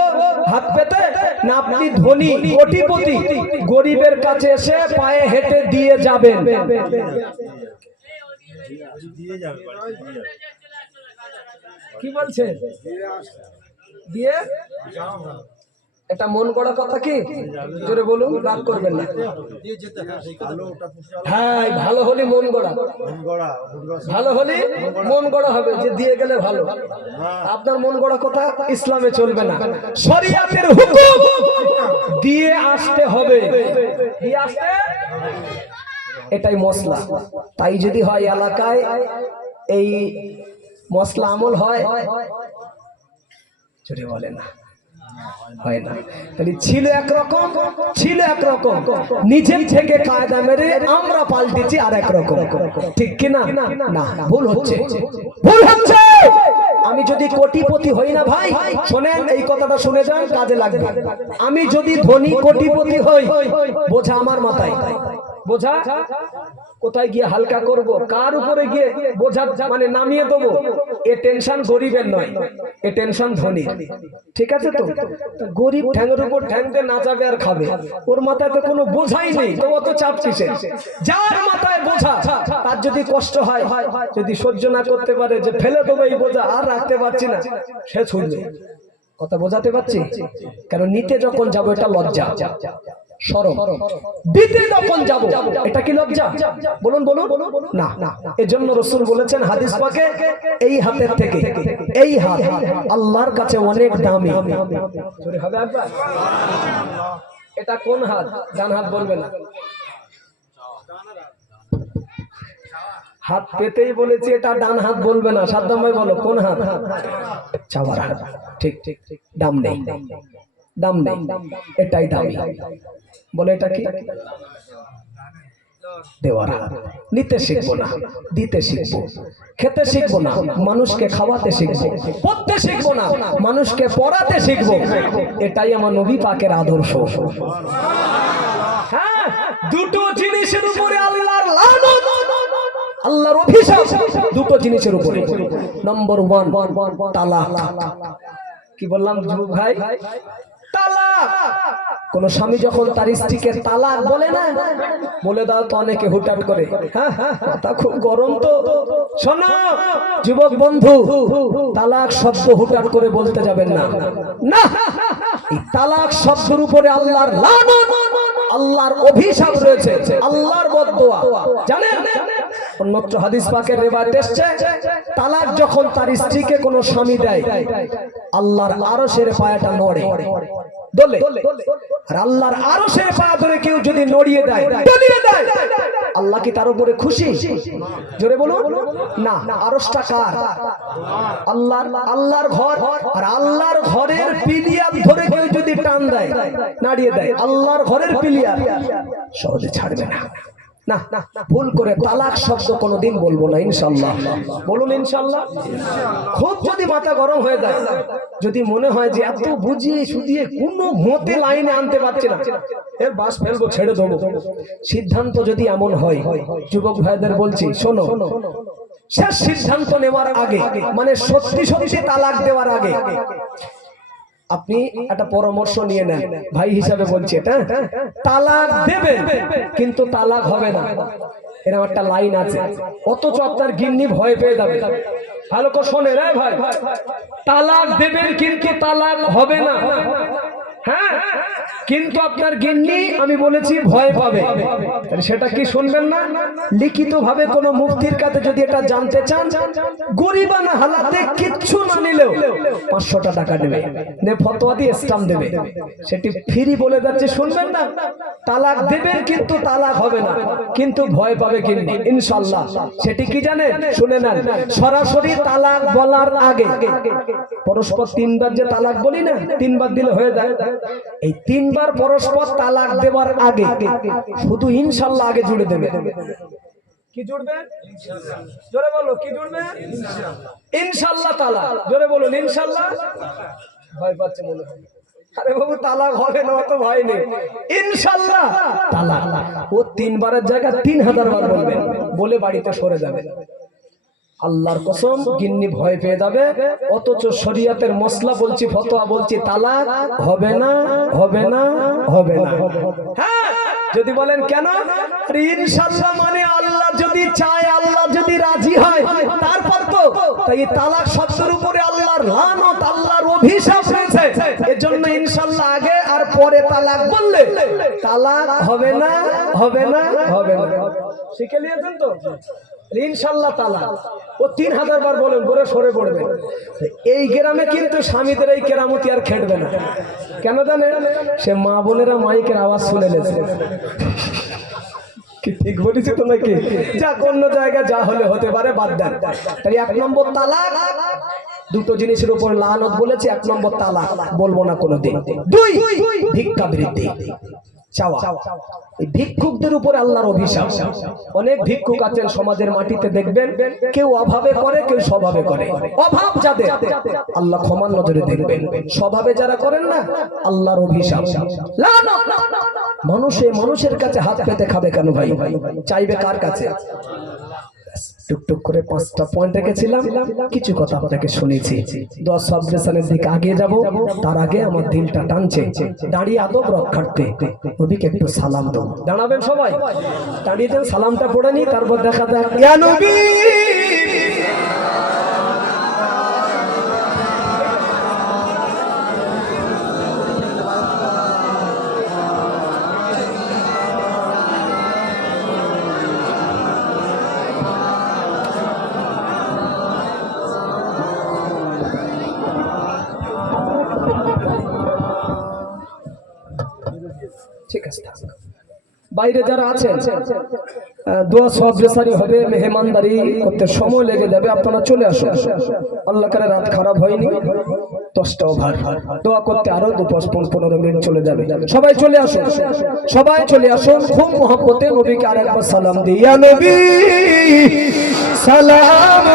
হাত পেতে, না আপনি ধনী কোটিপতি গরিবের কাছে এসে পায়ে হেঁটে দিয়ে যাবেন? কি বলছেন? দিয়ে এটা মন গড়া কথা কি? জোরে বলুন, রাগ করবেন না। হ্যাঁ, ভালো হলে মন গড়া, ভালো হলে মন গড়া হবে, যে দিয়ে গেলে ভালো। আপনার মন গড়া কথা ইসলামে চলবে না, শরিয়াতের হুকুম, দিয়ে আসতে হবে, দিয়ে আসতে, এটাই মশলা। তাই যদি হয় এলাকায় এই মশলা আমল হয়, জোরে বলে না, হয় না। তাহলে ছিল একরকম, ছিল একরকম, নিজের থেকে কায়দা মেরে আমরা পাল্টেছি আর একরকম, ঠিক কিনা? না, ভুল হচ্ছে, ভুল হচ্ছে। আমি যদি কোটিপতি হই না ভাই, শোনেন এই কথাটা শুনে যান, কাজে লাগবে। আমি যদি ধনী কোটিপতি হই, বোঝা আমার মাথায়, বোঝা কোথায় গিয়ে হালকা করব, কার উপরে গিয়ে বোঝা মানে নামিয়ে দেবো, এ টেনশন গরিবের নয়, এ টেনশন ধনী। ঠিক আছে তো? গরিব ঠ্যাঙের উপর ঠ্যাং দিয়ে নাচাবে আর খাবে, ওর মাথায় তো কোনো বোঝাই নেই, তো অত চাপ কিসের? যার মাথায় বোঝা, তার যদি কষ্ট হয়, যদি সহ্য না করতে পারে যে ফেলে দেবো এই বোঝা আর রাখতে পারছি না, সে ছুটবে। কথা বোঝাতে পারছি? কারণ নিতে যখন যাবো এটা লজ্জা, শরম, দিতে যখন যাব এটা কি লজ্জা? বলুন বলুন না। এজন্য রাসূল বলেছেন হাদিস পাকে, এই হাতের থেকে এই হাত আল্লাহর কাছে অনেক দামি। জোরে হবে একবার। এটা কোন হাত? ডান হাত বলবে না, হাত পেতেই বলেছি এটা ডান হাত বলবে না। সাদ্দাম ভাই বলো কোন হাত? চাওয়ার হাত। ঠিক ঠিক, দাম নেই, দাম নেই, এটাই দামি। বলে এটা কি? দেওয়ার হাত। নিতে শিখবো না, দিতে শিখবো, খেতে শিখবো না, মানুষকে খাওয়াতে শিখবো, পড়তে শিখবো না, মানুষকে পড়াতে শিখবো। এটাই আমার নবী পাকের আদর্শ। হ্যাঁ, দুটো জিনিসের উপরে আল্লাহর লানত, আল্লাহর অভিশাপ, দুটো জিনিসের উপরে। নম্বর 1 তালাক। কি বললাম যুবক ভাই? তালাক। কোন স্বামী যখন তার স্ত্রীকে তালাক বলে না, বলে দাও তো অনেকে হুটহাট করে, হ্যাঁ তা খুব গরম তো। শোনো যুবক বন্ধু, তালাক শব্দ হুটহাট করে বলতে যাবেন না। না, এই তালাক শব্দের উপরে আল্লাহর লানত, আল্লাহর অভিশাপ রয়েছে, আল্লাহর বদদোয়া। জানেন অন্যত্র হাদিস পাকের রিওয়ায়াত এসেছে, তালাক যখন তার স্ত্রীকে কোনো স্বামী দেয়, আল্লাহর আরশের পায়াটা নড়ে, দোলে। আর আল্লাহর আরশের পায়া ধরে কেউ যদি নড়িয়ে দেয়, দলিয়ে দেয়, আল্লাহ কি তার উপরে খুশি? জোরে বলুন না। আরশটা কার? আল্লাহর। আল্লাহর ঘর, আর আল্লাহর ঘরের পিলিয়ার ধরে কেউ যদি টান দেয়, নাড়িয়ে দেয়, আল্লাহর ঘরের পিলিয়ার সহজে ছাড়বে না। না, ভুল করে তালাক শব্দ কোনোদিন বলবো না ইনশাআল্লাহ। বলুন ইনশাআল্লাহ। খুব যদি মাথা গরম হয়ে যায়, যদি মনে হয় যে এত বুঝিয়ে শুধিয়ে কোনো মতে লাইনে আনতে পারছি না, এর বাস ফেলবো, ছেড়ে দেবো, সিদ্ধান্ত যদি এমন হয়, যুবক ভাইদের বলছি শোনো, শেষ সিদ্ধান্ত নেওয়ার আগে, মানে সত্যি সত্যি তালাক দেওয়ার আগে আপনি একটা পরামর্শ নিয়ে নেন। ভাই হিসাবে বলছি এটা, তালাক দেবেন কিন্তু তালাক হবে না, এরকম একটা লাইন আছে। অথচ আপনার গিন্নি ভয় পেয়ে যাবে। ভালো করে শোনে রে ভাই, তালাক দেবেন কিন্তু তালাক হবে না। হ্যাঁ, কিন্তু আপনার গিন্নি আমি বলেছি ভয় পাবে, সেটা কি শুনবেন না? লিখিত ভাবে কোন মুফতির কাছে যদি এটা জানতে চান, গরিবানা হালাতে কিচ্ছু না নিলেও 500 টাকা দেবে, ফতোয়া দিয়ে স্টাম্প দেবে, সেটি ফ্রি বলে যাচ্ছে, শুনবেন না? তালাক দেবেন কিন্তু তালাক হবে না, কিন্তু ভয় পাবে গিন্নি ইনশাআল্লাহ। সেটি কি জানেন? শুনে নেন। সরাসরি তালাক বলার আগে পরস্পর 3 বার যে তালাক বলি না, 3 বার দিলে হয়ে যায়, এই 3 বার পরস্পর তালাক দেওয়ার আগে শুধু ইনশাআল্লাহ আগে জুড়ে দেবে। কি জুড়বে? ইনশাআল্লাহ। জোরে বলো, কি জুড়বে? ইনশাআল্লাহ। ইনশাআল্লাহ তালাক। জোরে বলুন ইনশাআল্লাহ। ভয় পাচ্ছে মনে হয়, আরে বাবু তালাক হবে না, অত ভয় নেই, ইনশাআল্লাহ তালাক। ও 3 বারের জায়গা 3000 বার বলবেন, বলে বাড়িতে সরে যাবে। আল্লাহর কসম গিন্নি ভয় পেয়ে যাবে, অথচ শরীয়তের মসলা বলছি, ফতোয়া বলছি, তালাক হবে না, হবে না, হবে না। হ্যাঁ, যদি বলেন কেন? ইনশাআল্লাহ মানে আল্লাহ যদি চায়, আল্লাহ যদি রাজি হয়, তারপর তো তাই তালাক শব্দের উপরে আল্লাহর লানত, আল্লাহর অভিশাপ রয়েছে। এজন্য ইনশাআল্লাহ আগে আর পরে তালাক বললে তালাক হবে না, হবে না, হবে না। শিখে নিয়েছেন তো? ইনশাআল্লাহ তালাক ও 3000 বার বলেন, বলে সরে পড়বে। এই গ্রামে কিন্তু স্বামীদের এই কেরামতি আর খেটবে না। কেন জানেন? সে মা বোনেরা মাইকের আওয়াজ শুনে নেছে। ঠিক বলেছি তো নাকি? যা অন্য জায়গা যা হলে হতে পারে, বাদ দেন। তাই 1 নম্বর তালাক, দুটো জিনিসের উপর লানত বলেছে। 1 নম্বর তালাক বলবো না কোনোদিন। 2 ভিক্ষা বৃদ্ধি চাওয়া, এই ভিক্ষুকদের উপরে আল্লাহর অভিশাপ। অনেক ভিক্ষুক আছেন সমাজের মাটিতে, দেখবেন কেউ অভাবে করে, কেউ স্বভাবে করে। অভাব যাদের আল্লাহ ক্ষমার নজরে দেখবেন, স্বভাবে যারা করেন না আল্লাহর অভিশাপ। মানুষের কাছে হাত পেতে খাবে কেন ভাই? চাইবে কার কাছে? টুকটুক করে 5টা পয়েন্ট রেখেছিলাম, কিছু কথা আপনাকে শুনেছি। 10 সাবজেশনের দিকে আগে যাব, তার আগে আমার দিলটা টানছে, দাঁড়িয়ে আদব রক্ষার্থে নবীকে একটু সালাম দাও। দাঁড়াবেন সবাই, দাঁড়িয়ে যান, সালামটা পড়ে নি, তারপর দেখা যাক। ইয়া নবী ঠিক আছে। বাইরে যারা আছেন দোয়া সব রেসারি হবে, মেহমানদারি করতে সময় লেগে যাবে, আপনারা চলে আসুন। আল্লাহ করে রাত খারাপ হয়নি, 10টা ওভার, দোয়া করতে আরো 10-15 মিনিট চলে যাবে। সবাই চলে আসুন, সবাই চলে আসুন, খুব মহব্বতে নবীকে আরেকবার সালাম দিই। ইয়া নবী সালাম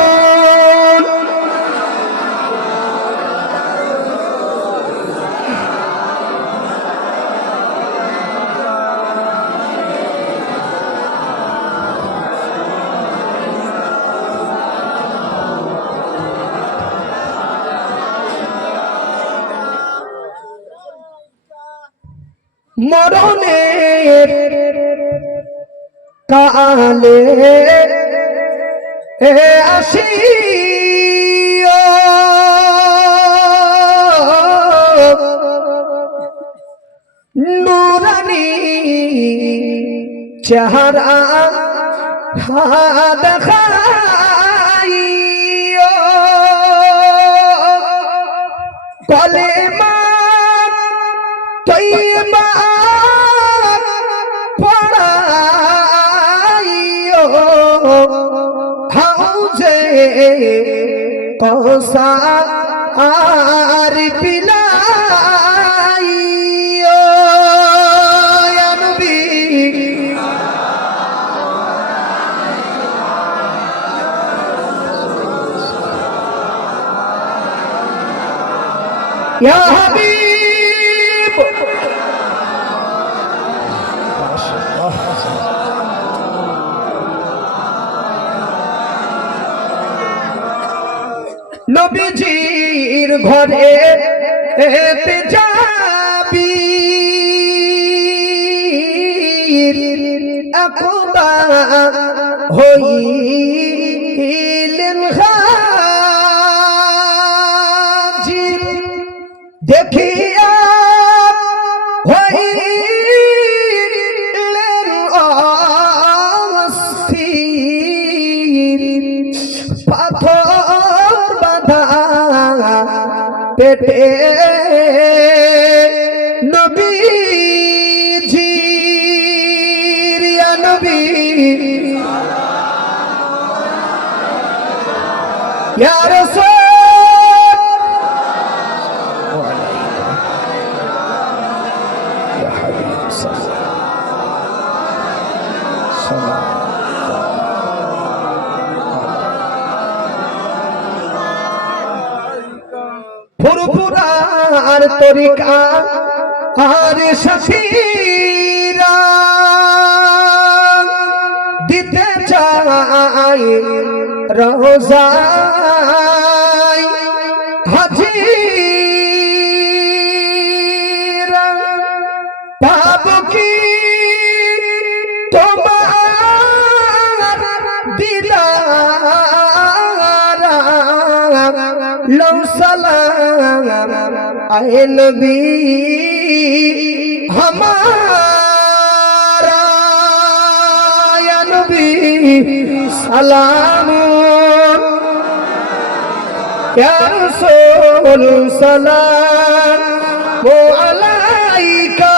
মরণের কালে আসিও নুরানি চেহারা দেখাইও, কলেমা তৈবা পড়াইও, হাউজে কওসার পিলাইও। ইয়া নবী ইয়া হাবিব নবীজির ঘরে যাবি, আকবার হইলেন হাজির, দেখিয়া পেটে নবীজির ইয়া নবী ইয়া রাসূল ইয়া হাবিব সাল্লাল্লাহু ফুরফুরার তরিকা আর সাথীরা দিতে চাই রোজায় হাজিরা পাব কি তোমার দিদার লো সালাম আয়ে নবী हमारा या नबी सलाम या रसूल सलाम वो अलैका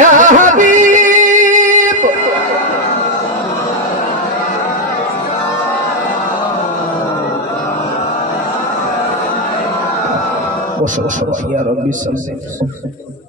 या हबीब বসো বসো ইয়া রব্বি সাল্লাল্লাহু